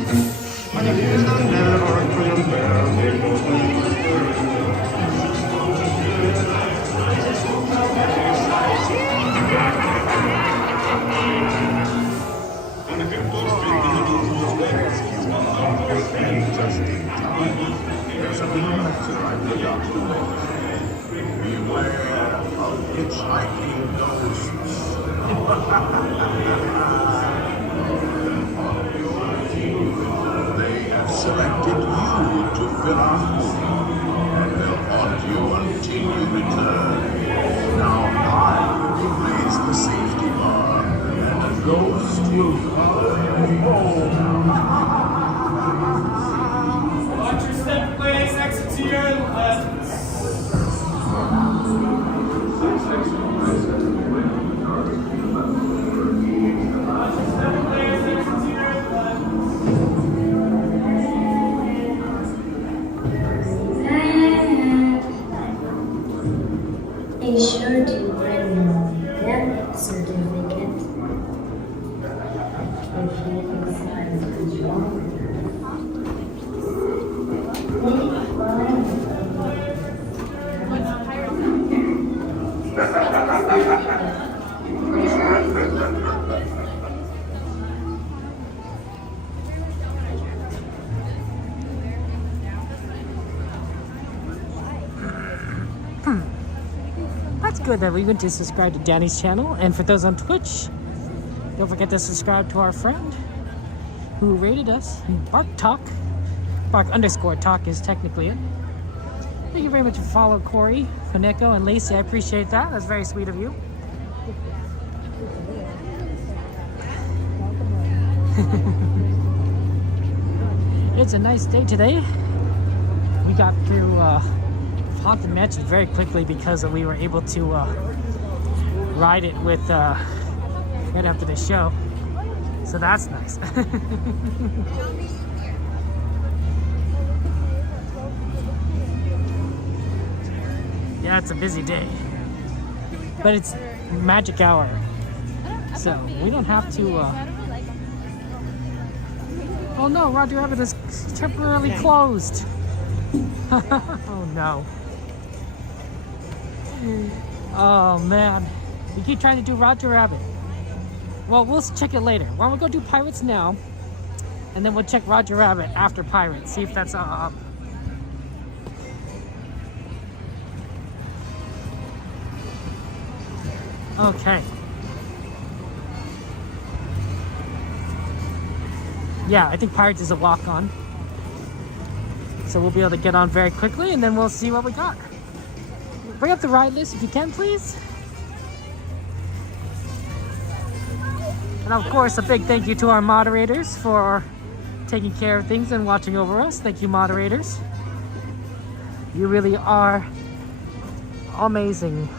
When you hear the never-ending bell, there goes the just in time. There's a matter I forgot to mention. Beware of hitchhiking ghosts. They have selected you to fill our home, and they'll haunt you until you return. Now I will raise the safety bar, and a ghost will follow. Watch your step, please. Be sure to bring your death certificate if you decide to join. That's good that we went to subscribe to Danny's channel. And for those on Twitch, don't forget to subscribe to our friend who rated us, Bark Talk. Bark_Talk is technically it. Thank you very much for following Corey, Koneko, and Lacey. I appreciate that. That's very sweet of you. It's a nice day today. We got through Haunted Mansion very quickly because we were able to ride it with right after the show. So that's nice. Yeah, it's a busy day. But it's magic hour. So we don't have to oh no, Roger Rabbit is temporarily closed. Oh no. Oh man. We keep trying to do Roger Rabbit. Well, we'll check it later. Why don't we go do Pirates now? And then we'll check Roger Rabbit after Pirates. See if that's up. Okay. Yeah, I think Pirates is a walk-on. So we'll be able to get on very quickly and then we'll see what we got. Bring up the ride list if you can, please. And of course, a big thank you to our moderators for taking care of things and watching over us. Thank you, moderators. You really are amazing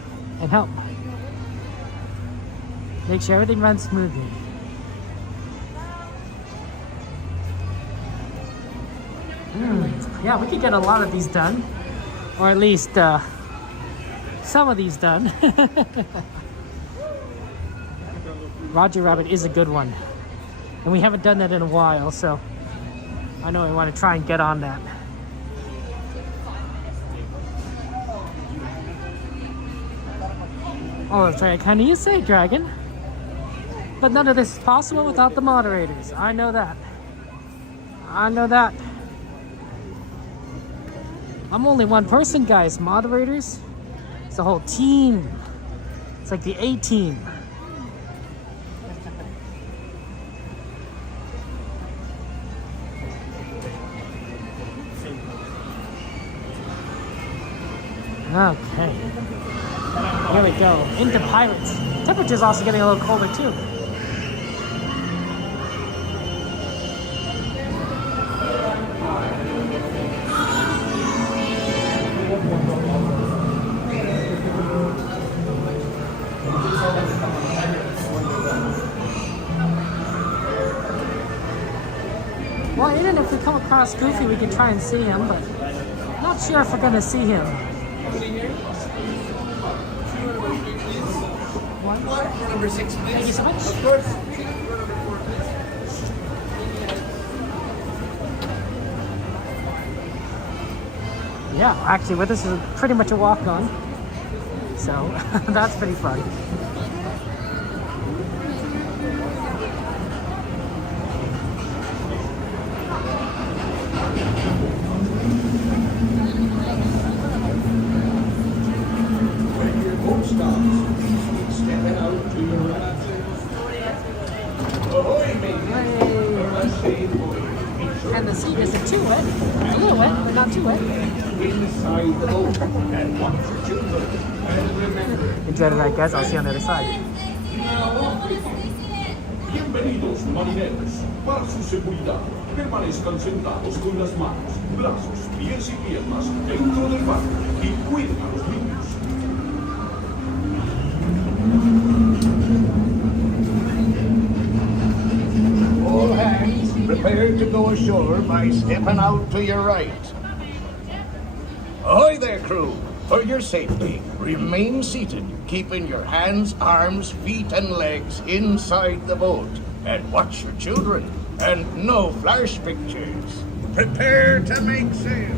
and help make sure everything runs smoothly. Yeah, we could get a lot of these done, or at least some of these done. Roger Rabbit is a good one, and we haven't done that in a while, so I know I want to try and get on that. Oh, that's right, I kind of used to say Dragon, but none of this is possible without the moderators. I know that. I know that. I'm only one person, guys. Moderators, it's a whole team. It's like the A-team. Okay. Here we go. Into Pirates. Temperature's also getting a little colder too. Well, even if we come across Goofy, we can try and see him, but not sure if we're gonna see him. Water for number 6, please. Thank you so much. Of course. Yeah, actually, well, this is pretty much a walk-on, so that's pretty fun. When your boat stops, stepping out to your right. Ahoy, And the sea isn't too wet. It's a little wet, but not too wet. Inside the boat, and one for children. And remember, enjoy the ride, guys. I'll see you on the other side. Bienvenidos, marineros. Para su seguridad, permanezcan sentados con las manos, brazos, pies y piernas dentro del barco y cuiden a los niños. all hands prepare to go ashore by stepping out to your right. Ahoy there, crew. For your safety, remain seated, keeping your hands, arms, feet, and legs inside the boat. And watch your children, and no flash pictures. Prepare to make sail.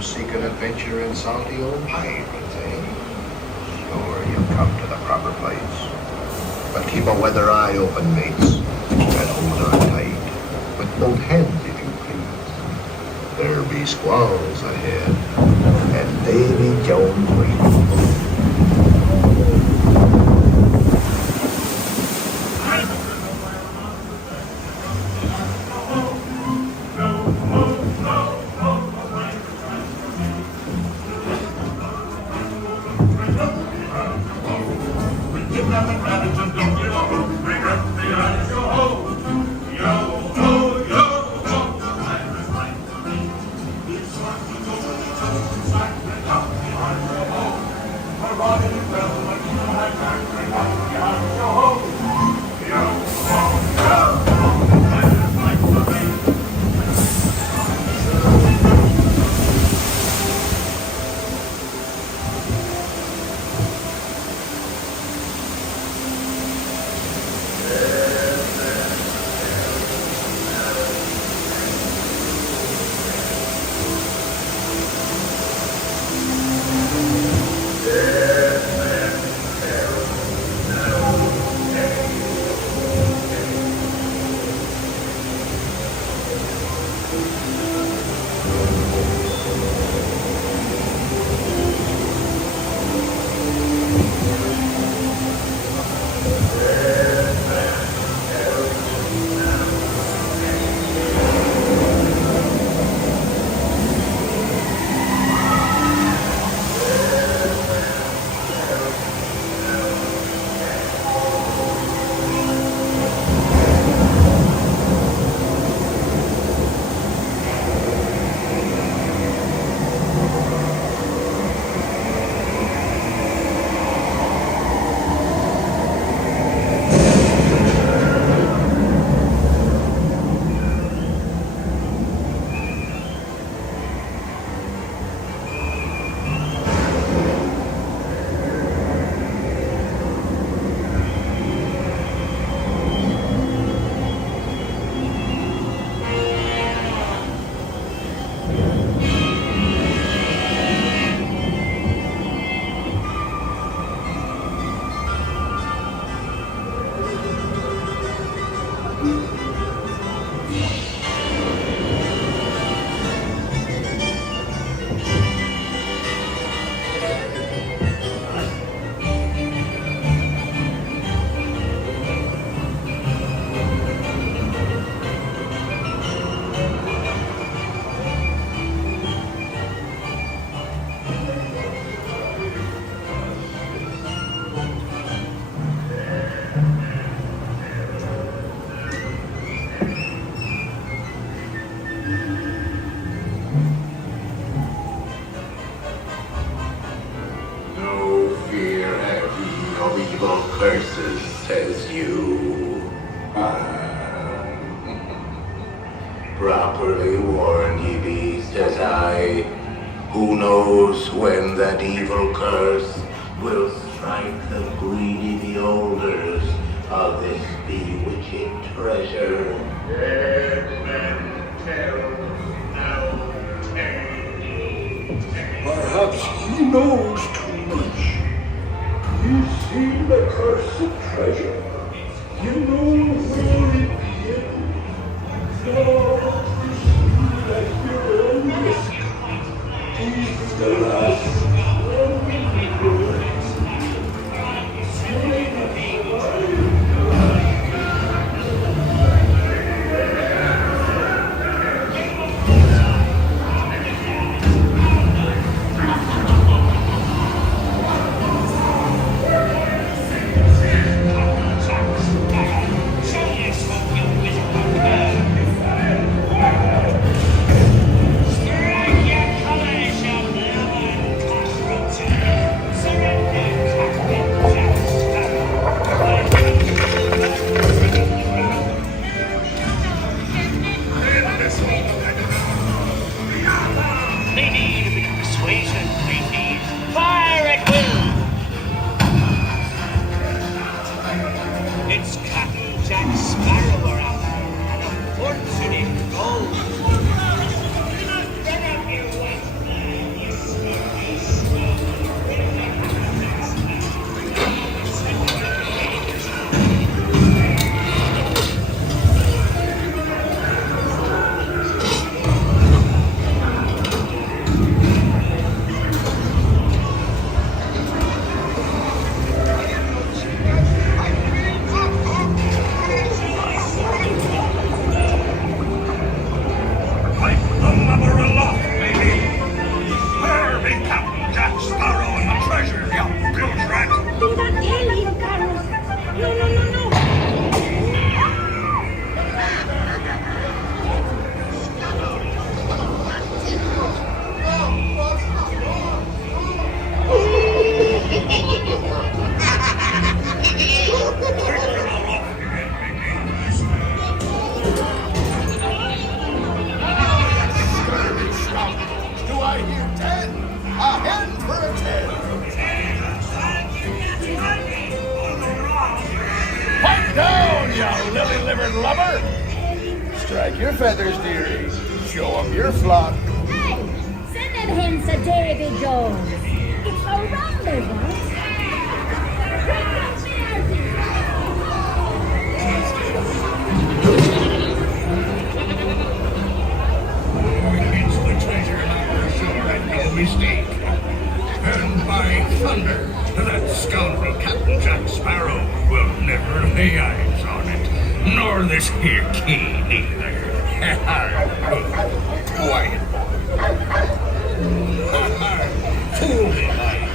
Seek an adventure in salty old pirates, eh? Sure, you've come to the proper place. But keep a weather eye open, mates, and hold on tight. With both hands, if you please. There be squalls ahead, and Davy Jones waiting. you. Properly warned ye be, says I. Who knows when that evil curse will strike the greedy beholders of this bewitching treasure. Dead men tell no tale. Perhaps he knows too much. He's seen the cursed treasure. You know where it is. Now, at your own risk. He's the last one we lily-livered lubber! Strike your feathers, dearie. Show 'em your flock. Hey! Send them hens to Davy Jones. It's a rendezvous. It's the treasure hunter, sure, and no mistake. And by thunder, that scoundrel Captain Jack Sparrow will never lay eyes on it. Nor this here key, neither. Quiet. Fool me, my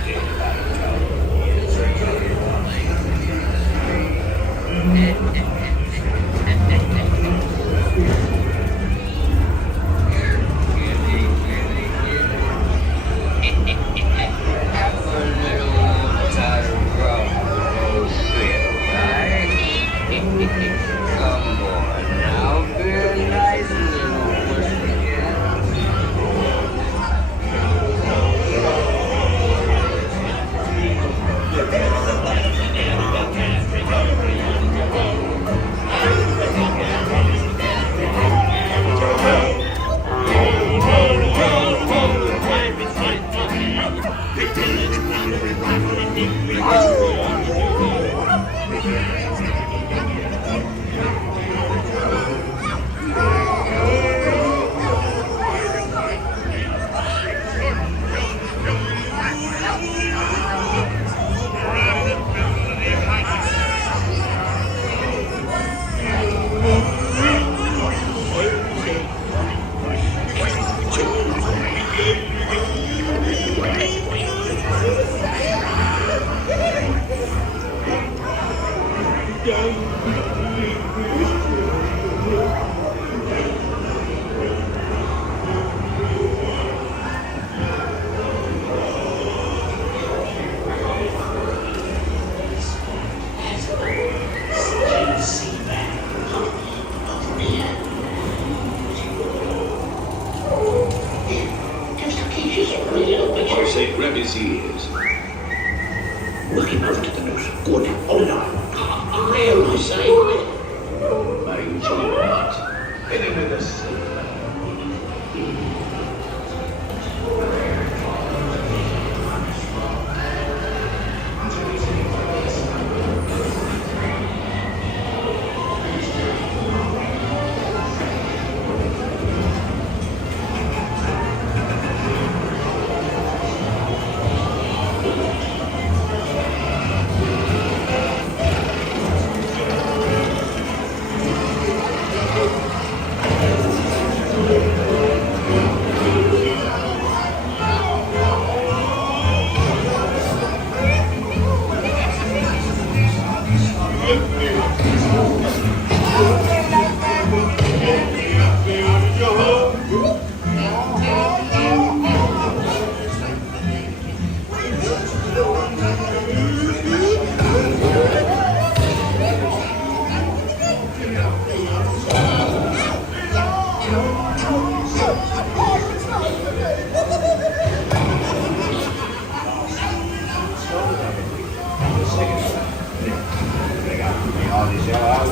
Holly, yo-ho,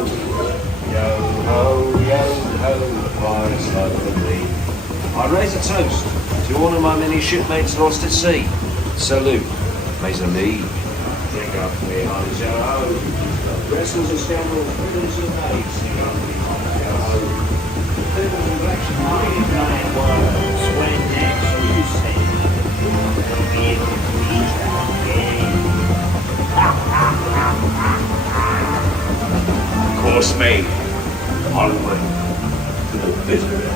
yo-ho, the fire started to bleed. I raise a toast to all of my many shipmates lost at sea. Salute, mes amis. Drink up, me Holly, yo-ho. Wrestlers and scoundrels, villains and maids, sing up, me Holly, yo-ho. People with action, midnight words, when next you say, be it please again. Course made, onward to the visitor.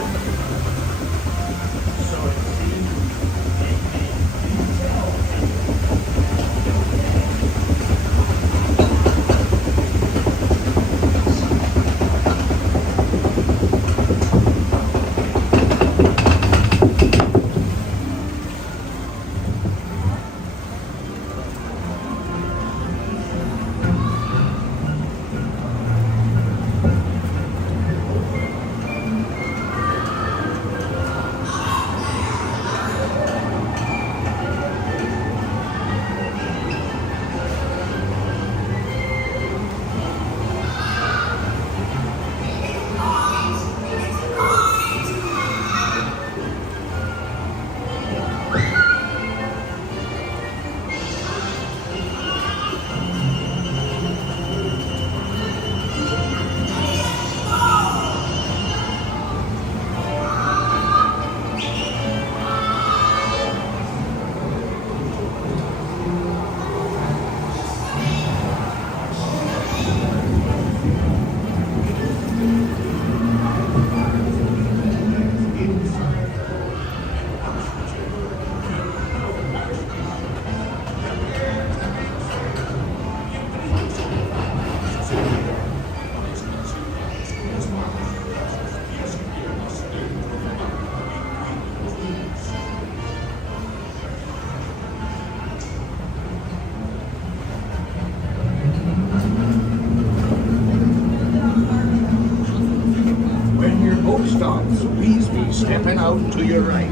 Stops, please be stepping out to your right.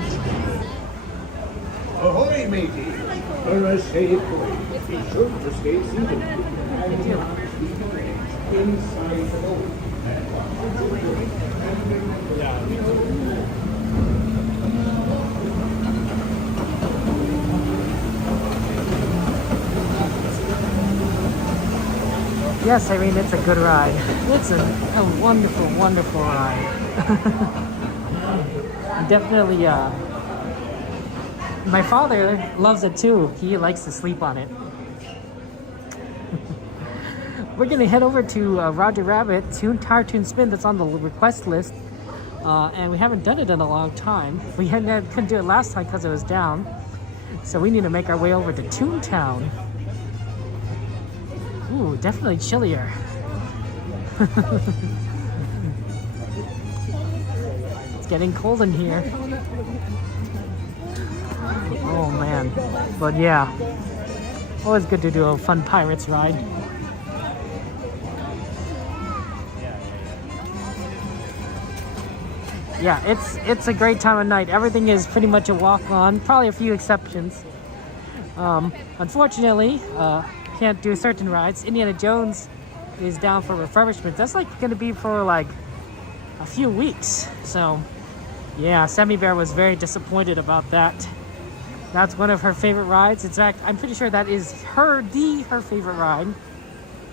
Ahoy, matey! For a safe way, be sure to stay seated. Inside the boat. Yes, Irene, it's a good ride. It's a wonderful, wonderful ride. Definitely, my father loves it too. He likes to sleep on it. We're gonna head over to Roger Rabbit Toon Spin that's on the request list. And we haven't done it in a long time. We couldn't do it last time because it was down. So we need to make our way over to Toontown. Ooh, definitely chillier. It's getting cold in here. Oh man. But yeah, always good to do a fun Pirates ride. Yeah, it's a great time of night. Everything is pretty much a walk-on, probably a few exceptions. Unfortunately, can't do certain rides. Indiana Jones is down for refurbishment. That's like going to be for like a few weeks. So yeah, Semi Bear was very disappointed about that. That's one of her favorite rides. In fact, I'm pretty sure that is her favorite ride.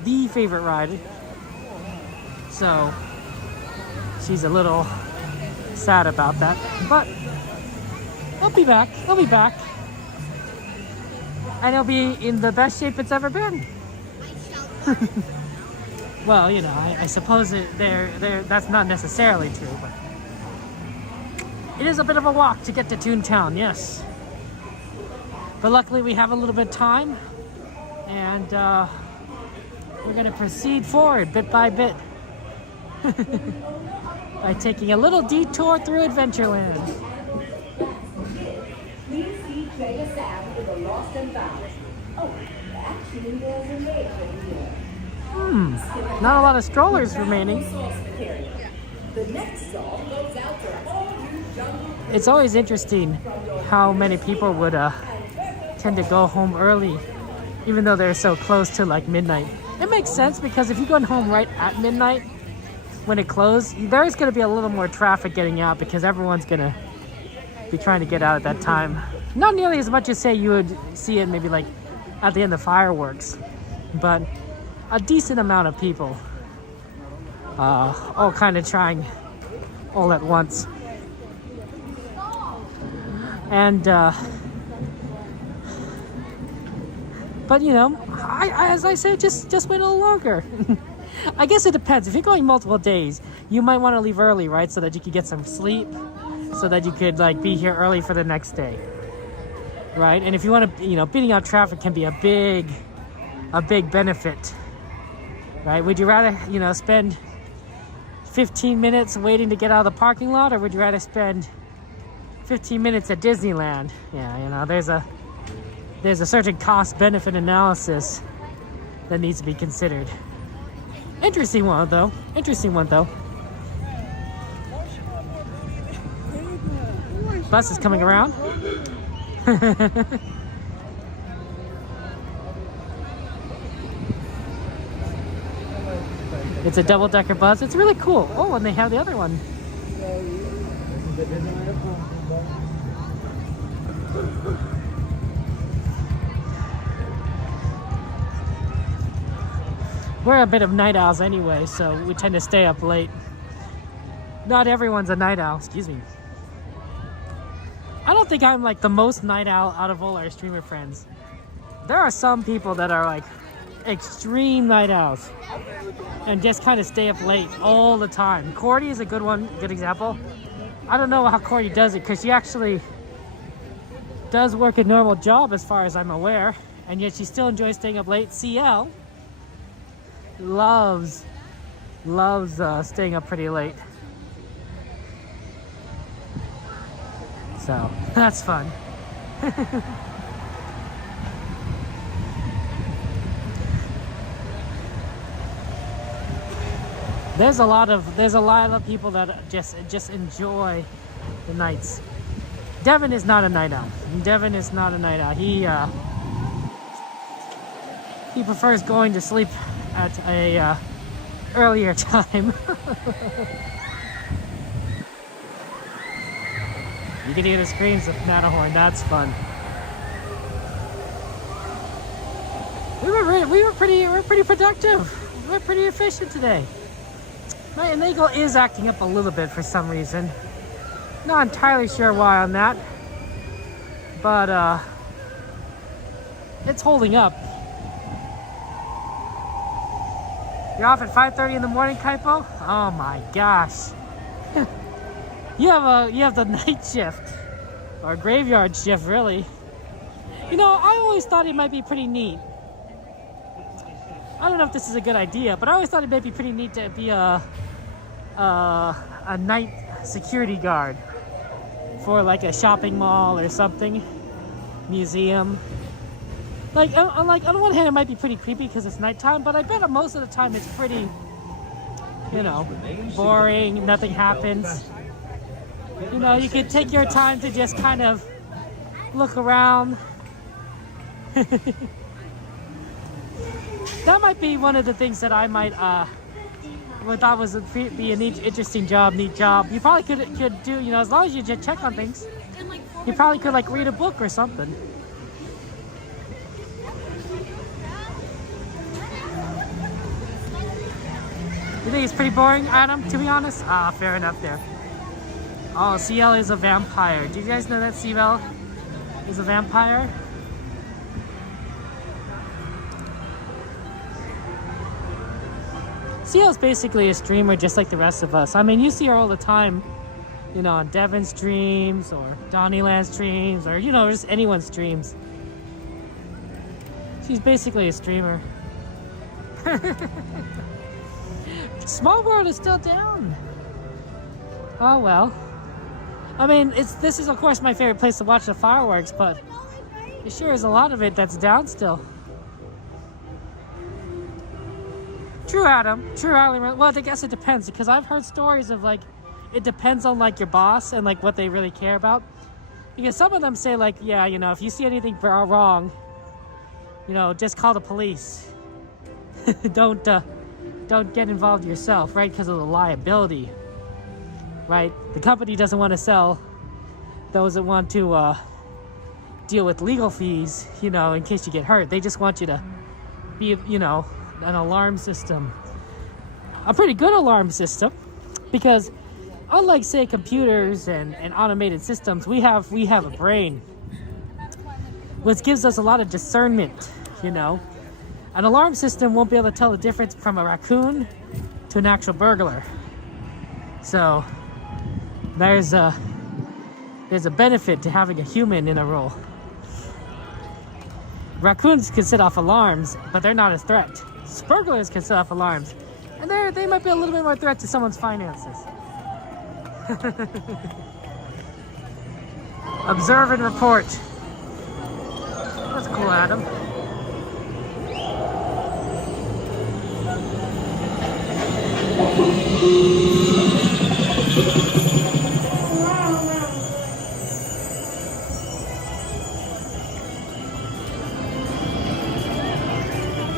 The favorite ride. So she's a little sad about that. But I'll be back. I'll be back. And it'll be in the best shape it's ever been. Well, you know, I suppose that's not necessarily true, but it is a bit of a walk to get to Toontown, yes. But luckily we have a little bit of time, and we're going to proceed forward bit by bit by taking a little detour through Adventureland. Please see Trailer Sam for the lost and found. Oh, actually there's a lake over here. Not a lot of strollers remaining. The next song goes out to all you jungle. It's always interesting how many people would tend to go home early, even though they're so close to like midnight. It makes sense because if you're going home right at midnight when it closed, there's going to be a little more traffic getting out because everyone's going to be trying to get out at that time. Not nearly as much as say you would see it maybe like at the end of fireworks, but a decent amount of people all kind of trying all at once. And but you know, as I say, just wait a little longer. I guess it depends. If you're going multiple days, you might want to leave early, right? So that you could get some sleep, so that you could like be here early for the next day, right? And if you want to, you know, beating out traffic can be a big benefit, right? Would you rather, you know, spend 15 minutes waiting to get out of the parking lot, or would you rather spend 15 minutes at Disneyland? Yeah, you know, there's a certain cost-benefit analysis that needs to be considered. Interesting one though. Bus is coming around. It's a double-decker bus. It's really cool. Oh, and they have the other one. We're a bit of night owls anyway, so we tend to stay up late. Not everyone's a night owl, excuse me. I don't think I'm like the most night owl out of all our streamer friends. There are some people that are like extreme night owls and just kind of stay up late all the time. Cordy is a good example. I don't know how Cordy does it because she actually does work a normal job as far as I'm aware, and yet she still enjoys staying up late. CL loves staying up pretty late. So that's fun. There's a lot of people that just enjoy the nights. Devin is not a night owl. He prefers going to sleep at a earlier time. You can hear the screams of Matterhorn. That's fun. We were pretty productive. We were pretty efficient today. My Inagle is acting up a little bit for some reason. Not entirely sure why on that, but it's holding up. You're off at 5:30 in the morning, Kaipo? Oh my gosh. You have the night shift, or graveyard shift, really. You know, I always thought it might be pretty neat. I don't know if this is a good idea, but I always thought it might be pretty neat to be a night security guard for like a shopping mall or something, museum. Like on the one hand, it might be pretty creepy because it's nighttime, but I bet most of the time it's pretty, you know, boring. Nothing happens. You know, you could take your time to just kind of look around. That might be one of the things that I might thought was be a neat, interesting job, neat job. You probably could do, you know, as long as you just check on things. You probably could like read a book or something. You think it's pretty boring, Adam, to be honest? Ah, fair enough there. Oh, CL is a vampire. Do you guys know that CL is a vampire? CL is basically a streamer just like the rest of us. I mean, you see her all the time, you know, on Devin's streams or Donnyland's streams or, you know, just anyone's streams. She's basically a streamer. Small World is still down. Oh well. I mean, this is of course my favorite place to watch the fireworks, but there sure is a lot of it that's down still. True, Adam. True, Alan. Well, I guess it depends, because I've heard stories of like, it depends on like your boss and like what they really care about. Because some of them say like, yeah, you know, if you see anything wrong, you know, just call the police. don't get involved yourself, right? Because of the liability, right? The company doesn't want to sell those that want to deal with legal fees, you know, in case you get hurt. They just want you to be, you know, an alarm system, a pretty good alarm system, because unlike, say, computers and automated systems, we have a brain, which gives us a lot of discernment, you know. An alarm system won't be able to tell the difference from a raccoon to an actual burglar. So there's a benefit to having a human in a role. Raccoons can set off alarms, but they're not a threat. Burglars can set off alarms, and they might be a little bit more threat to someone's finances. Observe and report. That's cool, Adam.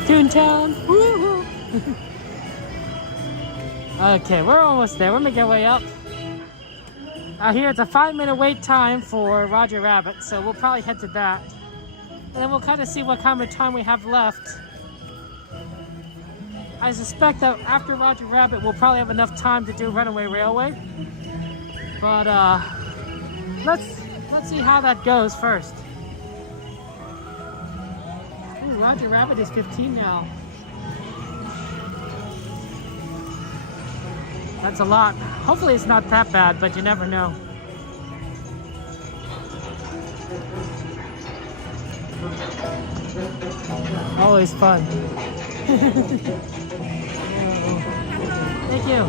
Toontown. Woo-hoo. Okay, we're almost there. We're making our way up. Here it's a 5-minute wait time for Roger Rabbit, so we'll probably head to that. And then we'll kind of see what kind of time we have left. I suspect that after Roger Rabbit, we'll probably have enough time to do Runaway Railway. But let's see how that goes first. Ooh, Roger Rabbit is 15 now. That's a lot. Hopefully it's not that bad, but you never know. Always fun. Thank you.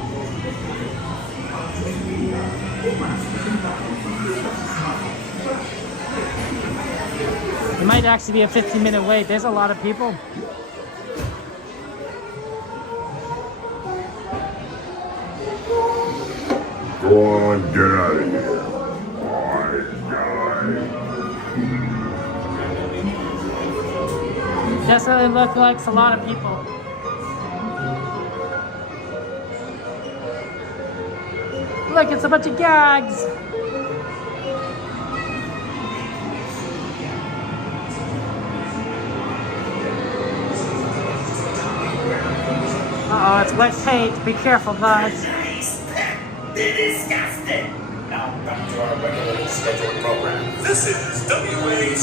It might actually be a 15-minute wait. There's a lot of people. Go on, get out of here. Definitely look like a lot of people. Look, it's a bunch of gags. Uh-oh, it's wet paint. Be careful, guys. Disgusting. Now back to our regularly scheduled program. This is WACKY.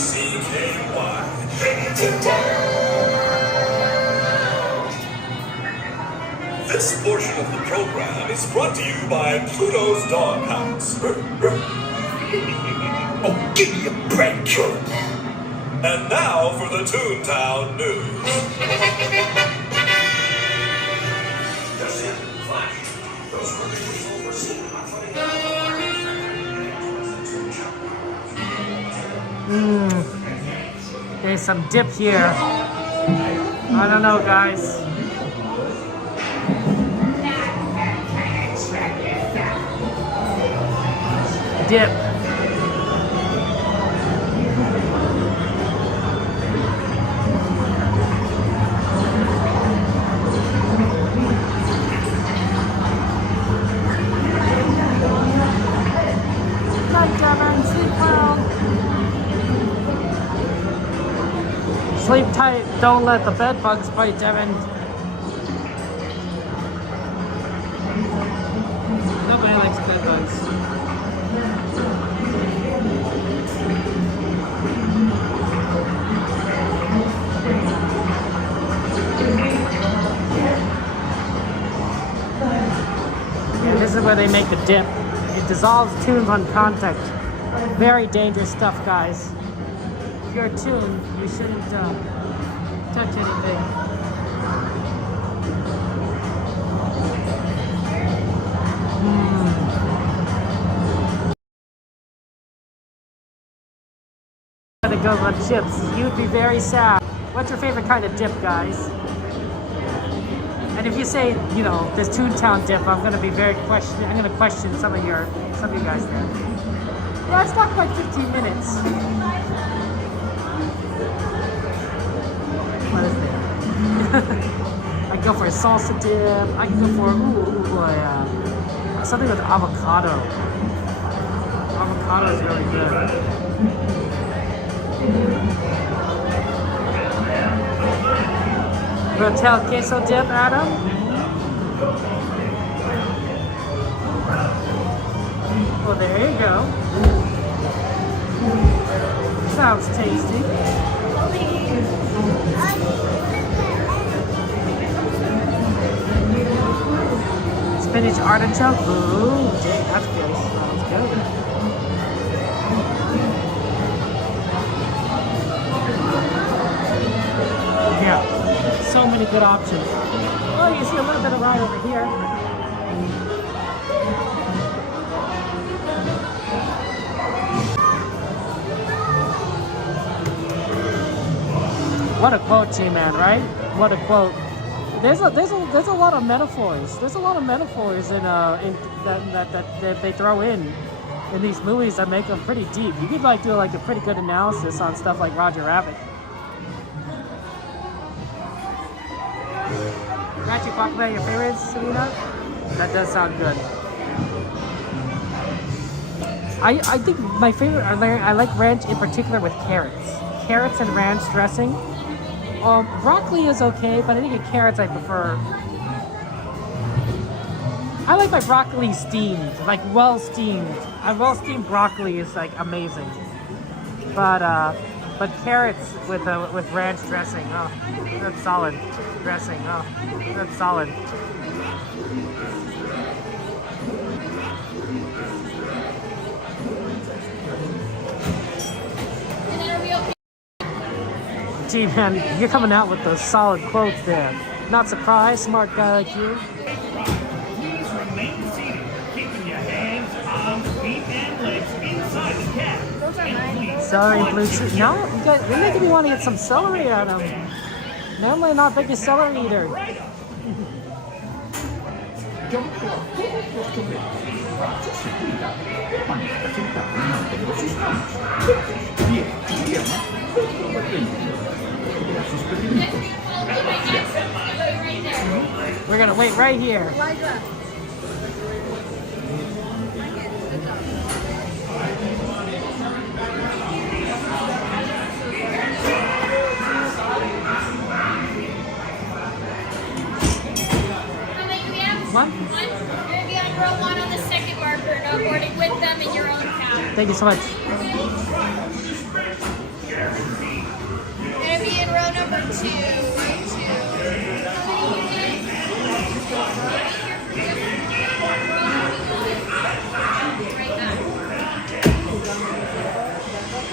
This portion of the program is brought to you by Pluto's Doghouse. Oh, give me a break. And now for the Toontown News. There's some dip here. I don't know, guys. Dip. Sleep tight, don't let the bed bugs bite, Devin. Nobody likes bed bugs. Yeah, this is where they make the dip. It dissolves tunes on contact. Very dangerous stuff, guys. If you're a tune, you shouldn't touch anything. To go on chips, you'd be very sad. What's your favorite kind of dip, guys? And if you say, you know, this Toontown dip, I'm gonna be very I'm gonna question some of you guys there. Yeah, it's not quite 15 minutes. What is there? could go for a salsa dip. I could go for something with avocado. Avocado is really good. Hotel queso dip, Adam. Well, there you go. Sounds tasty. Spinach artichoke. Ooh, dang, that's good. Sounds good. Yeah, so many good options. Oh, you see a little bit of ride over here. What a quote, G-Man, right? What a quote. There's a lot of metaphors. There's a lot of metaphors in that they throw in these movies that make them pretty deep. You could like do like a pretty good analysis on stuff like Roger Rabbit. Ranch talk about your favorites, Selena? That does sound good. I think my favorite, I like ranch in particular with carrots. Carrots and ranch dressing. Broccoli is okay, but I think in carrots I prefer. I like my broccoli steamed, like well steamed. A well steamed broccoli is like amazing. But carrots with ranch dressing, oh, that's solid. Dressing, oh, that's solid. Gee, man, you're coming out with those solid quotes there. Not surprised, smart guy like you. Please remain seated, keeping your hands, arms, feet, and legs inside the cab. Celery and blue cheese. No, you're making me want to get some celery out of them. Normally I'm not a big celery eater. We're gonna wait right here. What? You're gonna be on row 1 on the second marker, no boarding with them in your own cab. Thank you so much. You're gonna be in row number 2.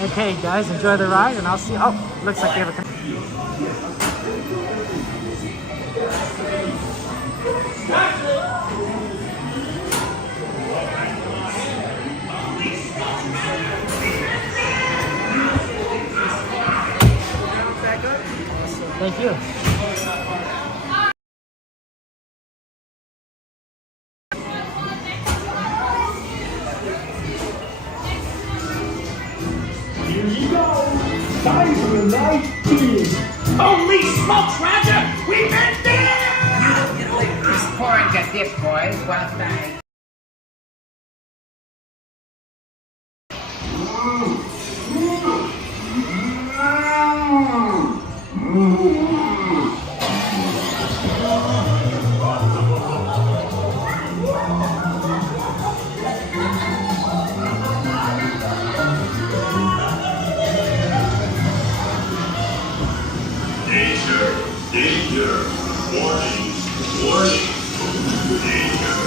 Okay, guys, enjoy the ride, and I'll see. Oh, looks like they have a. Thank you. Here you go. Time for a nice beer. Holy smokes, Roger! We've been there! Just pouring the dip, boys. Well done. Danger! Danger! Warning! Warning! Danger!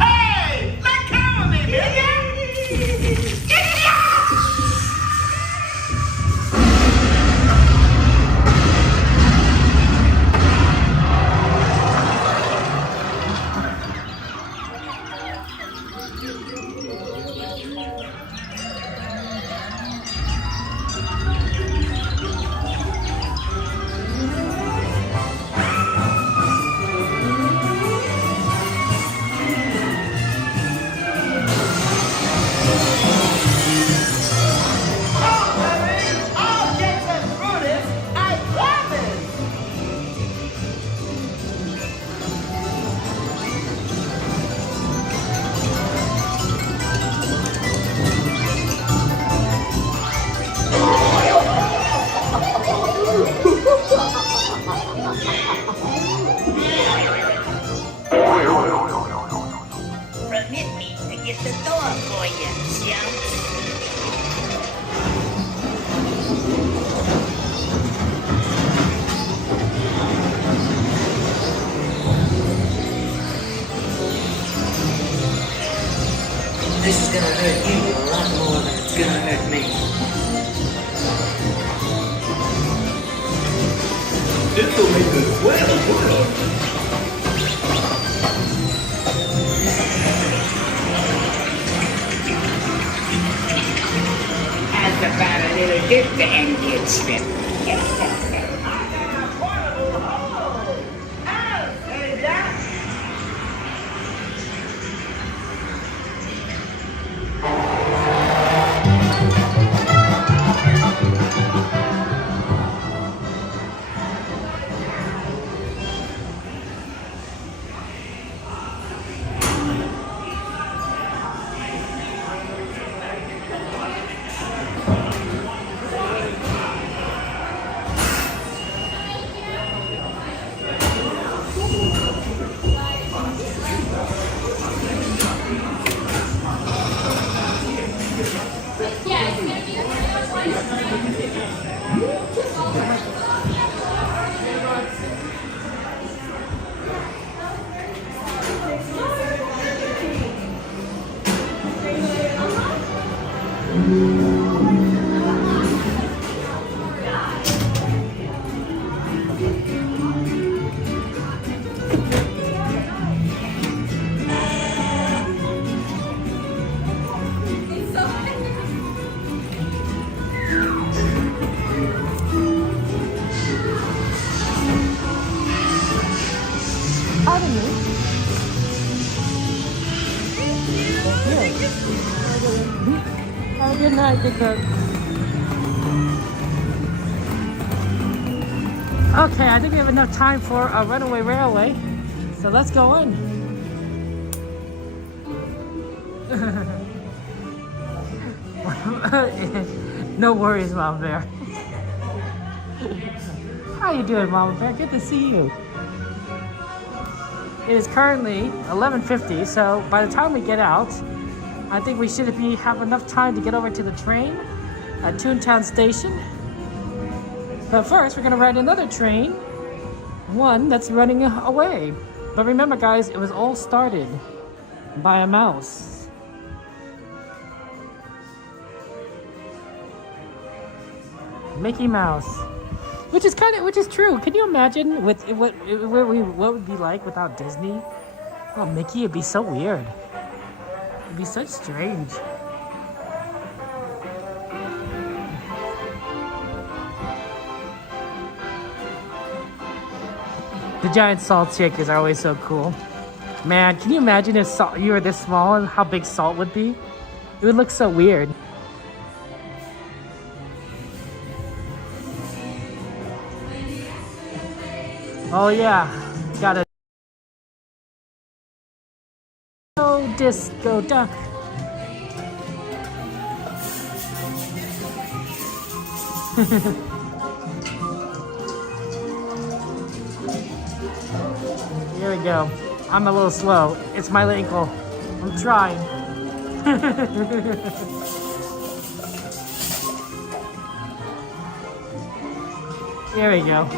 Hey! Let go of me, will ya? Permit me to get the door for you, chump. This is gonna hurt you a lot more than it's gonna hurt me. This'll make the swell world. How's about a little dip to end your trip? Have a good night, good cook. Okay, I think we have enough time for a runaway railway, so let's go in. No worries, Mama Bear. How you doing, Mama Bear? Good to see you. It is currently 11:50, so by the time we get out, I think we should have enough time to get over to the train at Toontown Station. But first, we're gonna ride another train, one that's running away. But remember, guys, it was all started by a mouse. Mickey Mouse, which is true. Can you imagine what would be like without Disney? Oh, Mickey, it'd be so weird. It'd be such strange. The giant salt shakers are always so cool. Man, can you imagine if you were this small and how big salt would be? It would look so weird. Oh yeah, got a disco duck. Here we go. I'm a little slow. It's my ankle. I'm trying. Here we go.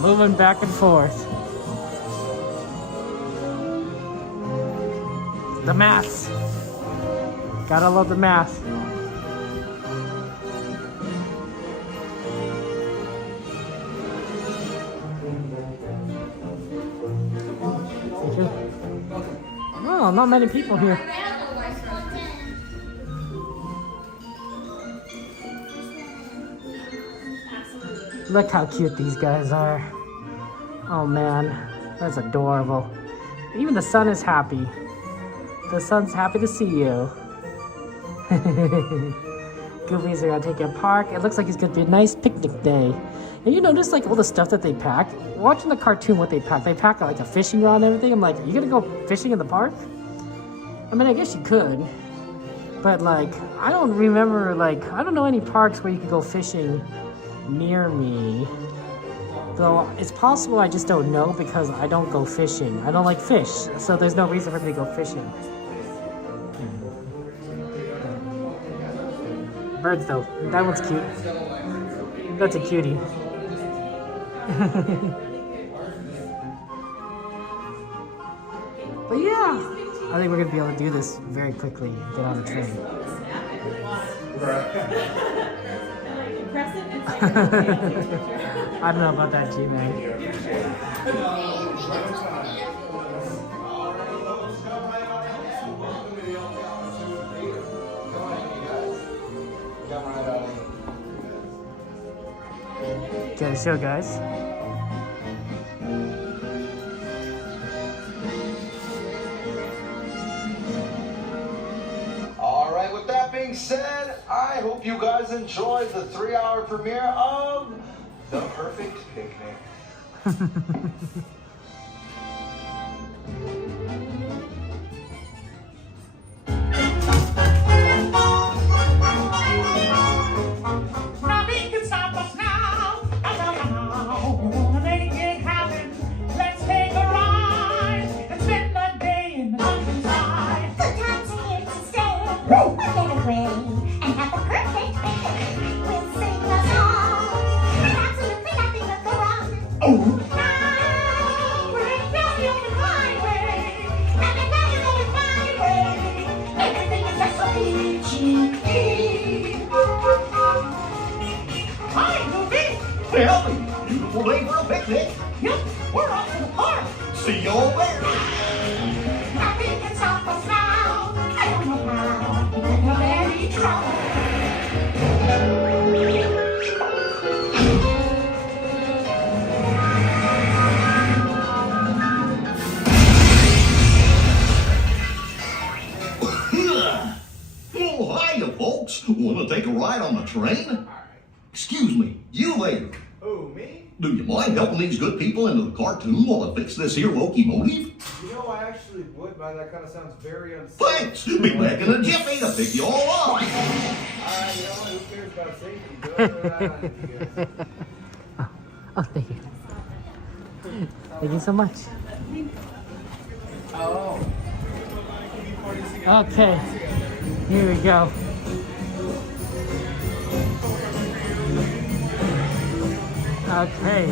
Moving back and forth. The math. Gotta love the math. Oh, not many people here. Look how cute these guys are. Oh man, that's adorable. Even the sun is happy. The sun's happy to see you. Goofy's are gonna take you to a park. It looks like it's gonna be a nice picnic day. And you notice like all the stuff that they pack? Watching the cartoon what they pack like a fishing rod and everything. I'm like, are you gonna go fishing in the park? I mean, I guess you could. But like, I don't remember, like, I don't know any parks where you could go fishing near me. Though it's possible I just don't know because I don't go fishing. I don't like fish, so there's no reason for me to go fishing. Birds though, that one's cute. That's a cutie. But yeah, I think we're gonna be able to do this very quickly and get on the train. I don't know about that, G-Man. Okay, so guys. Alright, with that being said, I hope you guys enjoyed the 3-hour premiere of The Perfect Picnic. Nothing can stop us now. Make it happen. Let's take a ride and spend the day in the countryside. Good times are here to stay. We'll get away and have a perfect picnic. We'll sing a song and absolutely nothing will go wrong. Oh. Now we're down the open highway, and the down the open byway. Everything is just so peachy. Hi, Goofy. Well, beautiful day for a picnic. Yep, we're off to the park. See you all there. Nothing can stop us now. I don't know how. We're very trouble. Oh, hiya, folks. Want to take a ride on the train? Excuse me, you there. Oh, me? Do you mind helping these good people into the cartoon while I fix this here locomotive? You know, I actually would, but that kind of sounds very unsafe. Thanks. Be back in a jiffy to pick you all up. You know, who cares about safety? Go ahead and you guys. Oh, thank you. Thank you so much. Oh. Okay, here we go. Okay.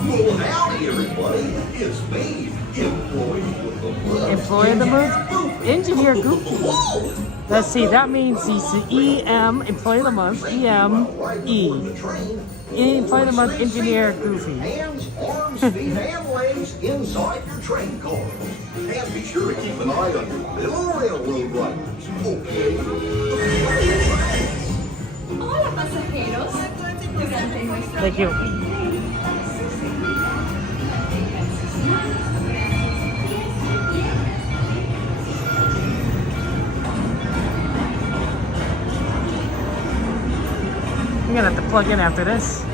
Well, howdy, everybody. It's me, Employee of the Month. Employee of the month? Engineer Goofy. Let's see, that means he's the EM, Employee of the Month, EME. Employee of the Month, Engineer Goofy. Hands, arms, feet, and legs inside your train cars. And be sure to keep an eye on your little railroad riders, okay? Hola, pasajeros. Durante nuestra Thank you. I'm gonna have to plug in after this.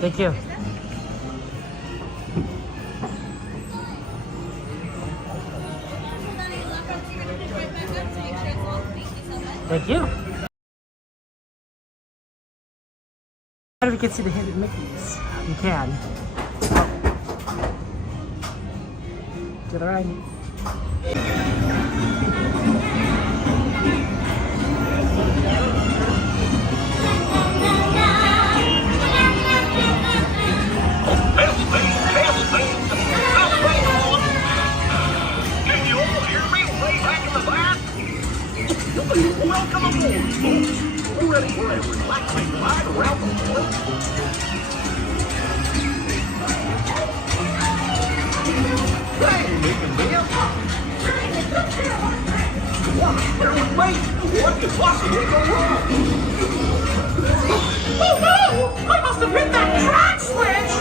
Thank you. Thank you. I don't know if you can see the hidden Mickeys. You can. To the right. Can you all hear me way back in the back? Welcome aboard, folks. We're ready for a relaxing ride around the park. Hey, Nick and Mia. Bear with me. What could possibly go wrong? Oh no! I must have hit that track switch!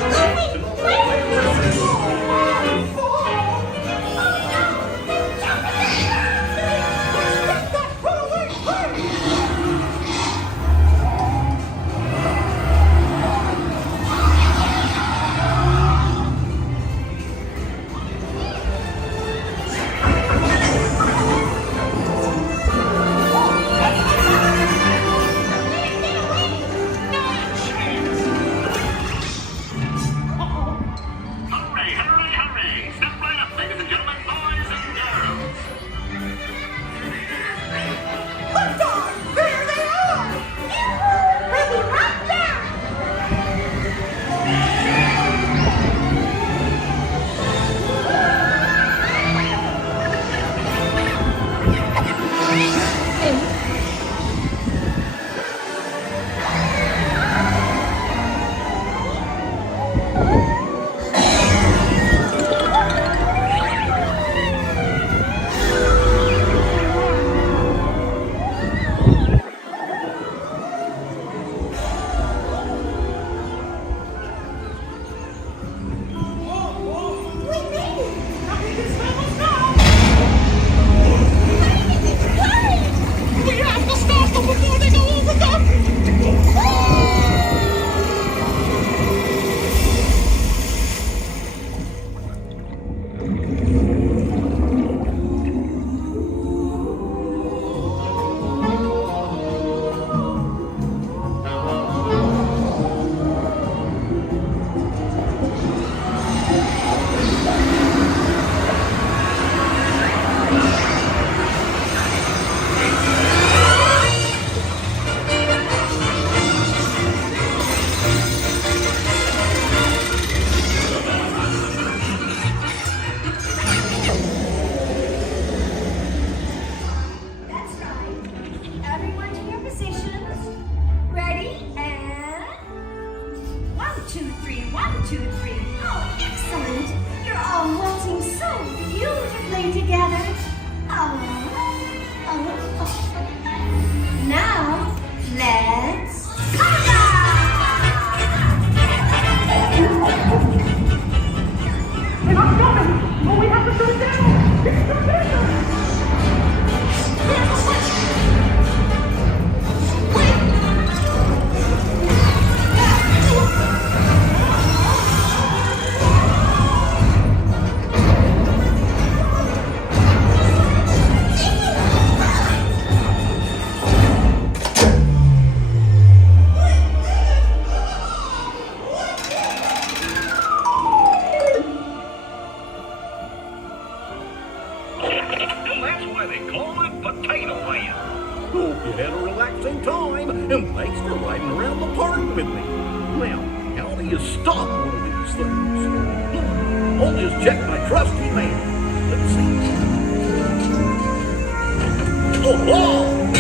I'll just check my trusty man. Let's see. Oh,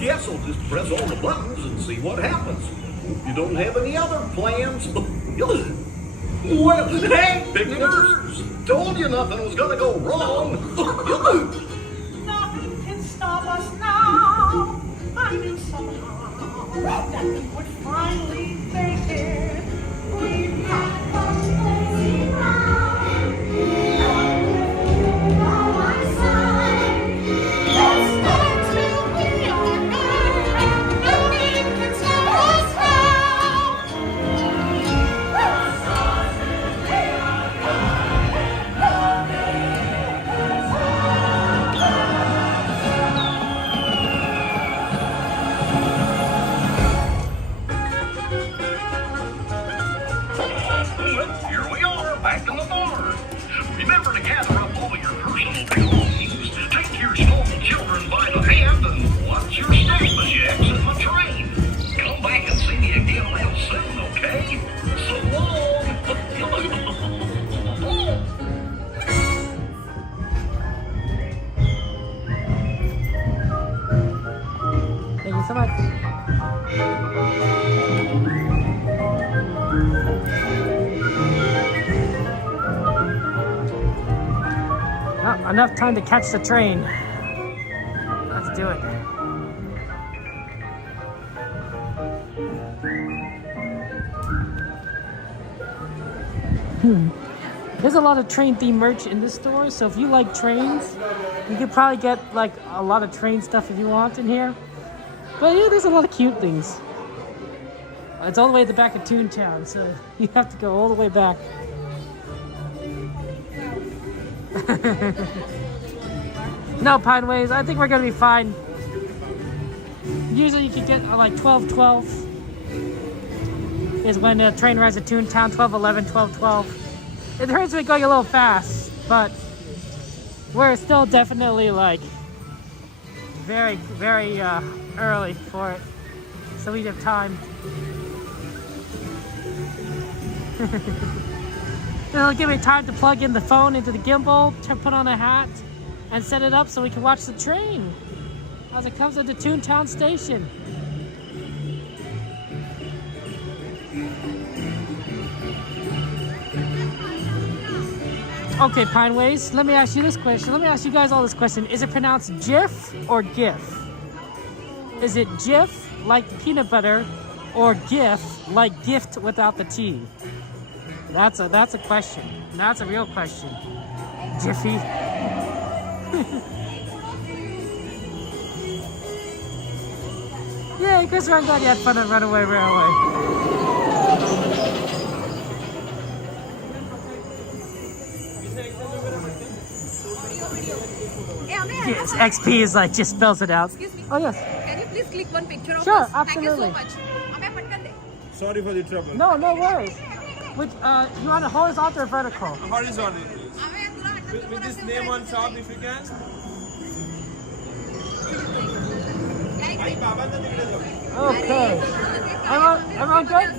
guess I'll just press all the buttons and see what happens. Hope you don't have any other plans. Well, hey, pictures! Told you nothing was gonna go wrong. Nothing can stop us now. I knew somehow that we would finally make it. We've got us going round. On my side, let's dance till we are gone. Nothing can stop us now. Here we are, back in the barn. Remember to gather up all your personal belongings. Take your small children by the hand and watch your step as you exit the train. Come back and see me again real soon, okay? So long. Thank you so much. Not enough time to catch the train. Let's do it. There's a lot of train themed merch in this store, so if you like trains, you could probably get like a lot of train stuff if you want in here. But yeah, there's a lot of cute things. It's all the way at the back of Toontown, so you have to go all the way back. No, Pineways, I think we're gonna be fine. Usually you can get like 12:12 is when the train rides at Toontown, 12:11, 12:12. It hurts me going a little fast, but we're still definitely like very, very early for it, so we have time. It'll give me time to plug in the phone into the gimbal, to put on a hat, and set it up so we can watch the train as it comes into Toontown Station. Okay, Pineways, let me ask you this question. Let me ask you guys all this question. Is it pronounced GIF or GIF? Is it GIF like peanut butter or GIF like gift without the T? That's a question. That's a real question. Jiffy. Yay, Chris Rangard, you had fun at Runaway Railway. Yes, XP is like, just spells it out. Excuse me. Oh, yes. Can you please click one picture of Sure, us? absolutely. Thank you so much. Sorry for the trouble. No, no worries. Which, you want a horizontal or vertical? Horizontal, please. With this name on top, if you can. Okay. Everyone good?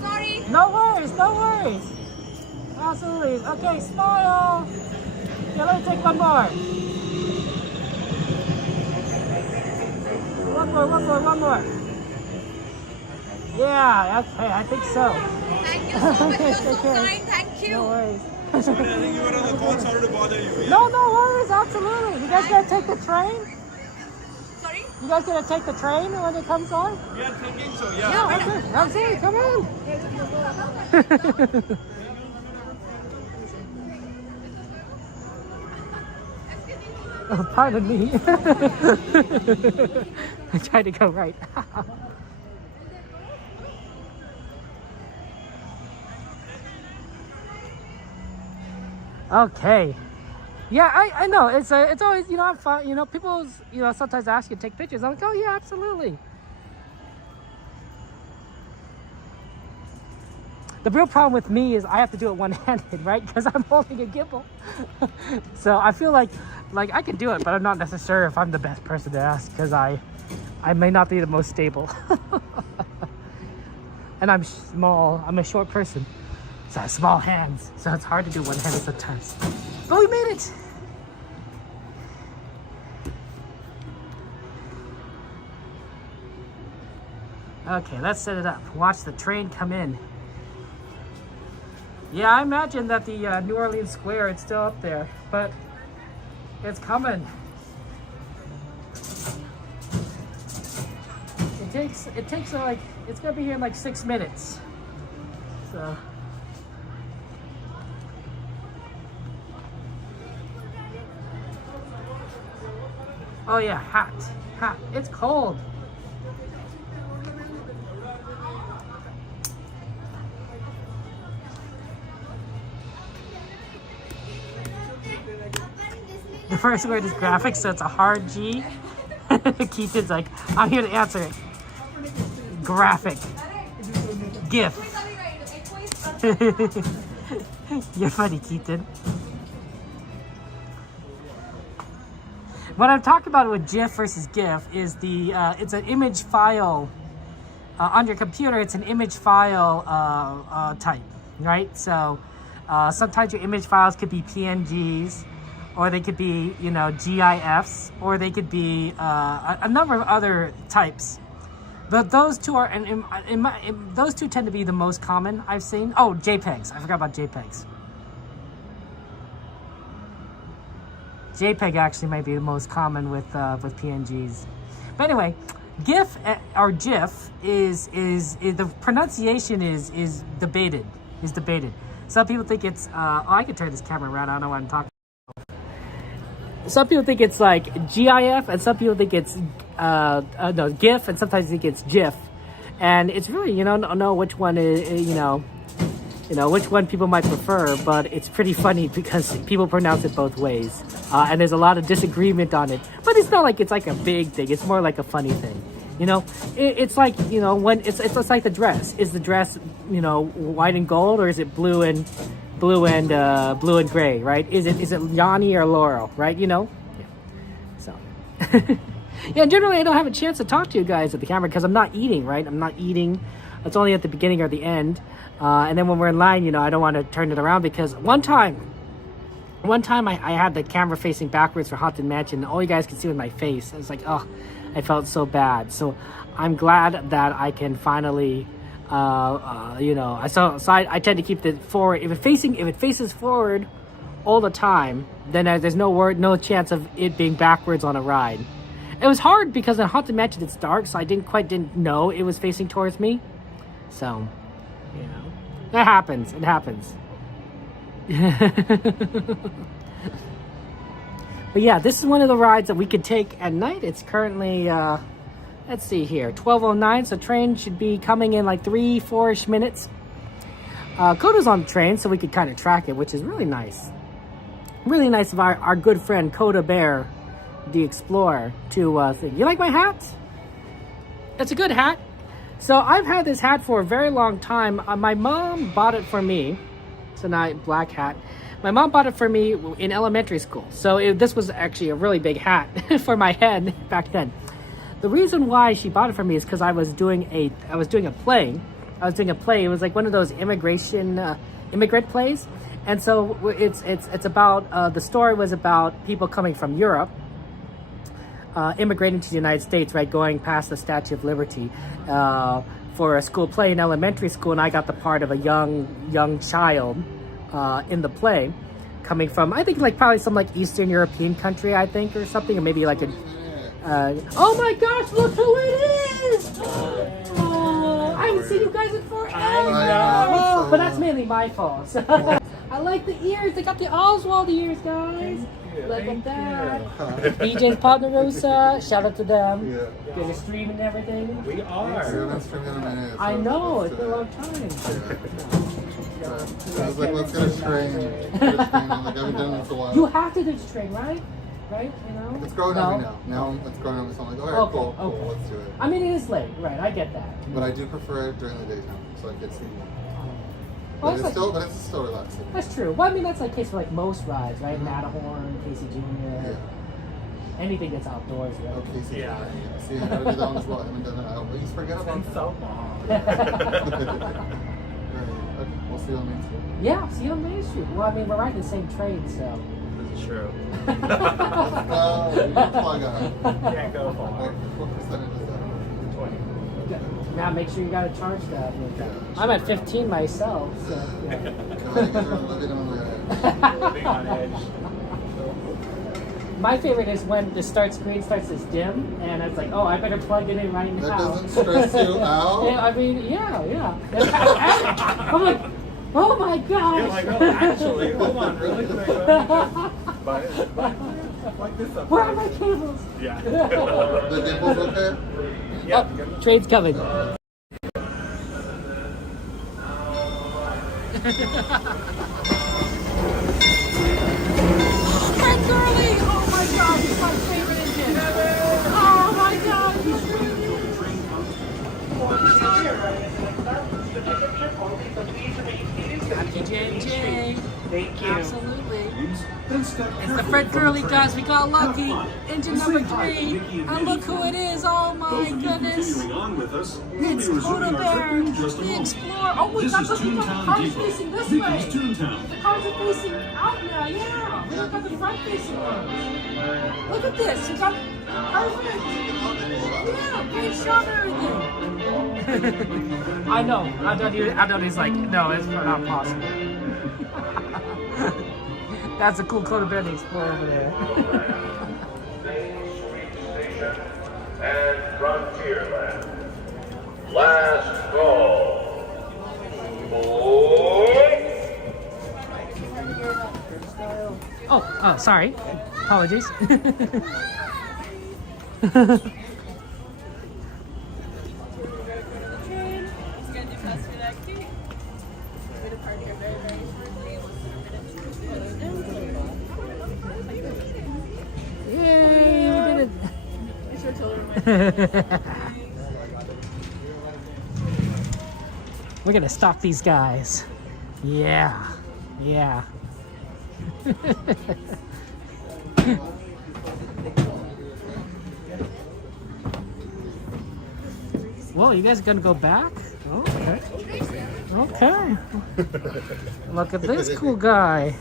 Sorry. No worries, no worries. Absolutely. Okay, smile. Yeah, let me take one more. One more. Yeah, okay, I think so. Thank you so much. You're so kind. Thank you. No worries. Sorry, I think you were on the phone. Sorry to bother you. No worries, absolutely. You guys gonna take the train? Sorry? You guys gonna take the train when it comes on? We are thinking so, yeah. Yeah, okay. Absolutely, come on. Oh, pardon me. I tried to go right. Okay. Yeah, I know. It's always, you know, I'm fine. You know, people, you know, sometimes ask you to take pictures. I'm like, oh yeah, absolutely. The real problem with me is I have to do it one-handed, right? Because I'm holding a gimbal. So I feel like I can do it, but I'm not necessarily if I'm the best person to ask because I may not be the most stable. And I'm small. I'm a short person. So I have small hands. So it's hard to do one-handed sometimes. But we made it! Okay, let's set it up. Watch the train come in. Yeah, I imagine that the New Orleans Square, it's still up there, but it's coming. It takes like, it's gonna be here in like 6 minutes. So. Oh yeah, hot. It's cold. The first word is graphic, so it's a hard G. Keaton's like, I'm here to answer it. Graphic. GIF. You're funny, Keaton. What I'm talking about with GIF versus GIF is it's an image file. On your computer, it's an image file type, right? So sometimes your image files could be PNGs, or they could be, you know, GIFs, or they could be a number of other types. But those two are, those two tend to be the most common I've seen. Oh, JPEGs. I forgot about JPEGs. JPEG actually might be the most common with PNGs. But anyway, GIF or GIF is the pronunciation is debated. Some people think it's I can turn this camera around. I don't know what I'm talking about. Some people think it's like GIF, and some people think it's no, GIF, and sometimes think it's GIF. And it's really, you don't know which one is, you know which one people might prefer, but it's pretty funny because people pronounce it both ways. And there's a lot of disagreement on it. But it's not like it's like a big thing. It's more like a funny thing. You know, it's like, you know, when it's like the dress. Is the dress, you know, white and gold, or is it blue and gray, right? Is it Yanni or Laurel, right? You know? Yeah. So yeah, generally I don't have a chance to talk to you guys at the camera because I'm not eating, right? I'm not eating. It's only at the beginning or the end. And then when we're in line, you know, I don't want to turn it around because one time I had the camera facing backwards for Haunted Mansion, and all you guys could see was my face. I was like, oh, I felt so bad. So I'm glad that I can finally, you know, I tend to keep it forward. If it faces forward all the time, then there's no chance of it being backwards on a ride. It was hard because in Haunted Mansion it's dark, so I didn't know it was facing towards me. So, you know, it happens. But yeah, this is one of the rides that we could take at night. It's currently, let's see here, 12:09, so train should be coming in like 3-4-ish minutes. Coda's on the train, so we could kind of track it, which is really nice. Really nice of our good friend Coda Bear, the Explorer, to think. You like my hat? It's a good hat. So I've had this hat for a very long time. My mom bought it for me. It's a nice black hat. My mom bought it for me in elementary school. So this was actually a really big hat for my head back then. The reason why she bought it for me is because I was doing a play. It was like one of those immigrant plays. And so it's about, the story was about people coming from Europe, immigrating to the United States, right, going past the Statue of Liberty for a school play in elementary school, and I got the part of a young child in the play, coming from, I think, like probably some like Eastern European country, I think, or something, or maybe like a oh my gosh, look who it is! Oh, I haven't seen you guys in forever. I know, but that's mainly my fault. So. I like the ears. They got the Oswald ears, guys. Look at that. BJ's Ponderosa. Shout out to them. Yeah. They're streaming and everything. We are. I know. It's been a long time. I was like, let's get a train. I'm like, I haven't done this in a while. You have to do this train, right? Right? You know? It's growing on me now. Now it's growing on me, so I'm like, alright, cool, let's do it. I mean, it is late, right? I get that. But I do prefer it during the daytime, so I get to see more. Well, but it's still relaxing. That's true. Well, I mean, that's like the case for like most rides, right? Matterhorn, Casey Jr. anything that's outdoors. Right? Okay, so Yeah. See, I gotta do that one as well. I haven't done that. I always forget about It's so long. Right. Okay, we'll see you on Main Street. Yeah, see you on Main Street. Well, I mean, we're riding the same train, so. This is true. You're a plug on. Can't go far. What percentage is that? 20. Now make sure you gotta charge that. I'm at 15 myself, so. Yeah. Living on edge. My favorite is when the start screen starts to dim, and it's like, oh, I better plug it in right now. That doesn't stress you out? Yeah, I mean, yeah. I'm like, oh my gosh. You're like, oh, actually, hold on, really quick. Like this up. Where are my cables? Yeah. The dimples okay? Yeah. Oh, train's coming. Fred Gurley! Oh my god, he's my favorite engine! Oh my god! Happy JJ! Thank you. Absolutely. It's the Fred Gurley guys, we got lucky. Engine number 3. And look who it is, oh my goodness. It's Coda Bear, the Explorer. Oh, we got the cars facing this way. The cars are facing out now, yeah. We look at the front facing ones. Look at this, you got perfect. Yeah, great shot and everything. I know he's like, no, it's not possible. That's a cool Coda Bear, the Explorer over there. And Frontierland. Last call. Boy. Oh, sorry. Apologies. Yay, we did it. We're gonna stalk these guys. Yeah. Whoa, you guys are gonna go back? Okay. Look at this cool guy.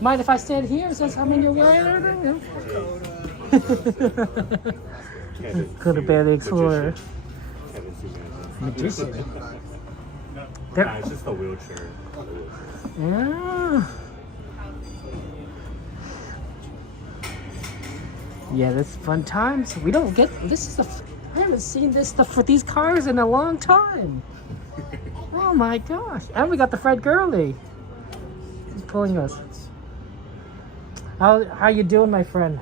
Mind if I stand here since I'm in your way? Coda Bear, the Explorer. Magician. Nah, it's just the wheelchair. Yeah. Yeah, that's fun times. We don't get this is the. I haven't seen this stuff for these cars in a long time. Oh my gosh! And we got the Fred Gurley. He's pulling us. How you doing, my friend?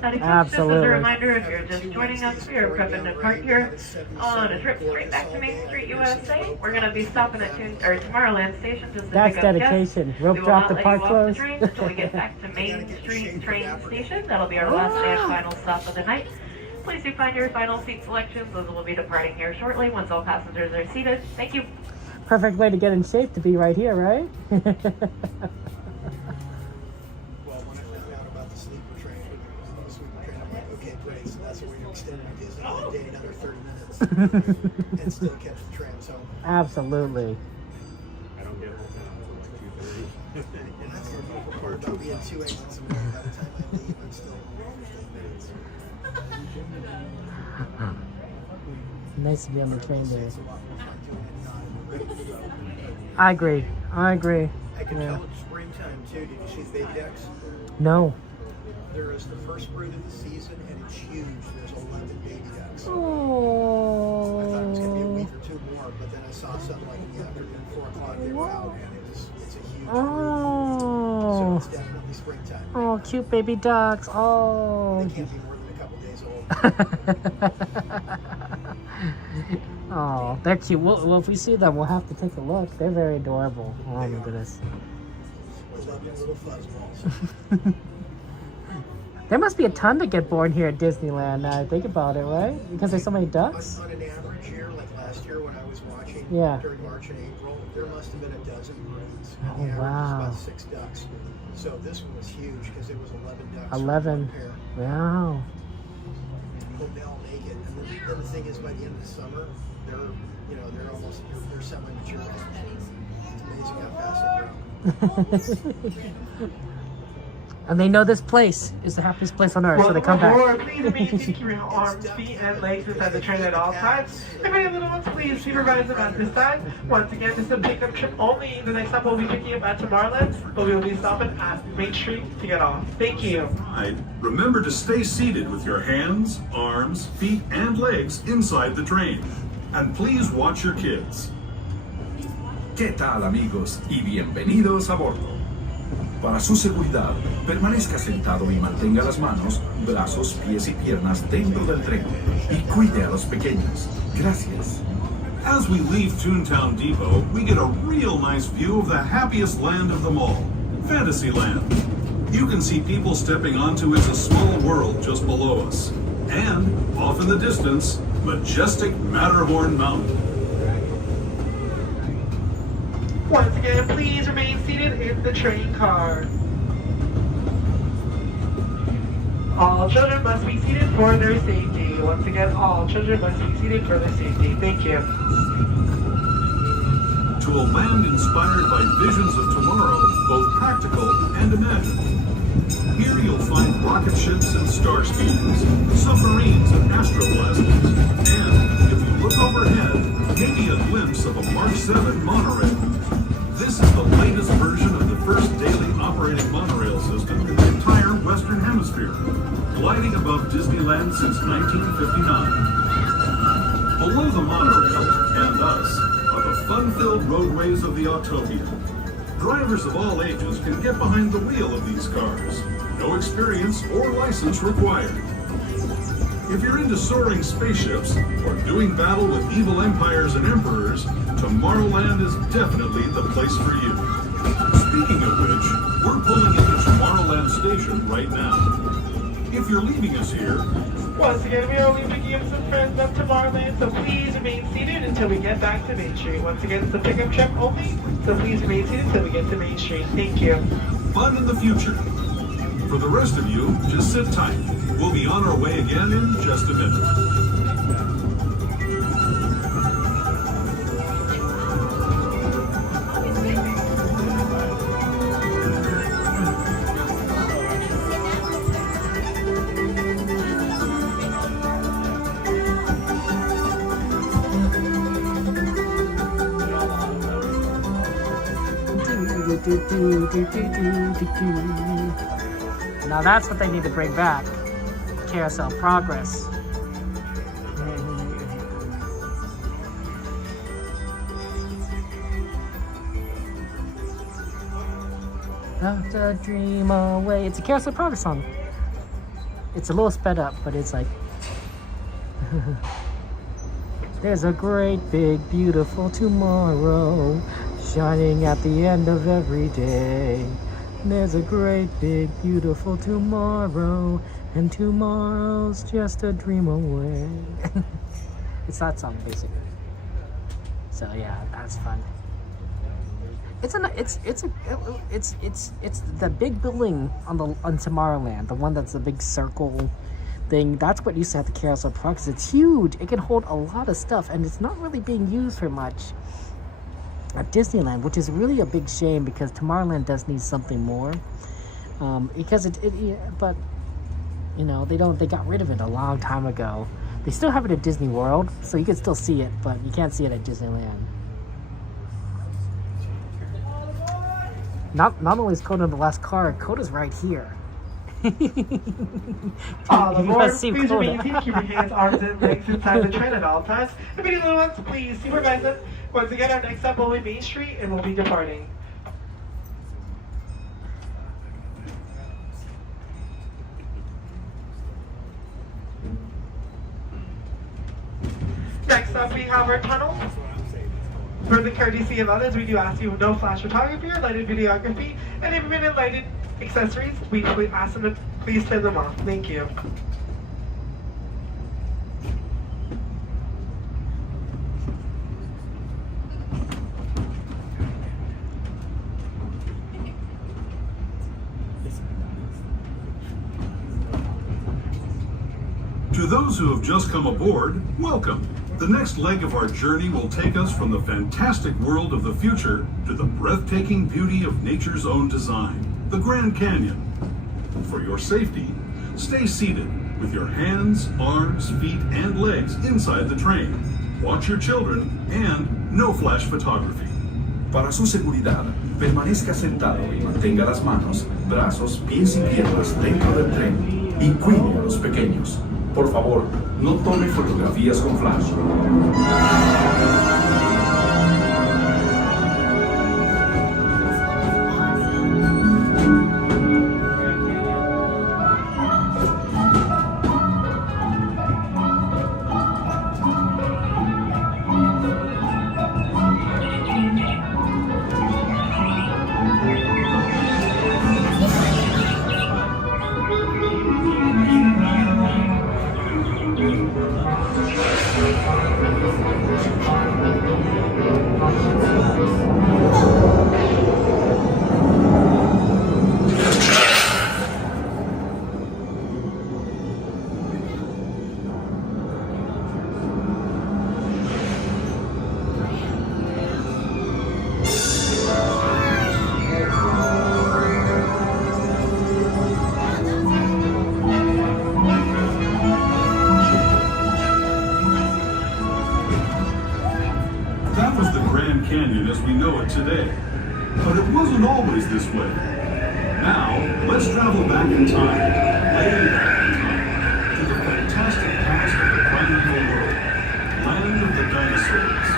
Just as a reminder, if you're just joining us, we are prepping to park here on a trip straight back to Main Street, USA. We're going to be stopping at Tomorrowland Station just to That's pick up dedication. guests. Rope drop the park close. Until we get back to Main Street train station. That'll be our last and final stop of the night. Please do find your final seat selections. Those will be departing here shortly once all passengers are seated. Thank you. Perfect way to get in shape to be right here, right? Another 30 minutes and still catch the train. So absolutely. I don't get home now until like 2:30. And that's the beautiful part about being 2 a.m. in America. By the time I leave, I'm still home 15 minutes. Nice to be on the train there. I agree. I can tell it's springtime too. Did you see the baby decks? No. There is the first brood of the season, and it's huge. There's 11 baby ducks. Oh. I thought it was going to be a week or two more, but then I saw something like in the afternoon, 4 o'clock, they were out, and it's a huge brood. So it's definitely springtime. Oh, cute baby ducks. Oh. They can't be more than a couple days old. Oh, they're cute. Well, if we see them, we'll have to take a look. They're very adorable. Oh my goodness. Little fuzzballs. There must be a ton to get born here at Disneyland now I think about it, right? Because there's so many ducks. On an average year, like last year when I was watching Yeah. during March and April, there must have been a dozen parades. Oh, And the average wow. was about 6 ducks. So this one was huge because it was 11 ducks. for 11. one pair. Wow. Hope they all make it. And then the thing is, by the end of the summer, they're almost they're semi-mature. It's amazing how fast they grow. And they know this place is the happiest place on earth, so they come back. Please remain seated, keep your arms, feet, and legs inside the train at all times. If any little ones, please supervise them at this time. Once again, this is a pickup trip only. The next stop will be picking up at Tomorrowland, but we will be stopping at Main Street to get off. Thank you. Remember to stay seated with your hands, arms, feet, and legs inside the train. And please watch your kids. ¿Qué tal, amigos? Y bienvenidos a bordo. Para su seguridad, permanezca sentado y mantenga las manos, brazos, pies y piernas dentro del tren. Y cuide a los pequeños. Gracias. As we leave Toontown Depot, we get a real nice view of the happiest land of them all, Fantasyland. You can see people stepping onto It's a Small World just below us. And, off in the distance, majestic Matterhorn Mountain. Once again, please remain seated in the train car. All children must be seated for their safety. Once again, all children must be seated for their safety. Thank you. To a land inspired by visions of tomorrow, both practical and imagined. Here you'll find rocket ships and star speeders, submarines and astroblasters, and, if you look overhead, maybe a glimpse of a Mark 7 monorail. This is the latest version of the first daily operating monorail system in the entire Western Hemisphere, gliding above Disneyland since 1959. Below the monorail, and us, are the fun-filled roadways of the Autopia. Drivers of all ages can get behind the wheel of these cars. No experience or license required. If you're into soaring spaceships or doing battle with evil empires and emperors, Tomorrowland is definitely the place for you. Speaking of which, we're pulling into Tomorrowland Station right now. If you're leaving us here, Once again, we are only picking up some friends up Tomorrowland, so please remain seated until we get back to Main Street. Once again, it's a pickup trip only, so please remain seated until we get to Main Street. Thank you. fun in the future. For the rest of you, just sit tight. We'll be on our way again in just a minute. Now that's what they need to bring back. Carousel Progress. Let the dream away. It's a Carousel Progress song. It's a little sped up, but it's like there's a great big beautiful tomorrow shining at the end of every day. There's a great big beautiful tomorrow, and tomorrow's just a dream away. It's that song basically. So yeah, that's fun. It's the big building on Tomorrowland, the one that's the big circle thing. That's what used to have the Carousel Progress. It's huge. It can hold a lot of stuff, and it's not really being used for much at Disneyland, which is really a big shame because Tomorrowland does need something more. Because but you know, they got rid of it a long time ago. They still have it at Disney World, so you can still see it, but you can't see it at Disneyland. Not only is Coda in the last car, Coda's right here. All aboard, please remain seated, keep your hands, arms, and legs inside the train at all times. If any little ones, please supervise them. Once again, our next stop will be Main Street, and we'll be departing. Next up, we have our tunnel. For the courtesy of others, we do ask you no flash photography or lighted videography, and if you've been in lighted accessories, we ask them to please turn them off. Thank you. those who have just come aboard, welcome. The next leg of our journey will take us from the fantastic world of the future to the breathtaking beauty of nature's own design, the Grand Canyon. For your safety, stay seated with your hands, arms, feet, and legs inside the train. Watch your children and no flash photography. Para su seguridad, permanezca sentado y mantenga las manos, brazos, pies y piernas dentro del tren y cuide a los pequeños. Por favor, no tome fotografías con flash. Canyon as we know it today. But it wasn't always this way. Now, let's travel back in time, way back in time, to the fantastic past of the primeval world, land of the dinosaurs.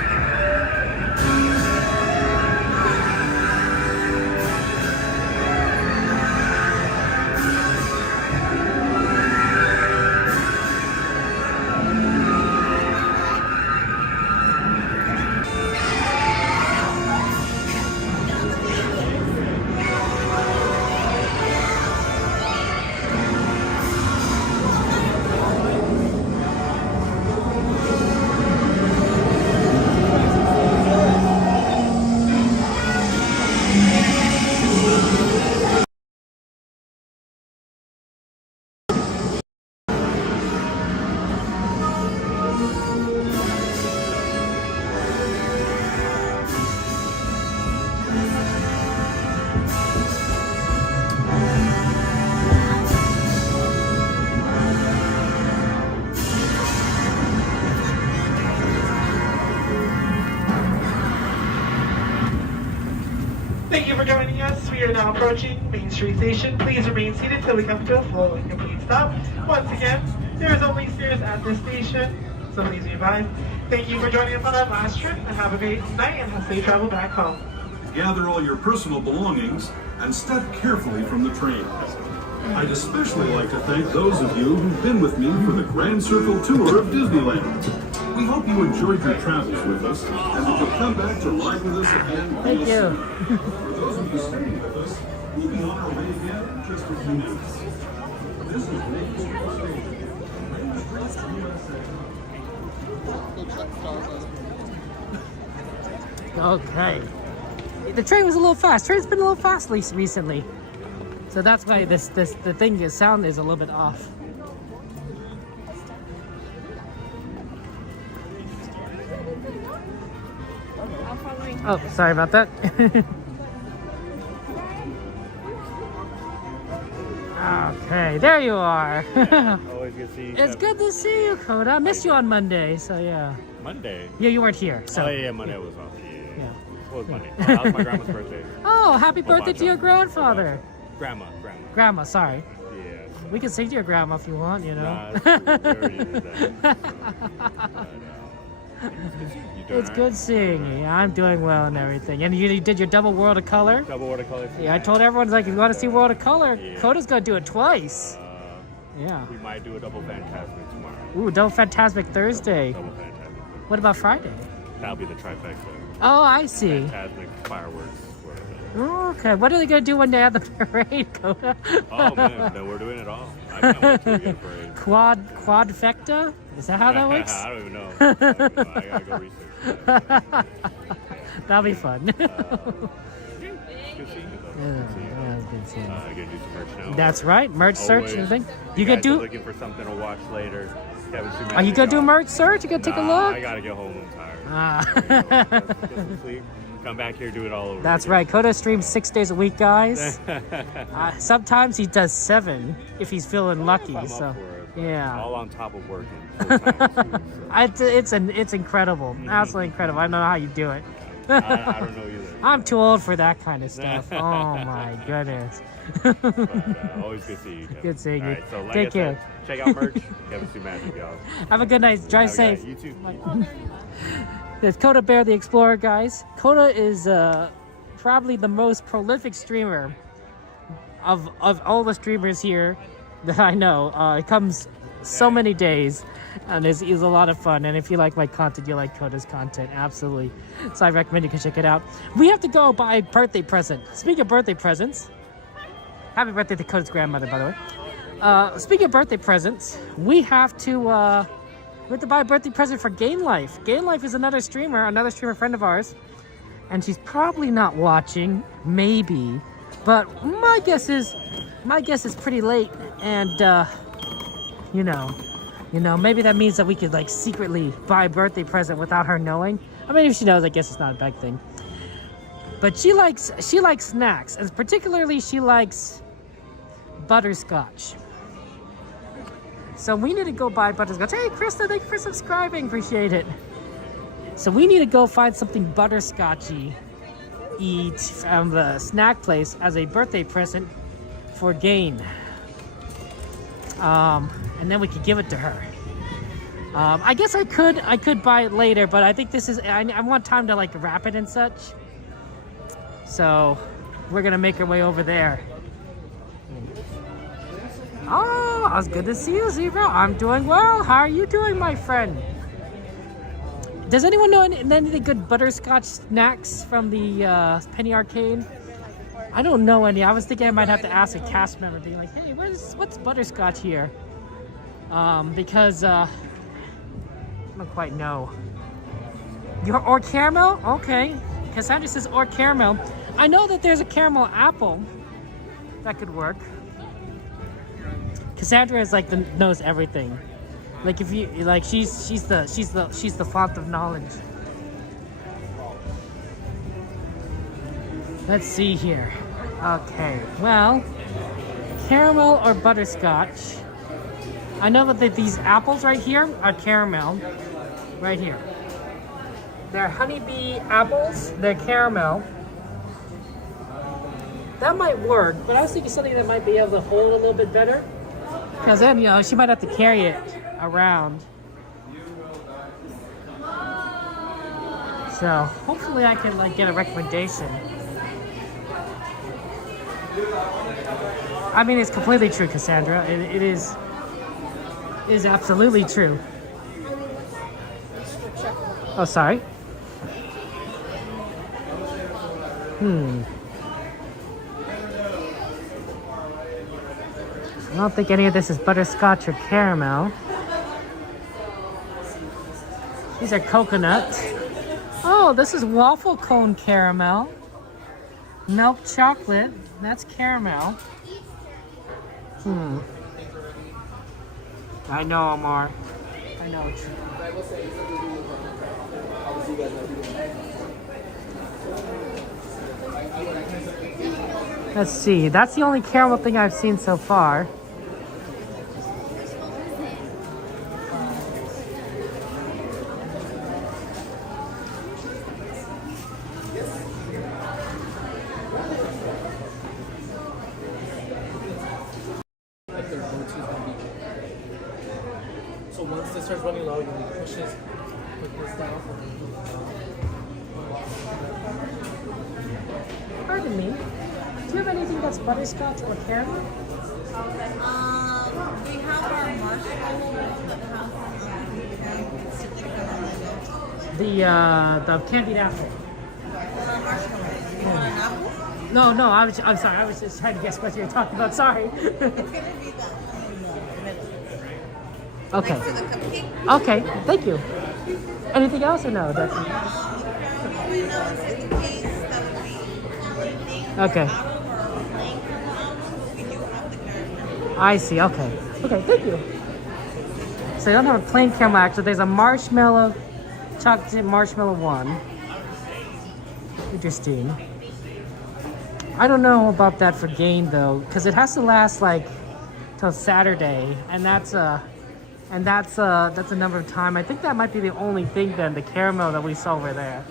Thank you for joining us. We are now approaching Main Street Station. Please remain seated till we come to a full and complete stop. Once again, there is only stairs at this station, so please be advised. Thank you for joining us on our last trip, and have a great night and have safe travel back home. Gather all your personal belongings and step carefully from the train. I'd especially like to thank those of you who've been with me for the Grand Circle Tour of Disneyland. We hope you enjoyed your travels with us and that you'll come back to ride with us again. Thank you. For those of you staying with us, we'll be on our way again in just a few minutes. This is Main Street Station. Main Street, USA. Okay. The train was a little fast. Train's been a little fast recently. So that's why the thing is sound is a little bit off. Oh, sorry about that. Okay, there you are. Always good to see you. It's good to see you, Coda. I missed you on Monday, so yeah. Monday? Yeah, you weren't here. So. Oh yeah, Monday was off. Yeah. What was Monday? Oh, that was my grandma's birthday. Oh, happy birthday to your grandfather. Grandma, sorry. Yeah. We can sing to your grandma if you want, you know. Nah, we already did that. It's good seeing you. Yeah, I'm doing well and everything. And you did your double World of Color? Double World of Color. Yeah, I told everyone, like, if you want to see World of Color, yeah. Coda's going to do it twice. Yeah. We might do a double Fantasmic tomorrow. Ooh, double Fantasmic Thursday. Double Fantasmic. What about Friday? That'll be the trifecta. Oh, I see. Fantasmic fireworks. Okay, what are they going to do when they have the parade, Coda? Oh, man, no, we're doing it all. I can't wait till we get a parade. Quadfecta? Is that how that works? I don't even know. I gotta go research that. That'll be fun. Good seeing you, though. Yeah, good seeing you. Gonna do some merch now. That's right, merch search and thing. You could do. Looking for something to watch later. Kevin Sue Are you gonna do merch search? You gonna take a look? I gotta get home. I'm tired. Get some sleep. Come back here, do it all over. That's right. Coda streams 6 days a week, guys. Sometimes he does 7 if he's feeling lucky. So, yeah. All on top of working. It's incredible. Absolutely incredible. I don't know how you do it. I don't know either. I'm too old for that kind of stuff. Oh my goodness. But, always good seeing you, Kevin. Good seeing you. Right, so like Take care. Check out merch. Kevin Sue Magic, y'all. Have a good night. Drive safe. You too. There's Coda Bear the Explorer, guys. Coda is probably the most prolific streamer of all the streamers here that I know. It comes so many days, and is a lot of fun. And if you like my content, you like Coda's content, absolutely. So I recommend you can check it out. We have to go buy a birthday present. Speaking of birthday presents, happy birthday to Coda's grandmother, by the way. Speaking of birthday presents, we have to buy a birthday present for Gain Life. Gain Life is another streamer friend of ours, and she's probably not watching, maybe, but my guess is pretty late, and you know, maybe that means that we could like secretly buy a birthday present without her knowing. I mean, if she knows, I guess it's not a bad thing. But she likes snacks, and particularly she likes butterscotch. So we need to go buy butterscotch. Hey, Krista, thank you for subscribing. Appreciate it. So we need to go find something butterscotchy, eat from the snack place as a birthday present for Gain. And then we could give it to her. I guess I could buy it later, but I think this is, I want time to like wrap it and such. So we're gonna make our way over there. Oh, it's good to see you, Zebra. I'm doing well. How are you doing, my friend? Does anyone know any of the good butterscotch snacks from the Penny Arcade? I don't know any. I was thinking I might have to ask a cast member, being like, "Hey, what's butterscotch here?" Because I don't quite know. Or caramel? Okay. Cassandra says or caramel. I know that there's a caramel apple that could work. Cassandra is like knows everything. Like if you like, she's the font of knowledge. Let's see here. Okay, well, caramel or butterscotch. I know that these apples right here are caramel. Right here. They're honeybee apples. They're caramel. That might work, but I was thinking something that might be able to hold a little bit better. Because then, she might have to carry it around. So hopefully I can like get a recommendation. I mean, it's completely true, Cassandra. It is absolutely true. Oh, sorry. I don't think any of this is butterscotch or caramel. These are coconuts. Oh, this is waffle cone caramel. Milk chocolate. That's caramel. I know, Omar. I know. Let's see. That's the only caramel thing I've seen so far. So once this starts running low, you push this down. Pardon me. Do you have anything that's butterscotch or caramel? We have our marshmallow that has The candied apple. marshmallow. You want an apple? No, I'm sorry. I was just trying to guess what you were talking about. Sorry. It's gonna be that one in the middle. Okay. Like for the cupcake? Okay. Thank you. Anything else or no? That's No, it's just in case that would be anything. okay. We do have the caramel. I see. Okay. Okay. Thank you. So they don't have a plain caramel actually. There's a marshmallow, chocolate marshmallow one. Interesting. I don't know about that for gain though, because it has to last like till Saturday, and that's a number of time. I think that might be the only thing then, the caramel that we saw over there.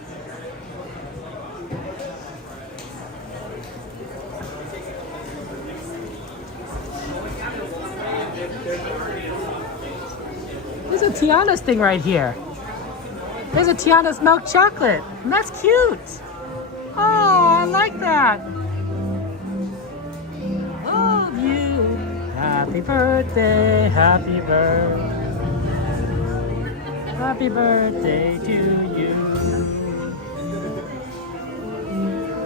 There's a Tiana's thing right here. There's a Tiana's milk chocolate, and that's cute. Oh, I like that. Oh, you. Happy birthday, happy birthday. Happy birthday to you.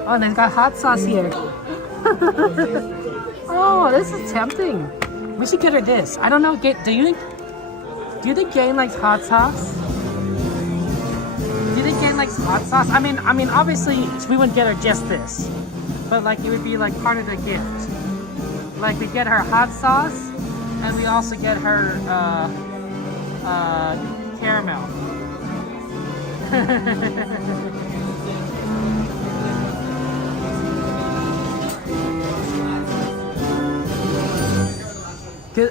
Oh, and they've got hot sauce here. Oh, this is tempting. We should get her this. I don't know. Do you think Jane likes hot sauce? Do you think Jane likes hot sauce? I mean, obviously we wouldn't get her just this, but like it would be like part of the gift. Like we get her hot sauce, and we also get her caramel.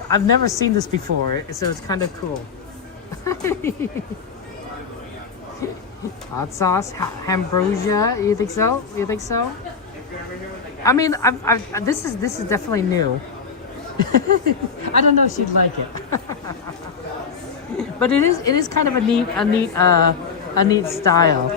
I've never seen this before, so it's kind of cool. Hot sauce, ambrosia. You think so? You think so? I mean, this is definitely new. I don't know if she'd like it, but it is kind of a neat style.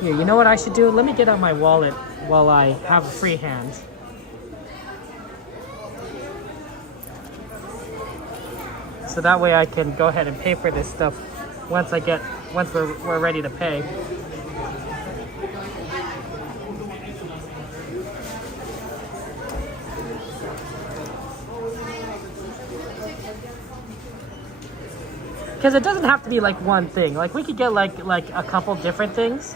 Here, you know what I should do? Let me get out my wallet while I have a free hand. So that way I can go ahead and pay for this stuff once we're ready to pay. Because it doesn't have to be like one thing. Like we could get like a couple different things.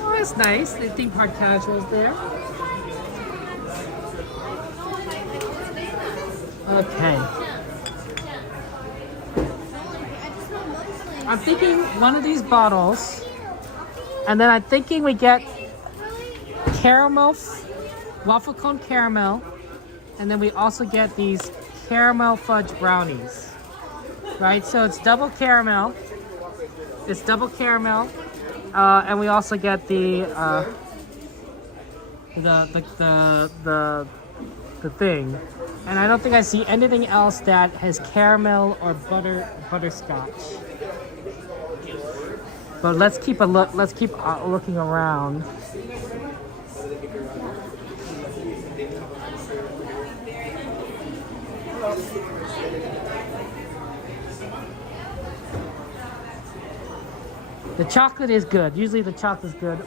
Oh, that's nice. The theme park casuals there. Okay. I'm thinking one of these bottles, and then I'm thinking we get caramel, waffle cone caramel, and then we also get these caramel fudge brownies, right? So it's double caramel. It's double caramel, and we also get the thing. And I don't think I see anything else that has caramel or butterscotch. But let's keep a look. Let's keep looking around. The chocolate is good. Usually the chocolate is good.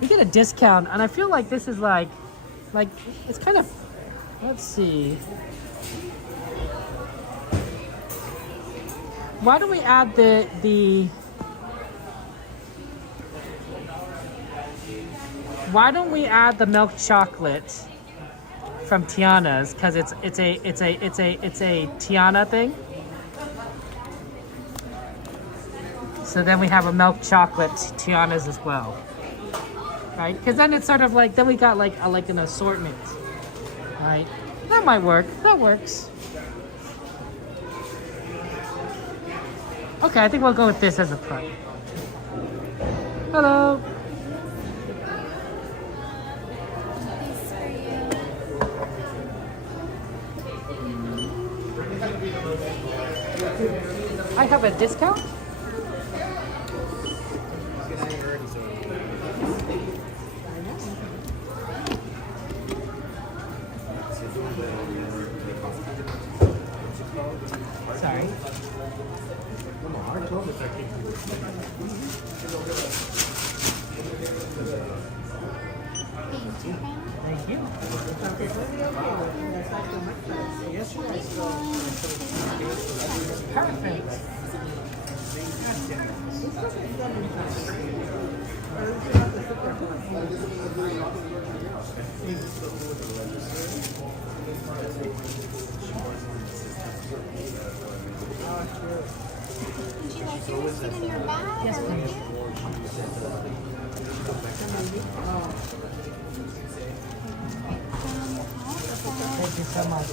You get a discount, and I feel like this is like it's kind of. Let's see. Why don't we add the Why don't we add the milk chocolate from Tiana's? Because it's a Tiana thing. So then we have a milk chocolate Tiana's as well, right? Because then it's sort of like we got like an assortment, right? That might work. That works. Okay, I think we'll go with this as a front. Hello. I have a discount? Sorry. Thank you. Perfect. Would you like yours to get in your bag? Yes, please. Thank you so much.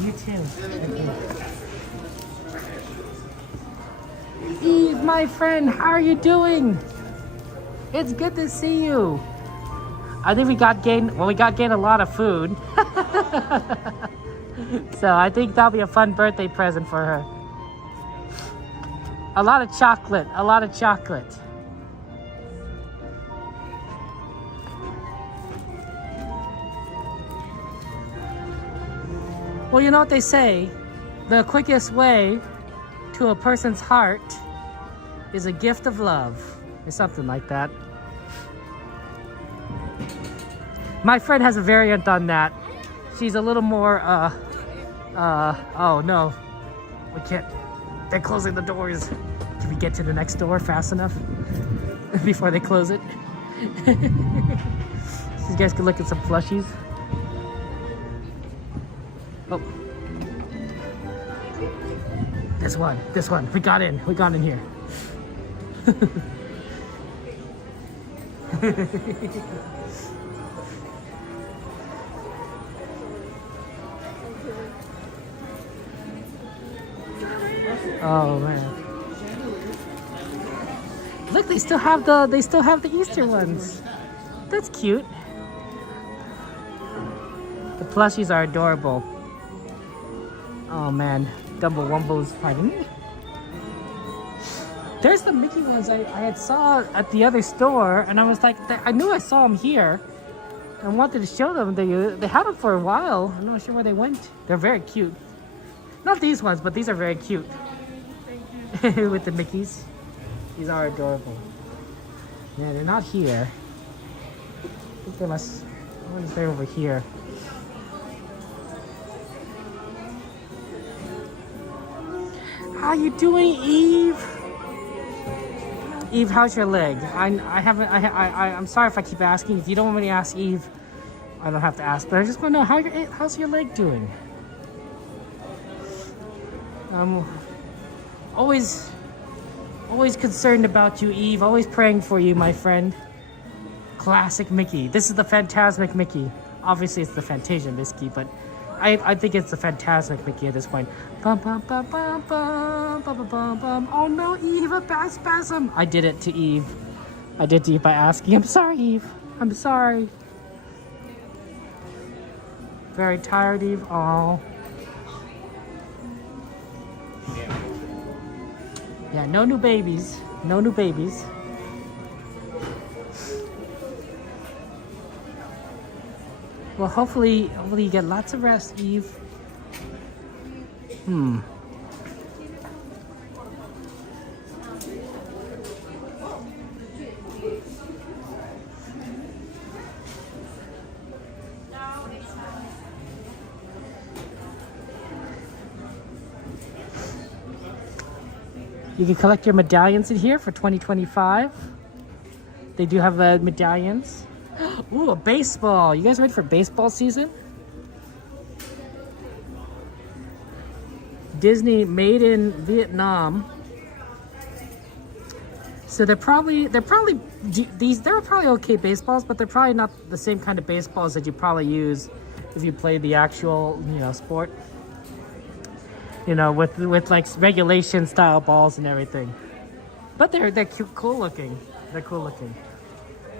You too. Eve, my friend, how are you doing? It's good to see you. I think we got gained a lot of food. So I think that'll be a fun birthday present for her. A lot of chocolate, a lot of chocolate. Well, you know what they say, the quickest way to a person's heart is a gift of love, or something like that. My friend has a variant on that. She's a little more, oh no, we can't, they're closing the doors. Can we get to the next door fast enough before they close it? So you guys can look at some plushies. Oh. This one. We got in here. Oh man. Look, they still have the Easter ones. That's cute. The plushies are adorable. Oh man, Dumbo Wumbo's fighting me. There's the Mickey ones I had saw at the other store, and I was like, I knew I saw them here. I wanted to show them. They had them for a while. I'm not sure where they went. They're very cute. Not these ones, but these are very cute. With the Mickeys. These are adorable. Yeah, they're not here. I think they must. What is there over here? How you doing, Eve? Eve, how's your leg? I'm sorry if I keep asking. If you don't want me to ask Eve, I don't have to ask. But I just want to know how's your leg doing? I'm always concerned about you, Eve. Always praying for you, my friend. Classic Mickey. This is the Fantasmic Mickey. Obviously, it's the Fantasia Mickey, but I think it's the Fantasmic Mickey at this point. Bum, bum, bum, bum, bum, bum, bum, bum, bum. Oh no, Eve, a bad spasm. I did it to Eve. I did to Eve by asking. I'm sorry, Eve. I'm sorry. Very tired, Eve. Oh. Yeah, no new babies. No new babies. Well, hopefully you get lots of rest, Eve. You can collect your medallions in here for 2025. They do have medallions. Ooh, a baseball. You guys ready for baseball season? Disney made in Vietnam. So they're probably okay baseballs, but they're probably not the same kind of baseballs that you probably use if you play the actual, sport. With like regulation style balls and everything. But they're cute, cool looking. They're cool looking.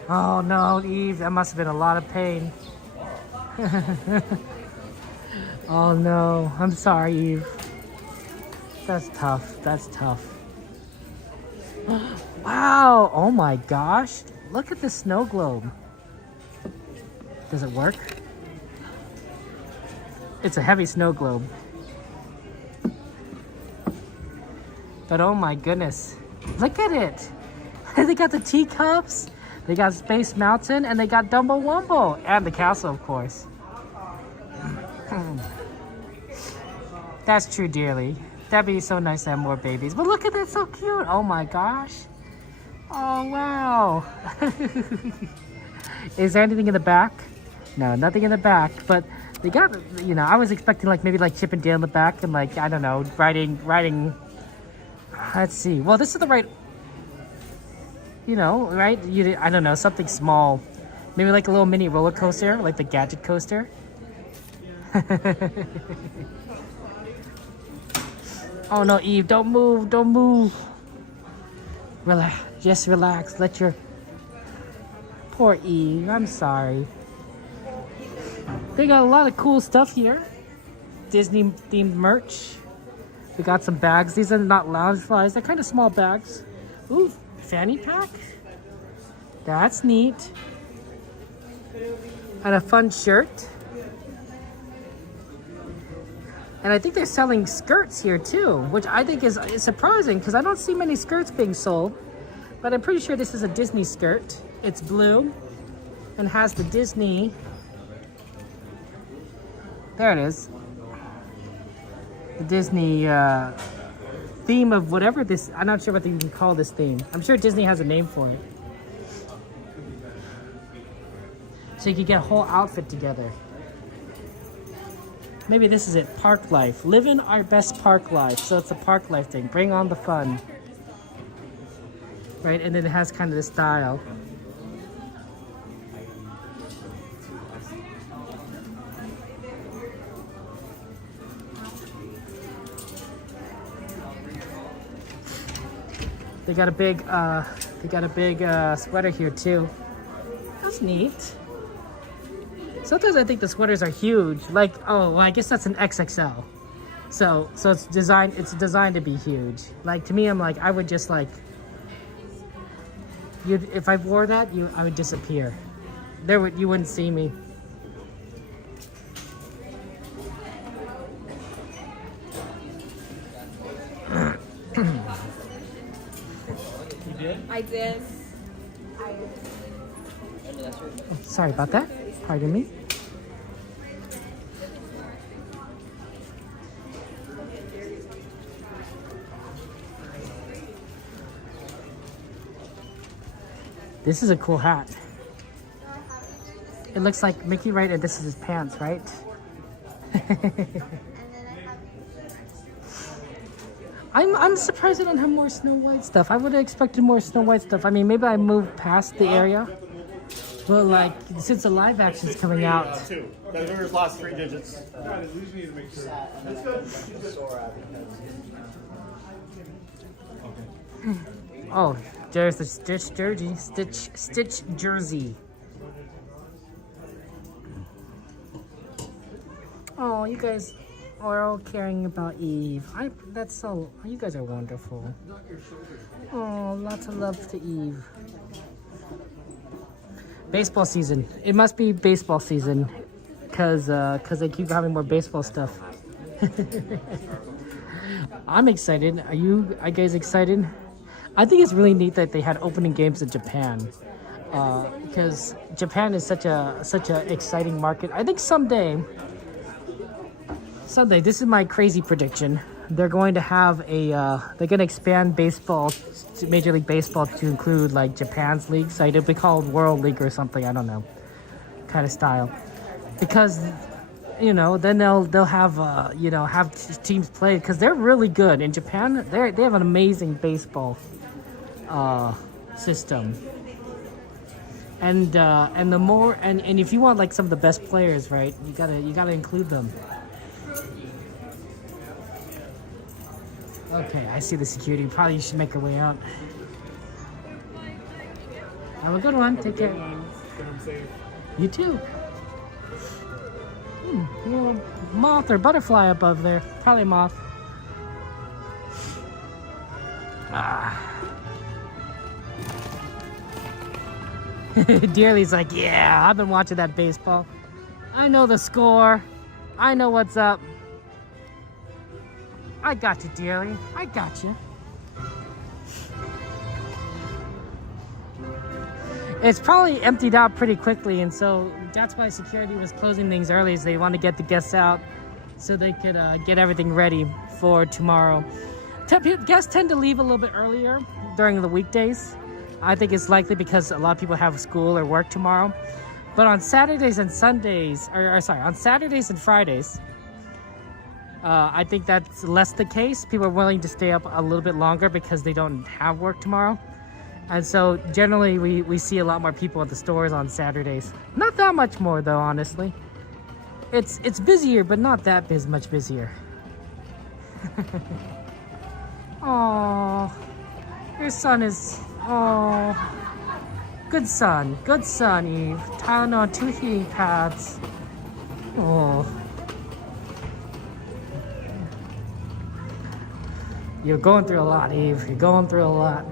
Oh no, Eve, that must have been a lot of pain. Oh no, I'm sorry, Eve. That's tough. That's tough. Wow, oh my gosh. Look at the snow globe. Does it work? It's a heavy snow globe. But oh my goodness. Look at it. They got the teacups. They got Space Mountain and they got Dumbo Wumbo and the castle, of course. That's true, dearly. That'd be so nice to have more babies. But look at that, so cute. Oh my gosh. Oh wow. Is there anything in the back? No, nothing in the back. But they got, you know, I was expecting like maybe like Chip and Dale in the back and like, I don't know, riding. Let's see. Well, this is the right, you know, right? I don't know, something small. Maybe like a little mini roller coaster, like the Gadget Coaster. Oh no, Eve, don't move, don't move. Relax, just relax. Let your... Poor Eve, I'm sorry. They got a lot of cool stuff here. Disney themed merch. We got some bags. These are not lounge flies. They're kind of small bags. Ooh, fanny pack. That's neat. And a fun shirt. And I think they're selling skirts here too, which I think is surprising because I don't see many skirts being sold. But I'm pretty sure this is a Disney skirt. It's blue and has the Disney. There it is. The Disney theme of whatever this, I'm not sure what you can call this theme. I'm sure Disney has a name for it. So you could get a whole outfit together. Maybe this is it, park life. Living our best park life. So it's a park life thing. Bring on the fun. Right, and then it has kind of this style. They got a big sweater here too. That's neat. Sometimes I think the sweaters are huge. Like, oh, well, I guess that's an XXL. So it's designed to be huge. Like, to me, I'm like, I would just like, if I wore that, I would disappear. You wouldn't see me. You did? I did. Oh, sorry about that. Pardon me. This is a cool hat. It looks like Mickey, right? And this is his pants, right? I'm surprised I don't have more Snow White stuff. I would have expected more Snow White stuff. I mean, maybe I moved past the area. But like, since the live action is coming out. Two. Those are his last 3 digits. That's good. Oh, there's the Stitch jersey. Oh, you guys are all caring about Eve. That's so. You guys are wonderful. Oh, lots of love to Eve. Baseball season. It must be baseball season, cause they keep having more baseball stuff. I'm excited. Are you guys excited? I think it's really neat that they had opening games in Japan, because Japan is such a exciting market. I think someday, this is my crazy prediction. They're going to have they're going to expand baseball, Major League Baseball, to include like Japan's leagues. So it'll be called World League or something. I don't know, kind of style, because you know then they'll have have teams play because they're really good in Japan. They have an amazing baseball system, and the more and if you want like some of the best players, right, you gotta include them. Okay, I see the security. Probably you should make your way out. Have a good one. Take care. You too. A little moth or butterfly above there. Probably moth. Dearly's like, yeah, I've been watching that baseball. I know the score. I know what's up. I got you, dearly. I got you. It's probably emptied out pretty quickly, and so that's why security was closing things early, is they want to get the guests out so they could get everything ready for tomorrow. Guests tend to leave a little bit earlier during the weekdays. I think it's likely because a lot of people have school or work tomorrow. But on Saturdays and Sundays, on Saturdays and Fridays, I think that's less the case. People are willing to stay up a little bit longer because they don't have work tomorrow. And so generally we see a lot more people at the stores on Saturdays. Not that much more though, honestly. It's busier, but not that much busier. Oh, your son is, oh, good son, Eve. Tyler on 2 heating pads. Oh. You're going through a lot, Eve. You're going through a lot.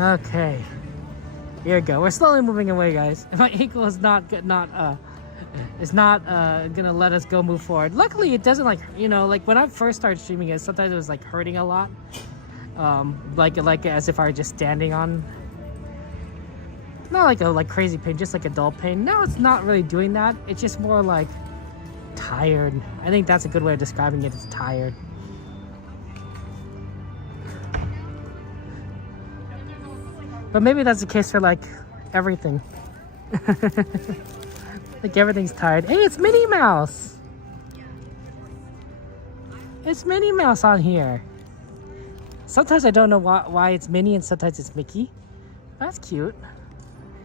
Okay, here we go. We're slowly moving away, guys. My ankle is not gonna let us move forward. Luckily, it doesn't, like, you know, like when I first started streaming it, sometimes it was like hurting a lot, like as if I were just standing on, not like a crazy pain, just like a dull pain. Now it's not really doing that. It's just more like tired. I think that's a good way of describing it. It's tired. But maybe that's the case for like everything. Like everything's tired. Hey, it's Minnie Mouse. It's Minnie Mouse on here. Sometimes I don't know why it's Minnie and sometimes it's Mickey. That's cute.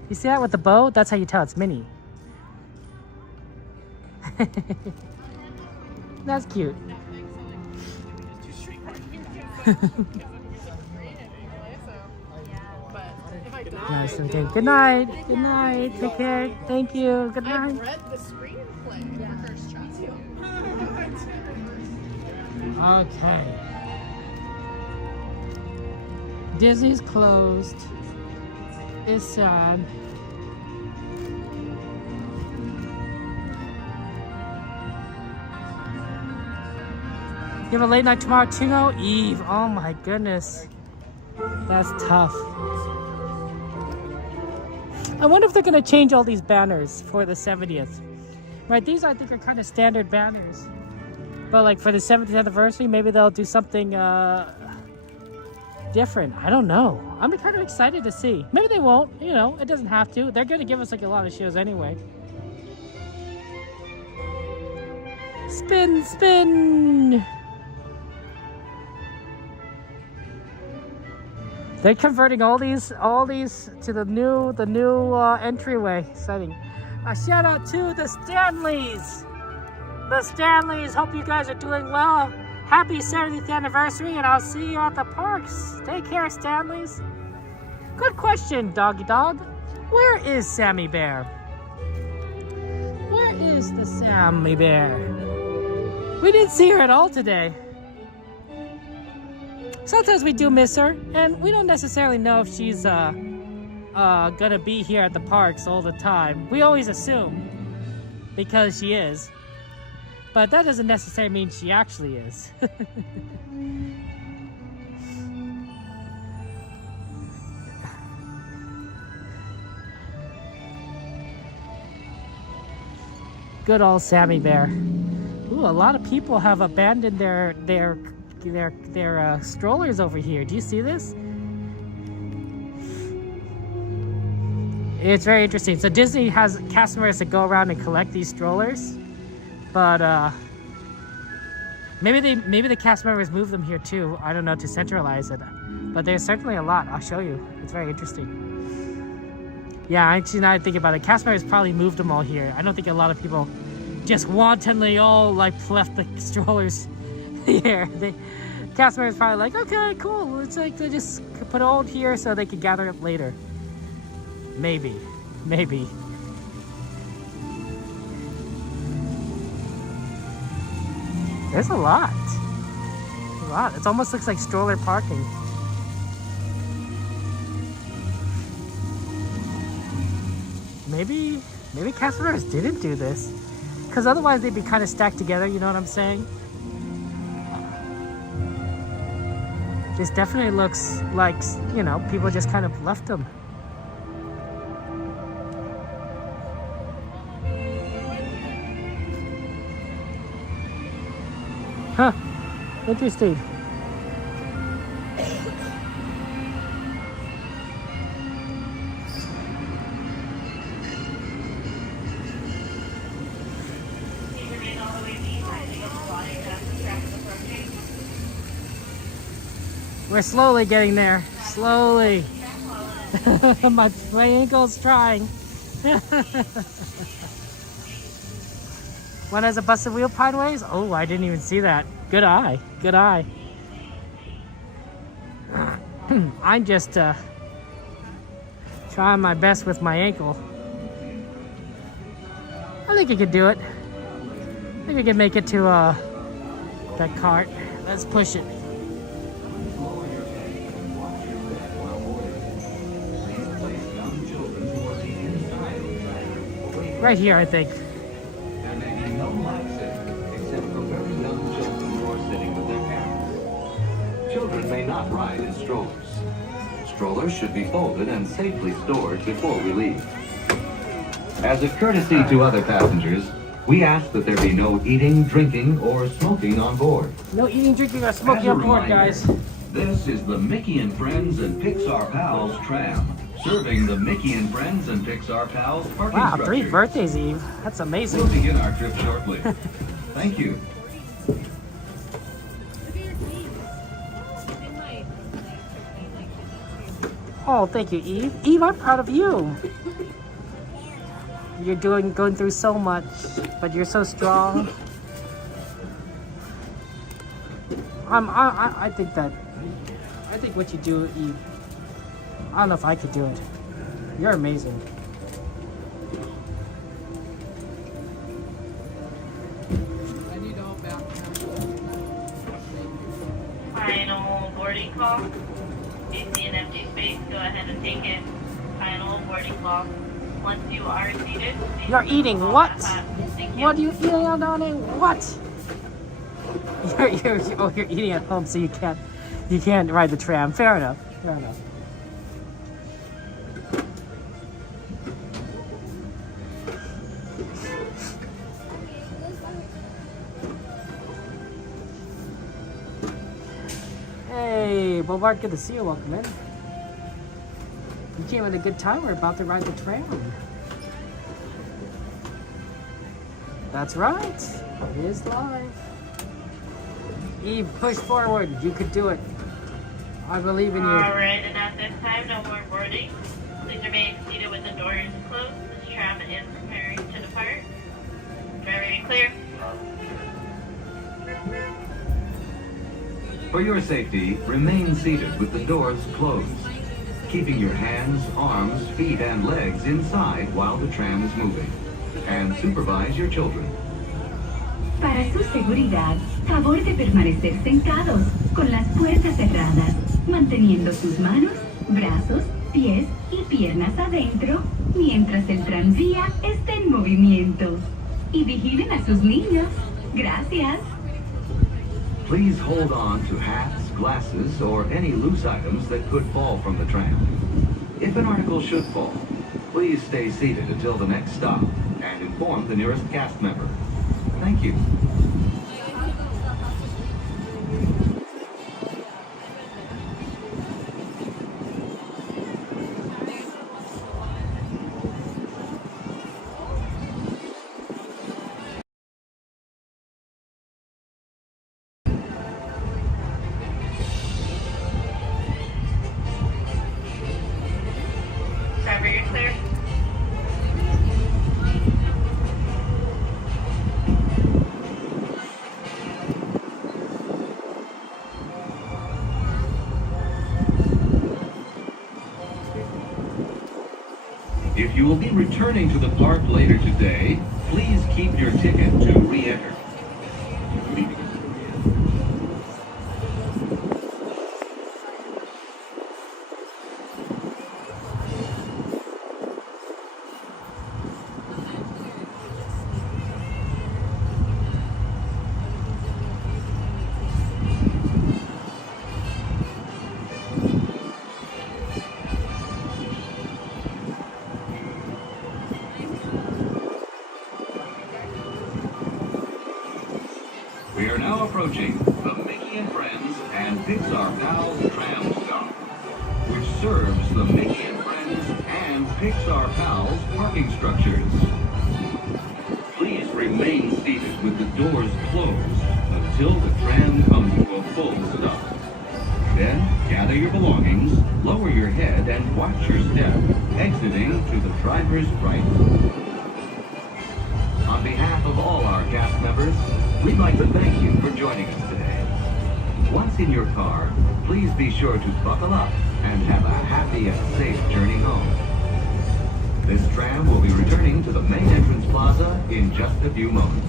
You see that with the bow? That's how you tell it's Minnie. That's cute. Nice. Okay. Good night. Good night. Take care. Thank you. Good night. I read the screenplay for Cursed Child. Okay. Disney's closed. It's sad. You have a late night tomorrow too, no? Eve. Oh my goodness. That's tough. I wonder if they're going to change all these banners for the 70th. Right, these I think are kind of standard banners. But like for the 70th anniversary, maybe they'll do something different. I don't know. I'm kind of excited to see. Maybe they won't, you know, it doesn't have to. They're going to give us like a lot of shows anyway. Spin, spin! They're converting all these to the new entryway setting. A shout out to the Stanleys. The Stanleys, hope you guys are doing well. Happy 70th anniversary, and I'll see you at the parks. Take care, Stanleys. Good question, Doggy Dog. Where is Sammy Bear? Where is the Sammy Bear? We didn't see her at all today. Sometimes we do miss her, and we don't necessarily know if she's gonna be here at the parks all the time. We always assume, because she is. But that doesn't necessarily mean she actually is. Good old Sammy Bear. Ooh, a lot of people have abandoned their strollers over here. Do you see this? It's very interesting. So Disney has cast members that go around and collect these strollers, but maybe the cast members move them here too. I don't know, to centralize it. But there's certainly a lot. I'll show you. It's very interesting. Yeah, actually, now I think about it, cast members probably moved them all here. I don't think a lot of people just wantonly all like left the strollers here. Cast members probably like, okay, cool. It's like they just put it all here so they could gather it later. Maybe. There's a lot. It almost looks like stroller parking. Maybe cast members didn't do this, because otherwise they'd be kind of stacked together. You know what I'm saying? This definitely looks like, you know, people just kind of left them. Huh, interesting. We're slowly getting there, slowly. my ankle's trying. One has a busted wheel Pineways? Oh, I didn't even see that. Good eye, good eye. I'm just trying my best with my ankle. I think I could do it. I think I can make it to that cart. Let's push it. Right here, I think. There may be no lap sitting, except for very young children who are sitting with their parents. Children may not ride in strollers. Strollers should be folded and safely stored before we leave. As a courtesy to other passengers, we ask that there be no eating, drinking, or smoking on board. No eating, drinking, or smoking on board, guys. This is the Mickey and Friends and Pixar Pals Tram, serving the Mickey and Friends and Pixar Pals parking Wow, structure. 3 birthdays, Eve. That's amazing. We'll begin our trip shortly. Thank you. Oh, thank you, Eve. Eve, I'm proud of you. You're going through so much, but you're so strong. I think what you do, Eve. I don't know if I could do it. You're amazing. Final boarding call. If you see an empty space, go ahead and take it. Final boarding call. Once you are seated, You're eating what? What are you eating on darling? What? You're eating at home, so you can't ride the tram. Fair enough. Fair enough. Hey, Bobart, good to see you. Welcome in. You came at a good time. We're about to ride the tram. That's right. It is live. Eve, push forward. You could do it. I believe in you. Alright, and at this time, no more boarding. Please remain seated with the doors closed. This tram is preparing to depart. Very clear. For your safety, remain seated with the doors closed, keeping your hands, arms, feet, and legs inside while the tram is moving. And supervise your children. Para su seguridad, favor de permanecer sentados, con las puertas cerradas, manteniendo sus manos, brazos, pies y piernas adentro, mientras el tranvía esté en movimiento. Y vigilen a sus niños. Gracias. Please hold on to hats, glasses, or any loose items that could fall from the tram. If an article should fall, please stay seated until the next stop and inform the nearest cast member. Thank you. Driver, you're clear. If you will be returning to the park later today, please keep your ticket to re-enter. We are now approaching the Mickey and Friends and Pixar Pals Tram Stop, which serves the Mickey and Friends and Pixar Pals parking structures. Please remain seated with the doors closed until the tram comes to a full stop. Then gather your belongings, lower your head, and watch your step, exiting to the driver's right. On behalf of all our cast members, we'd like to thank you for joining us today. Once in your car, please be sure to buckle up and have a happy and safe journey home. This tram will be returning to the main entrance plaza in just a few moments.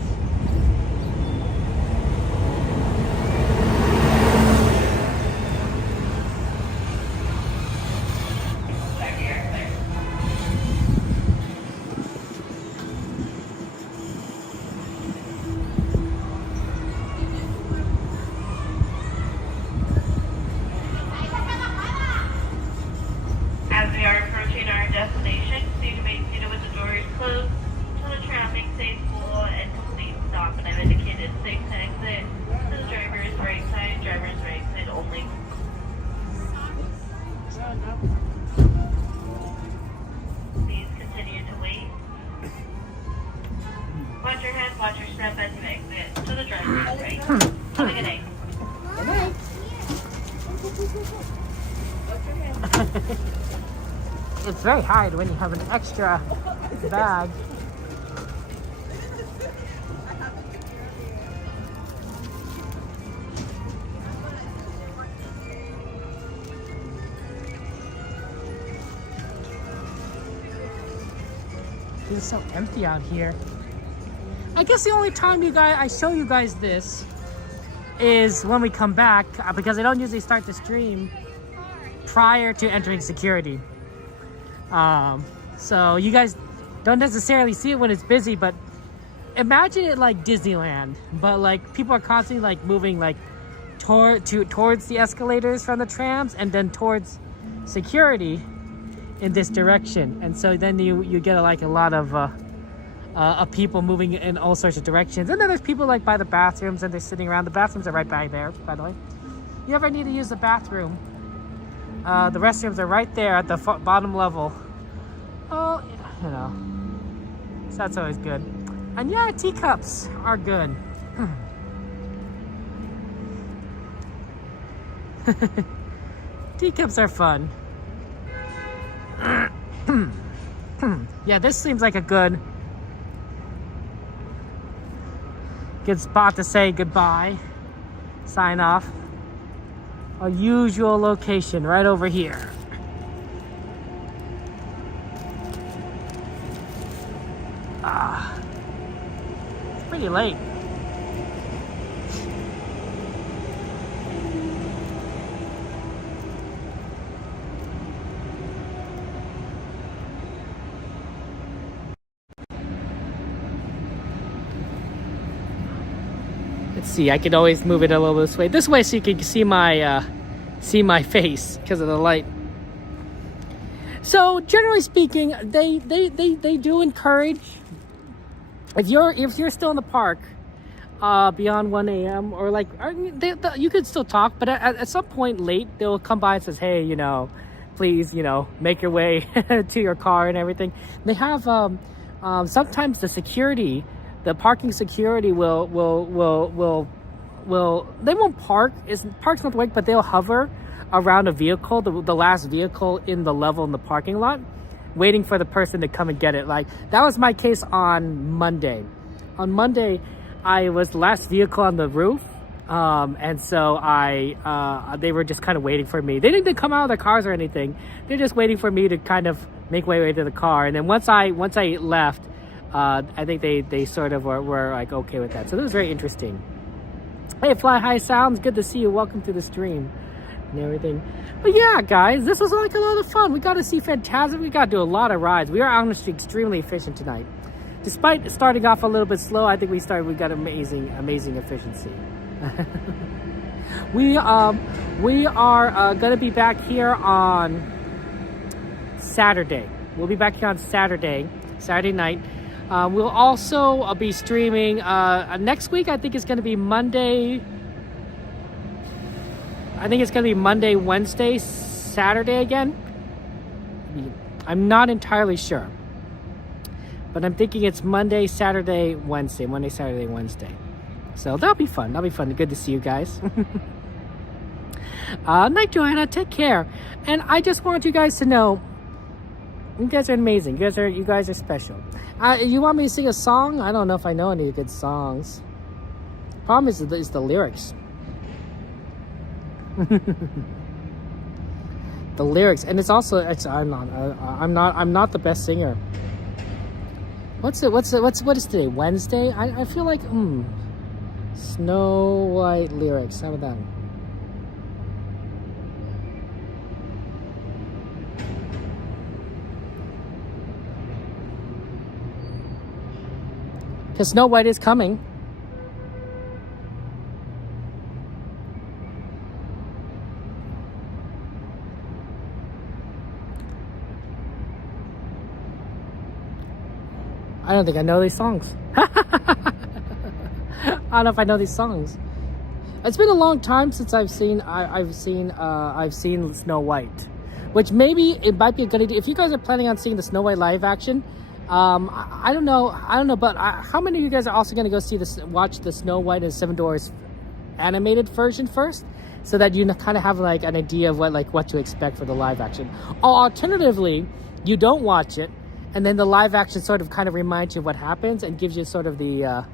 As we are approaching our destination, please remain seated with the doors closed until the tram makes a full and complete stop. And I've indicated 6 exit to the driver's right side only. Please continue to wait. Watch your head, watch your step as you exit to the driver's right. Have a good day. Good night. It's very hard when you have an extra bag. It's so empty out here. I guess the only time I show you guys this is when we come back, because I don't usually start the stream prior to entering security. So you guys don't necessarily see it when it's busy, but imagine it like Disneyland, but like people are constantly like moving like towards the escalators from the trams and then towards security in this direction. And so then you get like a lot of people moving in all sorts of directions. And then there's people like by the bathrooms and they're sitting around. The bathrooms are right back there, by the way. You ever need to use the bathroom? The restrooms are right there at the bottom level. Oh, you know, so that's always good. And yeah, teacups are good. Teacups are fun. Yeah, this seems like a good spot to say goodbye. Sign off. Our usual location right over here. It's pretty late. Let's see, I could always move it a little this way so you can see my face because of the light. So generally speaking, they do encourage, if you're still in the park beyond 1 a.m. or like you could still talk, but at some point late they'll come by and says, hey, you know, please, you know, make your way to your car and everything. They have sometimes the parking security will they won't park. Park's not the way, but they'll hover around a vehicle, the last vehicle in the level in the parking lot, waiting for the person to come and get it. Like that was my case on Monday. On Monday, I was the last vehicle on the roof, and so they were just kind of waiting for me. They didn't come out of their cars or anything. They're just waiting for me to kind of make my way to the car. And then once I left, I think they sort of were like okay with that. So that was very interesting. Hey, Fly High Sounds, good to see you. Welcome to the stream and everything. But yeah, guys, this was like a lot of fun. We got to see Fantasmic. We got to do a lot of rides. We are honestly extremely efficient tonight. Despite starting off a little bit slow, I think we got amazing efficiency. We are going to be back here on Saturday. We'll be back here on Saturday night. We'll also be streaming next week. I think it's going to be Monday. I think it's going to be Monday, Wednesday, Saturday again. I'm not entirely sure. But I'm thinking it's Monday, Saturday, Wednesday. Monday, Saturday, Wednesday. So that'll be fun. That'll be fun. Good to see you guys. Night, Joanna. Take care. And I just want you guys to know, you guys are amazing. You guys are special. You want me to sing a song? I don't know if I know any good songs. Problem is the lyrics. The lyrics, and it's also I'm not the best singer. What is today? Wednesday? I feel like Snow White lyrics. How about that? Because Snow White is coming. I don't think I know these songs. I don't know if I know these songs. It's been a long time since I've seen Snow White, which maybe it might be a good idea if you guys are planning on seeing the Snow White live action. I don't know, but how many of you guys are also going to go watch the Snow White and Seven Dwarfs animated version first, so that you kind of have like an idea of what to expect for the live action. Or alternatively, you don't watch it, and then the live action sort of kind of reminds you of what happens and gives you sort of the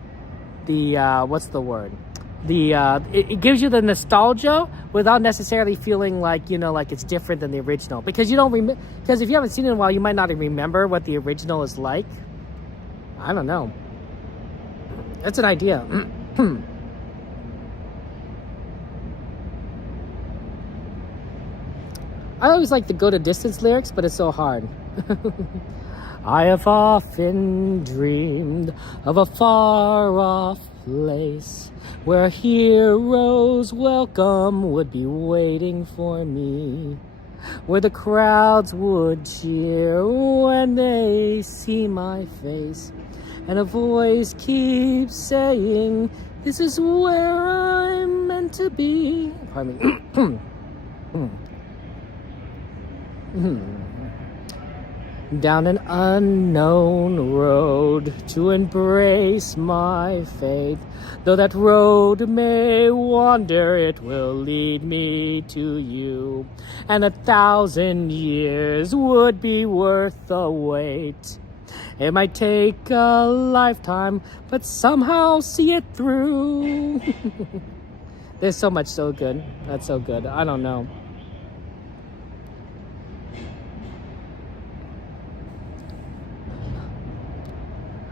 what's the word? It gives you the nostalgia without necessarily feeling like it's different than the original, because you don't because if you haven't seen it in a while, you might not remember what the original is like. I don't know. That's an idea. I always like to go to distance lyrics, but it's so hard. I have often dreamed of a far-off place where heroes welcome would be waiting for me, where the crowds would cheer when they see my face, and a voice keeps saying, "This is where I'm meant to be." Pardon me. Down an unknown road to embrace my faith. Though that road may wander, it will lead me to you. And 1,000 years would be worth the wait. It might take a lifetime, but somehow see it through. There's so much so good. That's so good. I don't know.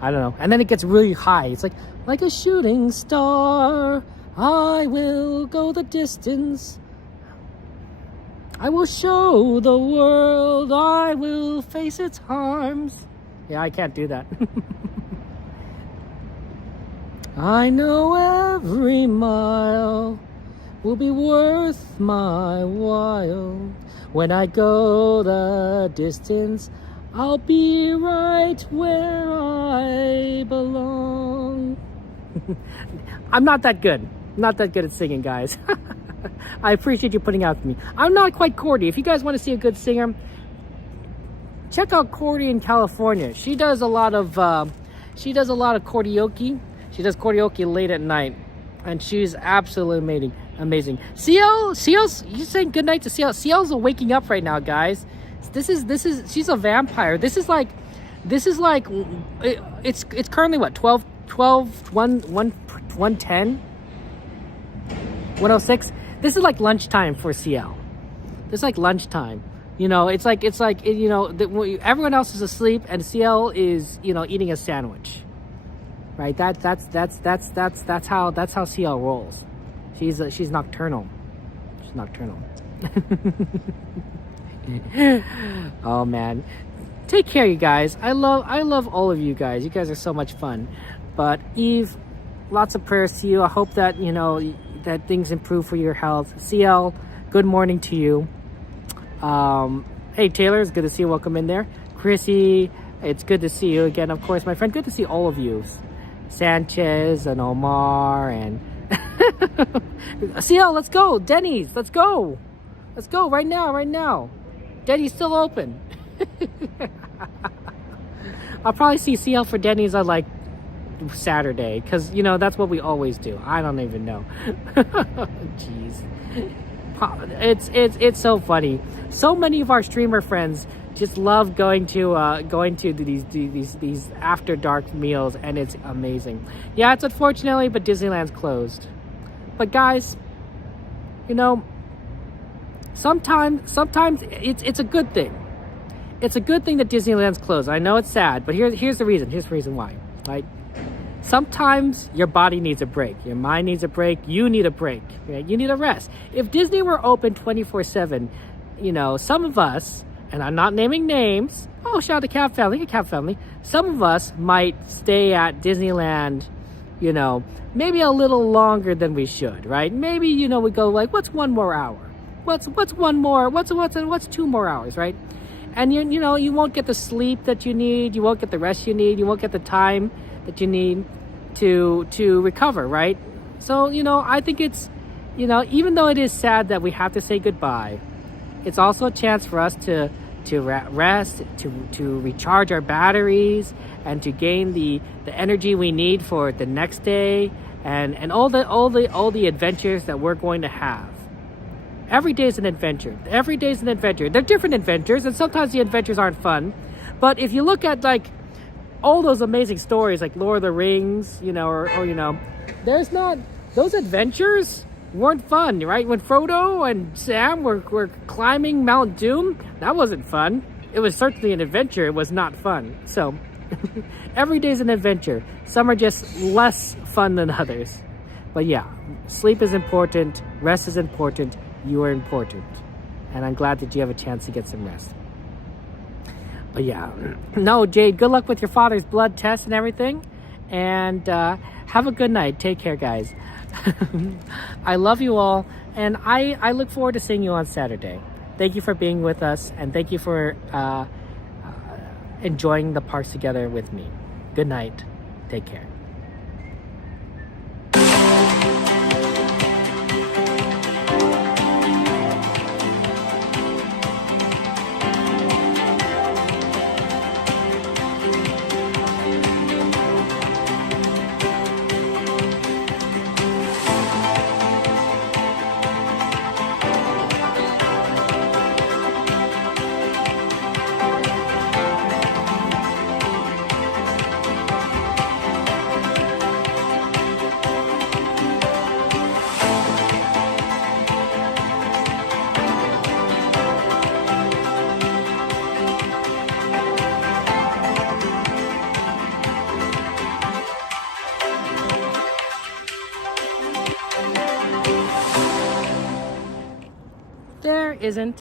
I don't know. And then it gets really high. It's like a shooting star, I will go the distance. I will show the world, I will face its harms. Yeah, I can't do that. I know every mile will be worth my while. When I go the distance, I'll be right where I belong. I'm not that good. Not that good at singing, guys. I appreciate you putting out with me. I'm not quite Cordy. If you guys want to see a good singer, check out Cordy in California. She does a lot of karaoke. She does karaoke late at night, and she's absolutely amazing. CL's you saying good night to CL. CL's waking up right now, guys. This is she's a vampire. It's currently what, 110 106. This is like lunchtime for CL. This is like lunchtime. It's like everyone else is asleep and CL is eating a sandwich. Right? That's how CL rolls. She's nocturnal. She's nocturnal. Oh man, take care, you guys. I love all of you guys. You guys are so much fun. But Eve, lots of prayers to you. I hope that that things improve for your health. CL, good morning to you. Hey Taylor, it's good to see you. Welcome in there. Chrissy, It's good to see you again, of course, my friend. Good to see all of you. Sanchez and Omar and... CL, let's go. Denny's, let's go. Let's go right now. Denny's still open. I'll probably see CL for Denny's on like Saturday, because you know that's what we always do. I don't even know. Jeez, it's so funny. So many of our streamer friends just love going to these after dark meals, and it's amazing. Yeah, it's unfortunately, but Disneyland's closed. But guys, you know, sometimes it's a good thing. It's a good thing that Disneyland's closed. I know it's sad, but here's the reason. Here's the reason why. Right? Sometimes your body needs a break. Your mind needs a break. You need a break. Right? You need a rest. If Disney were open 24/7, you know, some of us, and I'm not naming names. Oh, shout out to Cab Family. Some of us might stay at Disneyland, you know, maybe a little longer than we should, right? Maybe, you know, we go like, what's one more hour? What's 2 more hours, right? And you know, you won't get the sleep that you need, you won't get the rest you need, you won't get the time that you need to recover, right? So, you know, I think it's, you know, even though it is sad that we have to say goodbye, it's also a chance for us to rest, to recharge our batteries, and to gain the energy we need for the next day, and all the adventures that we're going to have. Every day is an adventure. They're different adventures, and sometimes the adventures aren't fun. But if you look at like all those amazing stories like Lord of the Rings, you know, or you know, those adventures weren't fun, right? When Frodo and Sam were climbing Mount Doom, that wasn't fun. It was certainly an adventure. It was not fun. So every day's an adventure. Some are just less fun than others. But yeah, sleep is important. Rest is important. You are important. And I'm glad that you have a chance to get some rest. But yeah, no, Jade, good luck with your father's blood test and everything. And have a good night. Take care, guys. I love you all, and I look forward to seeing you on Saturday. Thank you for being with us, and thank you for enjoying the parks together with me. Good night. Take care. Isn't